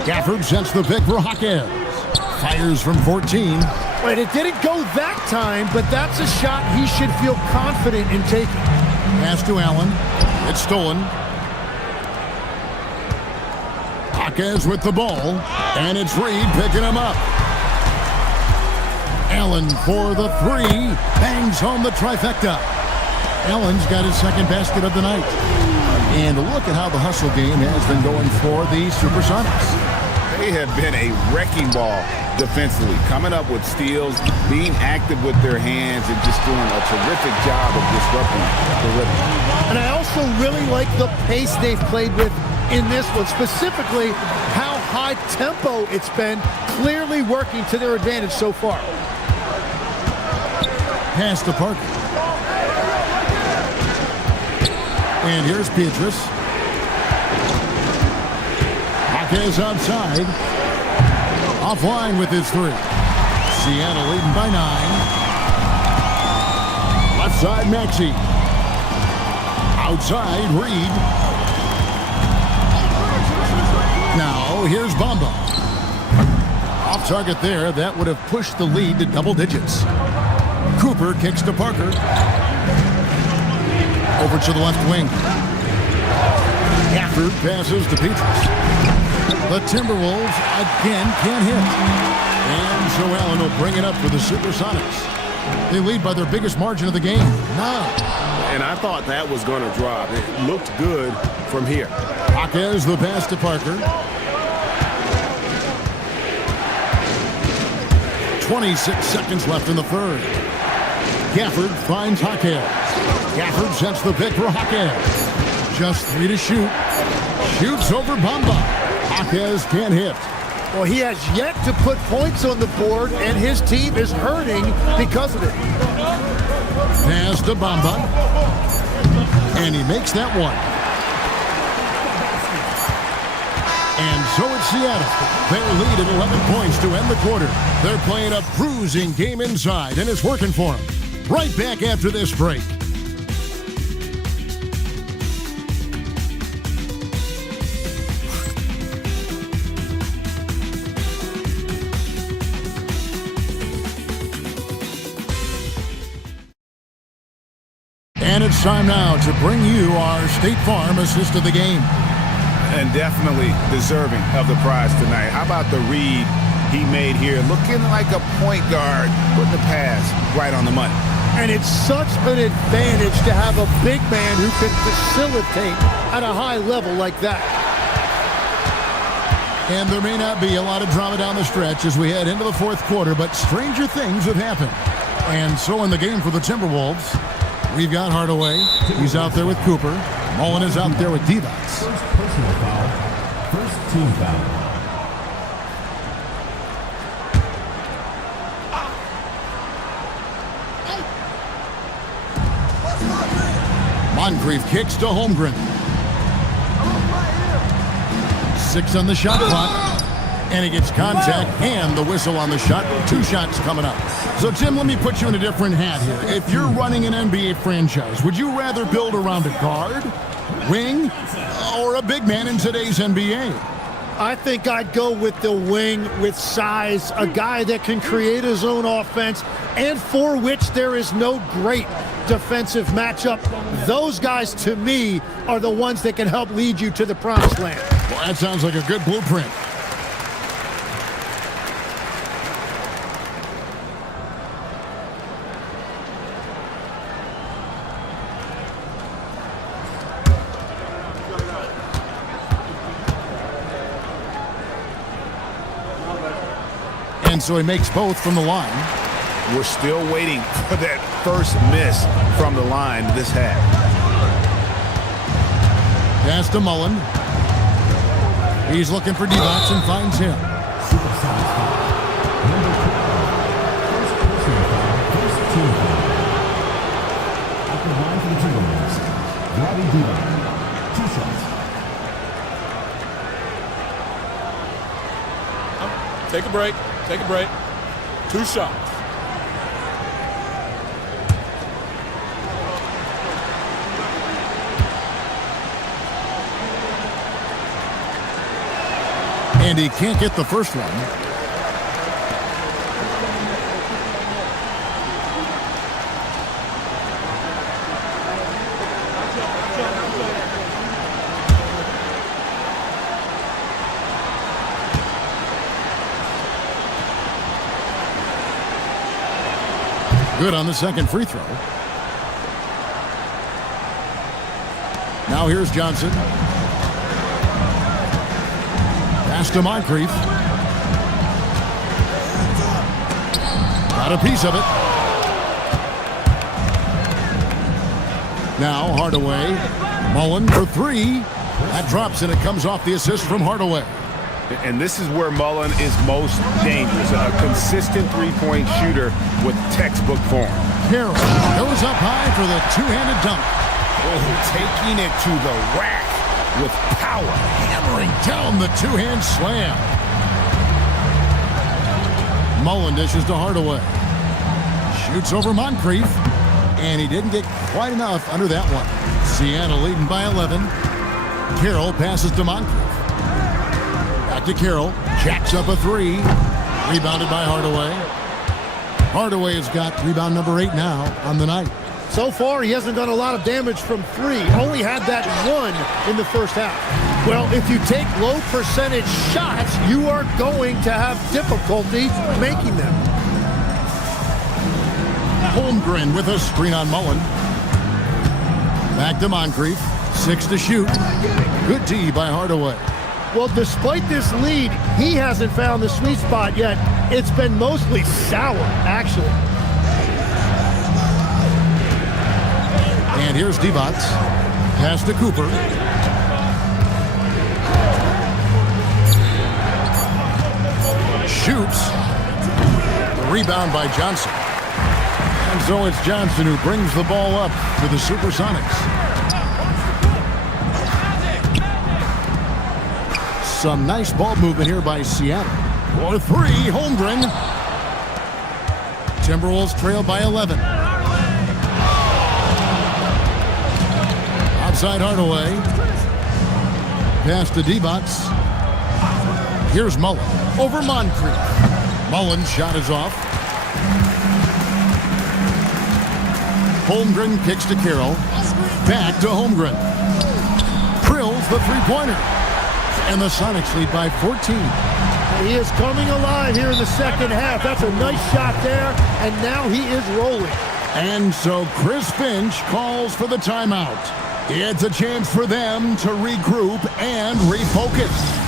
Gafford sets the pick for Hawkins. Fires from 14. Wait, it didn't go that time, but that's a shot he should feel confident in taking. Pass to Allen. It's stolen. Hawkins with the ball, and it's Reed picking him up. Allen for the three. Bangs home the trifecta. Allen's got his second basket of the night. And look at how the hustle game has been going for the Supersonics. They have been a wrecking ball defensively, coming up with steals, being active with their hands, and just doing a terrific job of disrupting the rhythm. And I also really like the pace they've played with in this one, specifically how high tempo it's been, clearly working to their advantage so far. Pass to Parker. And here's Petrus. Hawkins outside. Offline with his three. Seattle leading by 9. Left side, Maxey. Outside, Reed. Now, here's Bamba. Off target there. That would have pushed the lead to double digits. Cooper kicks to Parker. Over to the left wing. Gafford passes to Petrus. The Timberwolves again can't hit. And so Allen will bring it up for the Supersonics. They lead by their biggest margin of the game. Now. And I thought that was going to drop. It looked good from here. Hawkins the pass to Parker. 26 seconds left in the third. Gafford finds Hawkins. Gafford sets the pick for Hawkins. Just 3 to shoot. Shoots over Bamba. Hawkins can't hit. Well, he has yet to put points on the board, and his team is hurting because of it. Pass to Bamba. And he makes that one. And so it's Seattle. Their lead at 11 points to end the quarter. They're playing a bruising game inside, and it's working for them. Right back after this break. And it's time now to bring you our State Farm assist of the game. And definitely deserving of the prize tonight. How about the read he made here? Looking like a point guard, putting the pass right on the money. And it's such an advantage to have a big man who can facilitate at a high level like that. And there may not be a lot of drama down the stretch as we head into the fourth quarter, but stranger things have happened. And so in the game for the Timberwolves, we've got Hardaway. He's out there with Cooper. Mullen is out there with Divac. First personal foul. First team foul. Moncrief kicks to Holmgren. 6 on the shot clock. And he gets contact and the whistle on the shot. 2 shots coming up. So, Tim, let me put you in a different hat here. If you're running an NBA franchise, would you rather build around a guard, wing, or a big man in today's NBA? I think I'd go with the wing with size, a guy that can create his own offense and for which there is no great defensive matchup. Those guys, to me, are the ones that can help lead you to the promised land. Well, that sounds like a good blueprint. And so he makes both from the line. We're still waiting for that first miss from the line this half. Pass to Mullen. He's looking for Divac and finds him. Take a break. Take a break. 2 shots. And he can't get the first one. Good on the second free throw. Now here's Johnson. Pass to Moncrief. Got a piece of it. Now Hardaway. Mullen for 3. That drops and it comes off the assist from Hardaway. And this is where Mullen is most dangerous. A consistent three-point shooter with textbook form. Carroll goes up high for the two-handed dunk. Oh, taking it to the rack with power. Hammering down the two-hand slam. Mullen dishes to Hardaway. Shoots over Moncrief. And he didn't get quite enough under that one. Siena leading by 11. Carroll passes to Moncrief. Back to Carroll. Jacks up a 3. Rebounded by Hardaway. Hardaway has got rebound number 8 now on the night. So far, he hasn't done a lot of damage from 3. Only had that 1 in the first half. Well, if you take low percentage shots, you are going to have difficulty making them. Holmgren with a screen on Mullen. Back to Moncrief. 6 to shoot. Good D by Hardaway. Well, despite this lead, he hasn't found the sweet spot yet. It's been mostly sour, actually. And here's Divac. Pass to Cooper. Shoots. The rebound by Johnson. And so it's Johnson who brings the ball up for the Supersonics. Some nice ball movement here by Seattle. For 3, Holmgren. Timberwolves trail by 11. Outside Hardaway. Pass to Divac. Here's Mullen. Over Moncrief. Mullen's shot is off. Holmgren kicks to Carroll. Back to Holmgren. Drills the three-pointer. And the Sonics lead by 14. He is coming alive here in the second half. That's a nice shot there, and now he is rolling. And so Chris Finch calls for the timeout. It's a chance for them to regroup and refocus.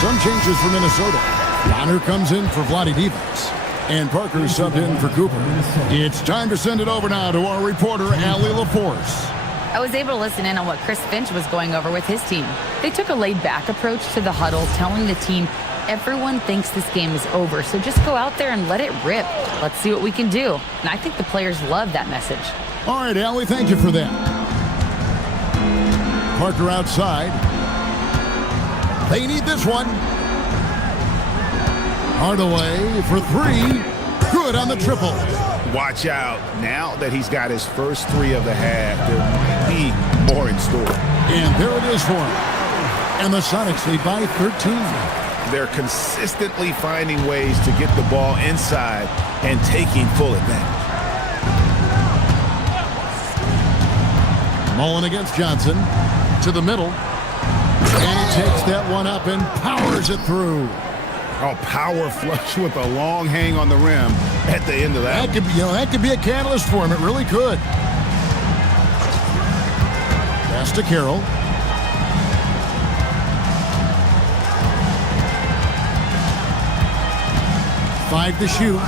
Some changes for Minnesota. Donner comes in for Vlade Divac. And Parker subbed in for Cooper. It's time to send it over now to our reporter, Allie LaForce. I was able to listen in on what Chris Finch was going over with his team. They took a laid-back approach to the huddle, telling the team, everyone thinks this game is over, so just go out there and let it rip. Let's see what we can do. And I think the players love that message. All right, Allie, thank you for that. Parker outside. They need this one. Hardaway for 3. Good on the triple. Watch out. Now that he's got his first 3 of the half, there might be more in store. And there it is for him. And the Sonics lead by 13. They're consistently finding ways to get the ball inside and taking full advantage. Mullen against Johnson. To the middle. And he takes that one up and powers it through. Oh, power flush with a long hang on the rim at the end of that. That could be a catalyst for him. It really could. Pass to Carroll. Five to shoot.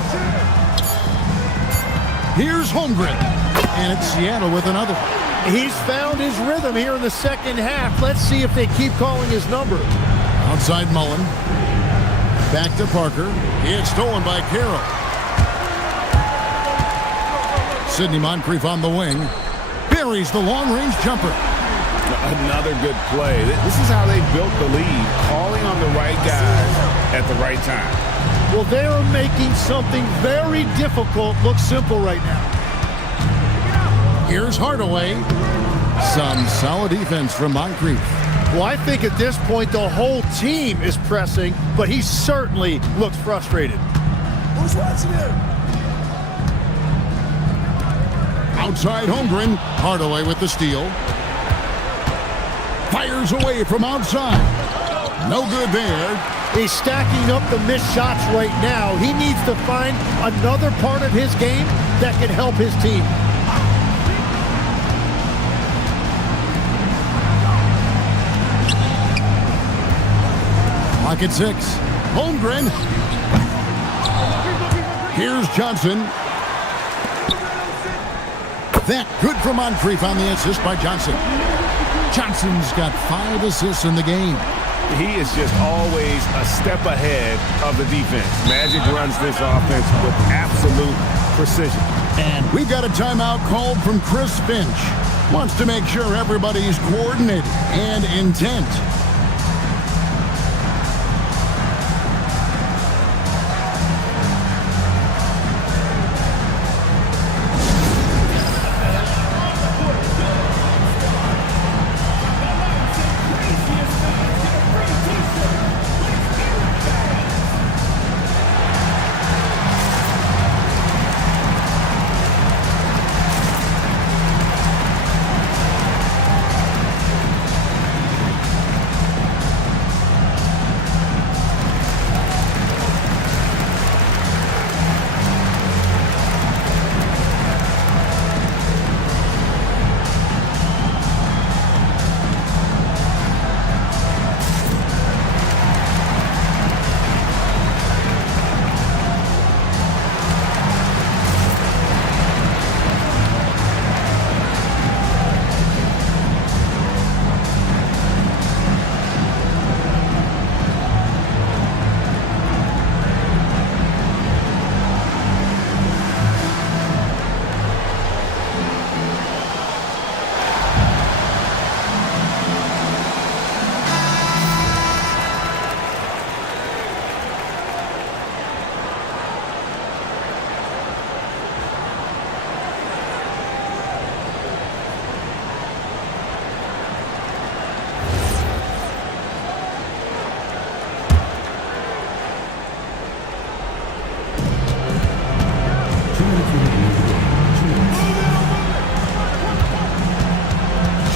Here's Holmgren. And it's Seattle with another. He's found his rhythm here in the second half. Let's see if they keep calling his number. Outside Mullen. Back to Parker. It's stolen by Carroll. Sidney Moncrief on the wing. Buries the long-range jumper. Another good play. This is how they built the lead, calling on the right guys at the right time. Well, they're making something very difficult look simple right now. Here's Hardaway. Some solid defense from Moncrief. Well, I think at this point the whole team is pressing, but he certainly looks frustrated. Who's watching him? Outside Holmgren. Hardaway with the steal. Fires away from outside. No good there. He's stacking up the missed shots right now. He needs to find another part of his game that can help his team. Clock at 6. Holmgren. Here's Johnson. That good for Moncrief on the assist by Johnson. Johnson's got 5 assists in the game. He is just always a step ahead of the defense. Magic runs this offense with absolute precision. And we've got a timeout called from Chris Finch. Wants to make sure everybody's coordinated and intent.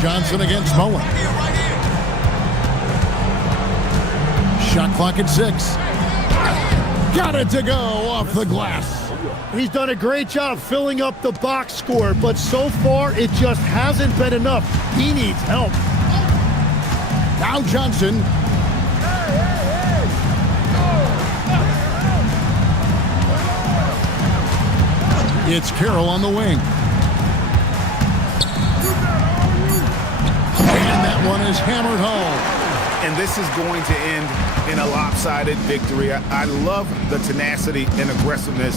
Johnson against Mullen. Shot clock at 6. Got it to go off the glass. He's done a great job filling up the box score, but so far it just hasn't been enough. He needs help. Now Johnson. It's Carroll on the wing. And that one is hammered home. And this is going to end in a lopsided victory. I love the tenacity and aggressiveness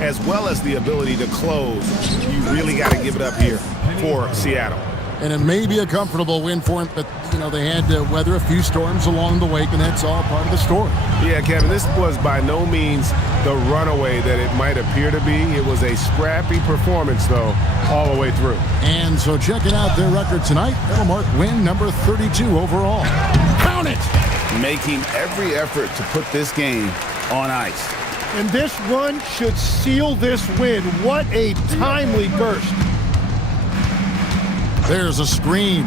as well as the ability to close. You really got to give it up here for Seattle. And it may be a comfortable win for him, but, they had to weather a few storms along the way, and that's all part of the story. Yeah, Kevin, this was by no means the runaway that it might appear to be. It was a scrappy performance, though, all the way through. And so checking out their record tonight, that'll mark win number 32 overall. Count it! Making every effort to put this game on ice. And this run should seal this win. What a timely burst. There's a screen.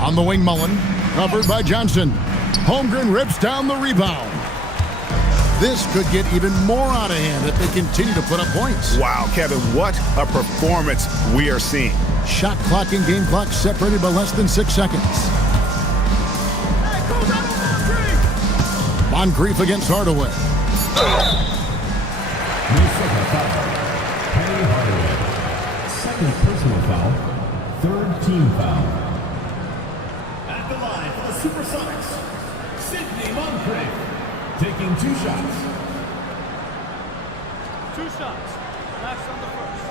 On the wing, Mullen, covered by Johnson. Holmgren rips down the rebound. This could get even more out of hand if they continue to put up points. Wow, Kevin, what a performance we are seeing. Shot clock and game clock separated by less than 6 seconds. Moncrief against Hardaway. Second personal foul, third team foul. At the line for the Supersonics, Sidney Moncrief, taking 2 shots. 2 shots. Last on the first.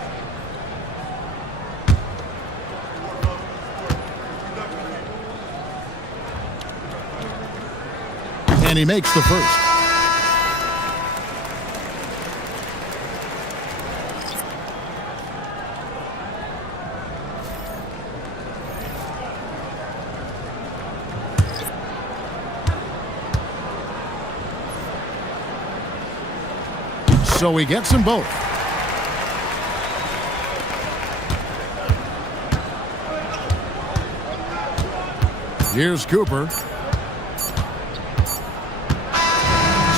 And he makes the first. So he gets them both. Here's Cooper.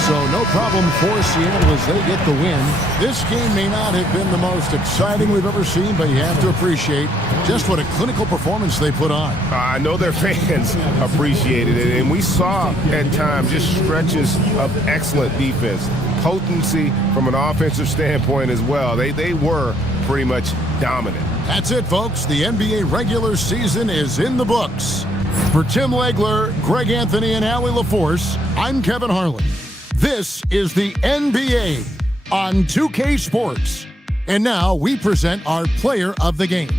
So no problem for Seattle as they get the win. This game may not have been the most exciting we've ever seen, but you have to appreciate just what a clinical performance they put on. I know their fans appreciated it, and we saw at times just stretches of excellent defense. Potency from an offensive standpoint as well. They were pretty much dominant. That's it, folks. The NBA regular season is in the books. For Tim Legler, Greg Anthony, and Allie LaForce, I'm Kevin Harlan. This is the NBA on 2K Sports. And now we present our player of the game.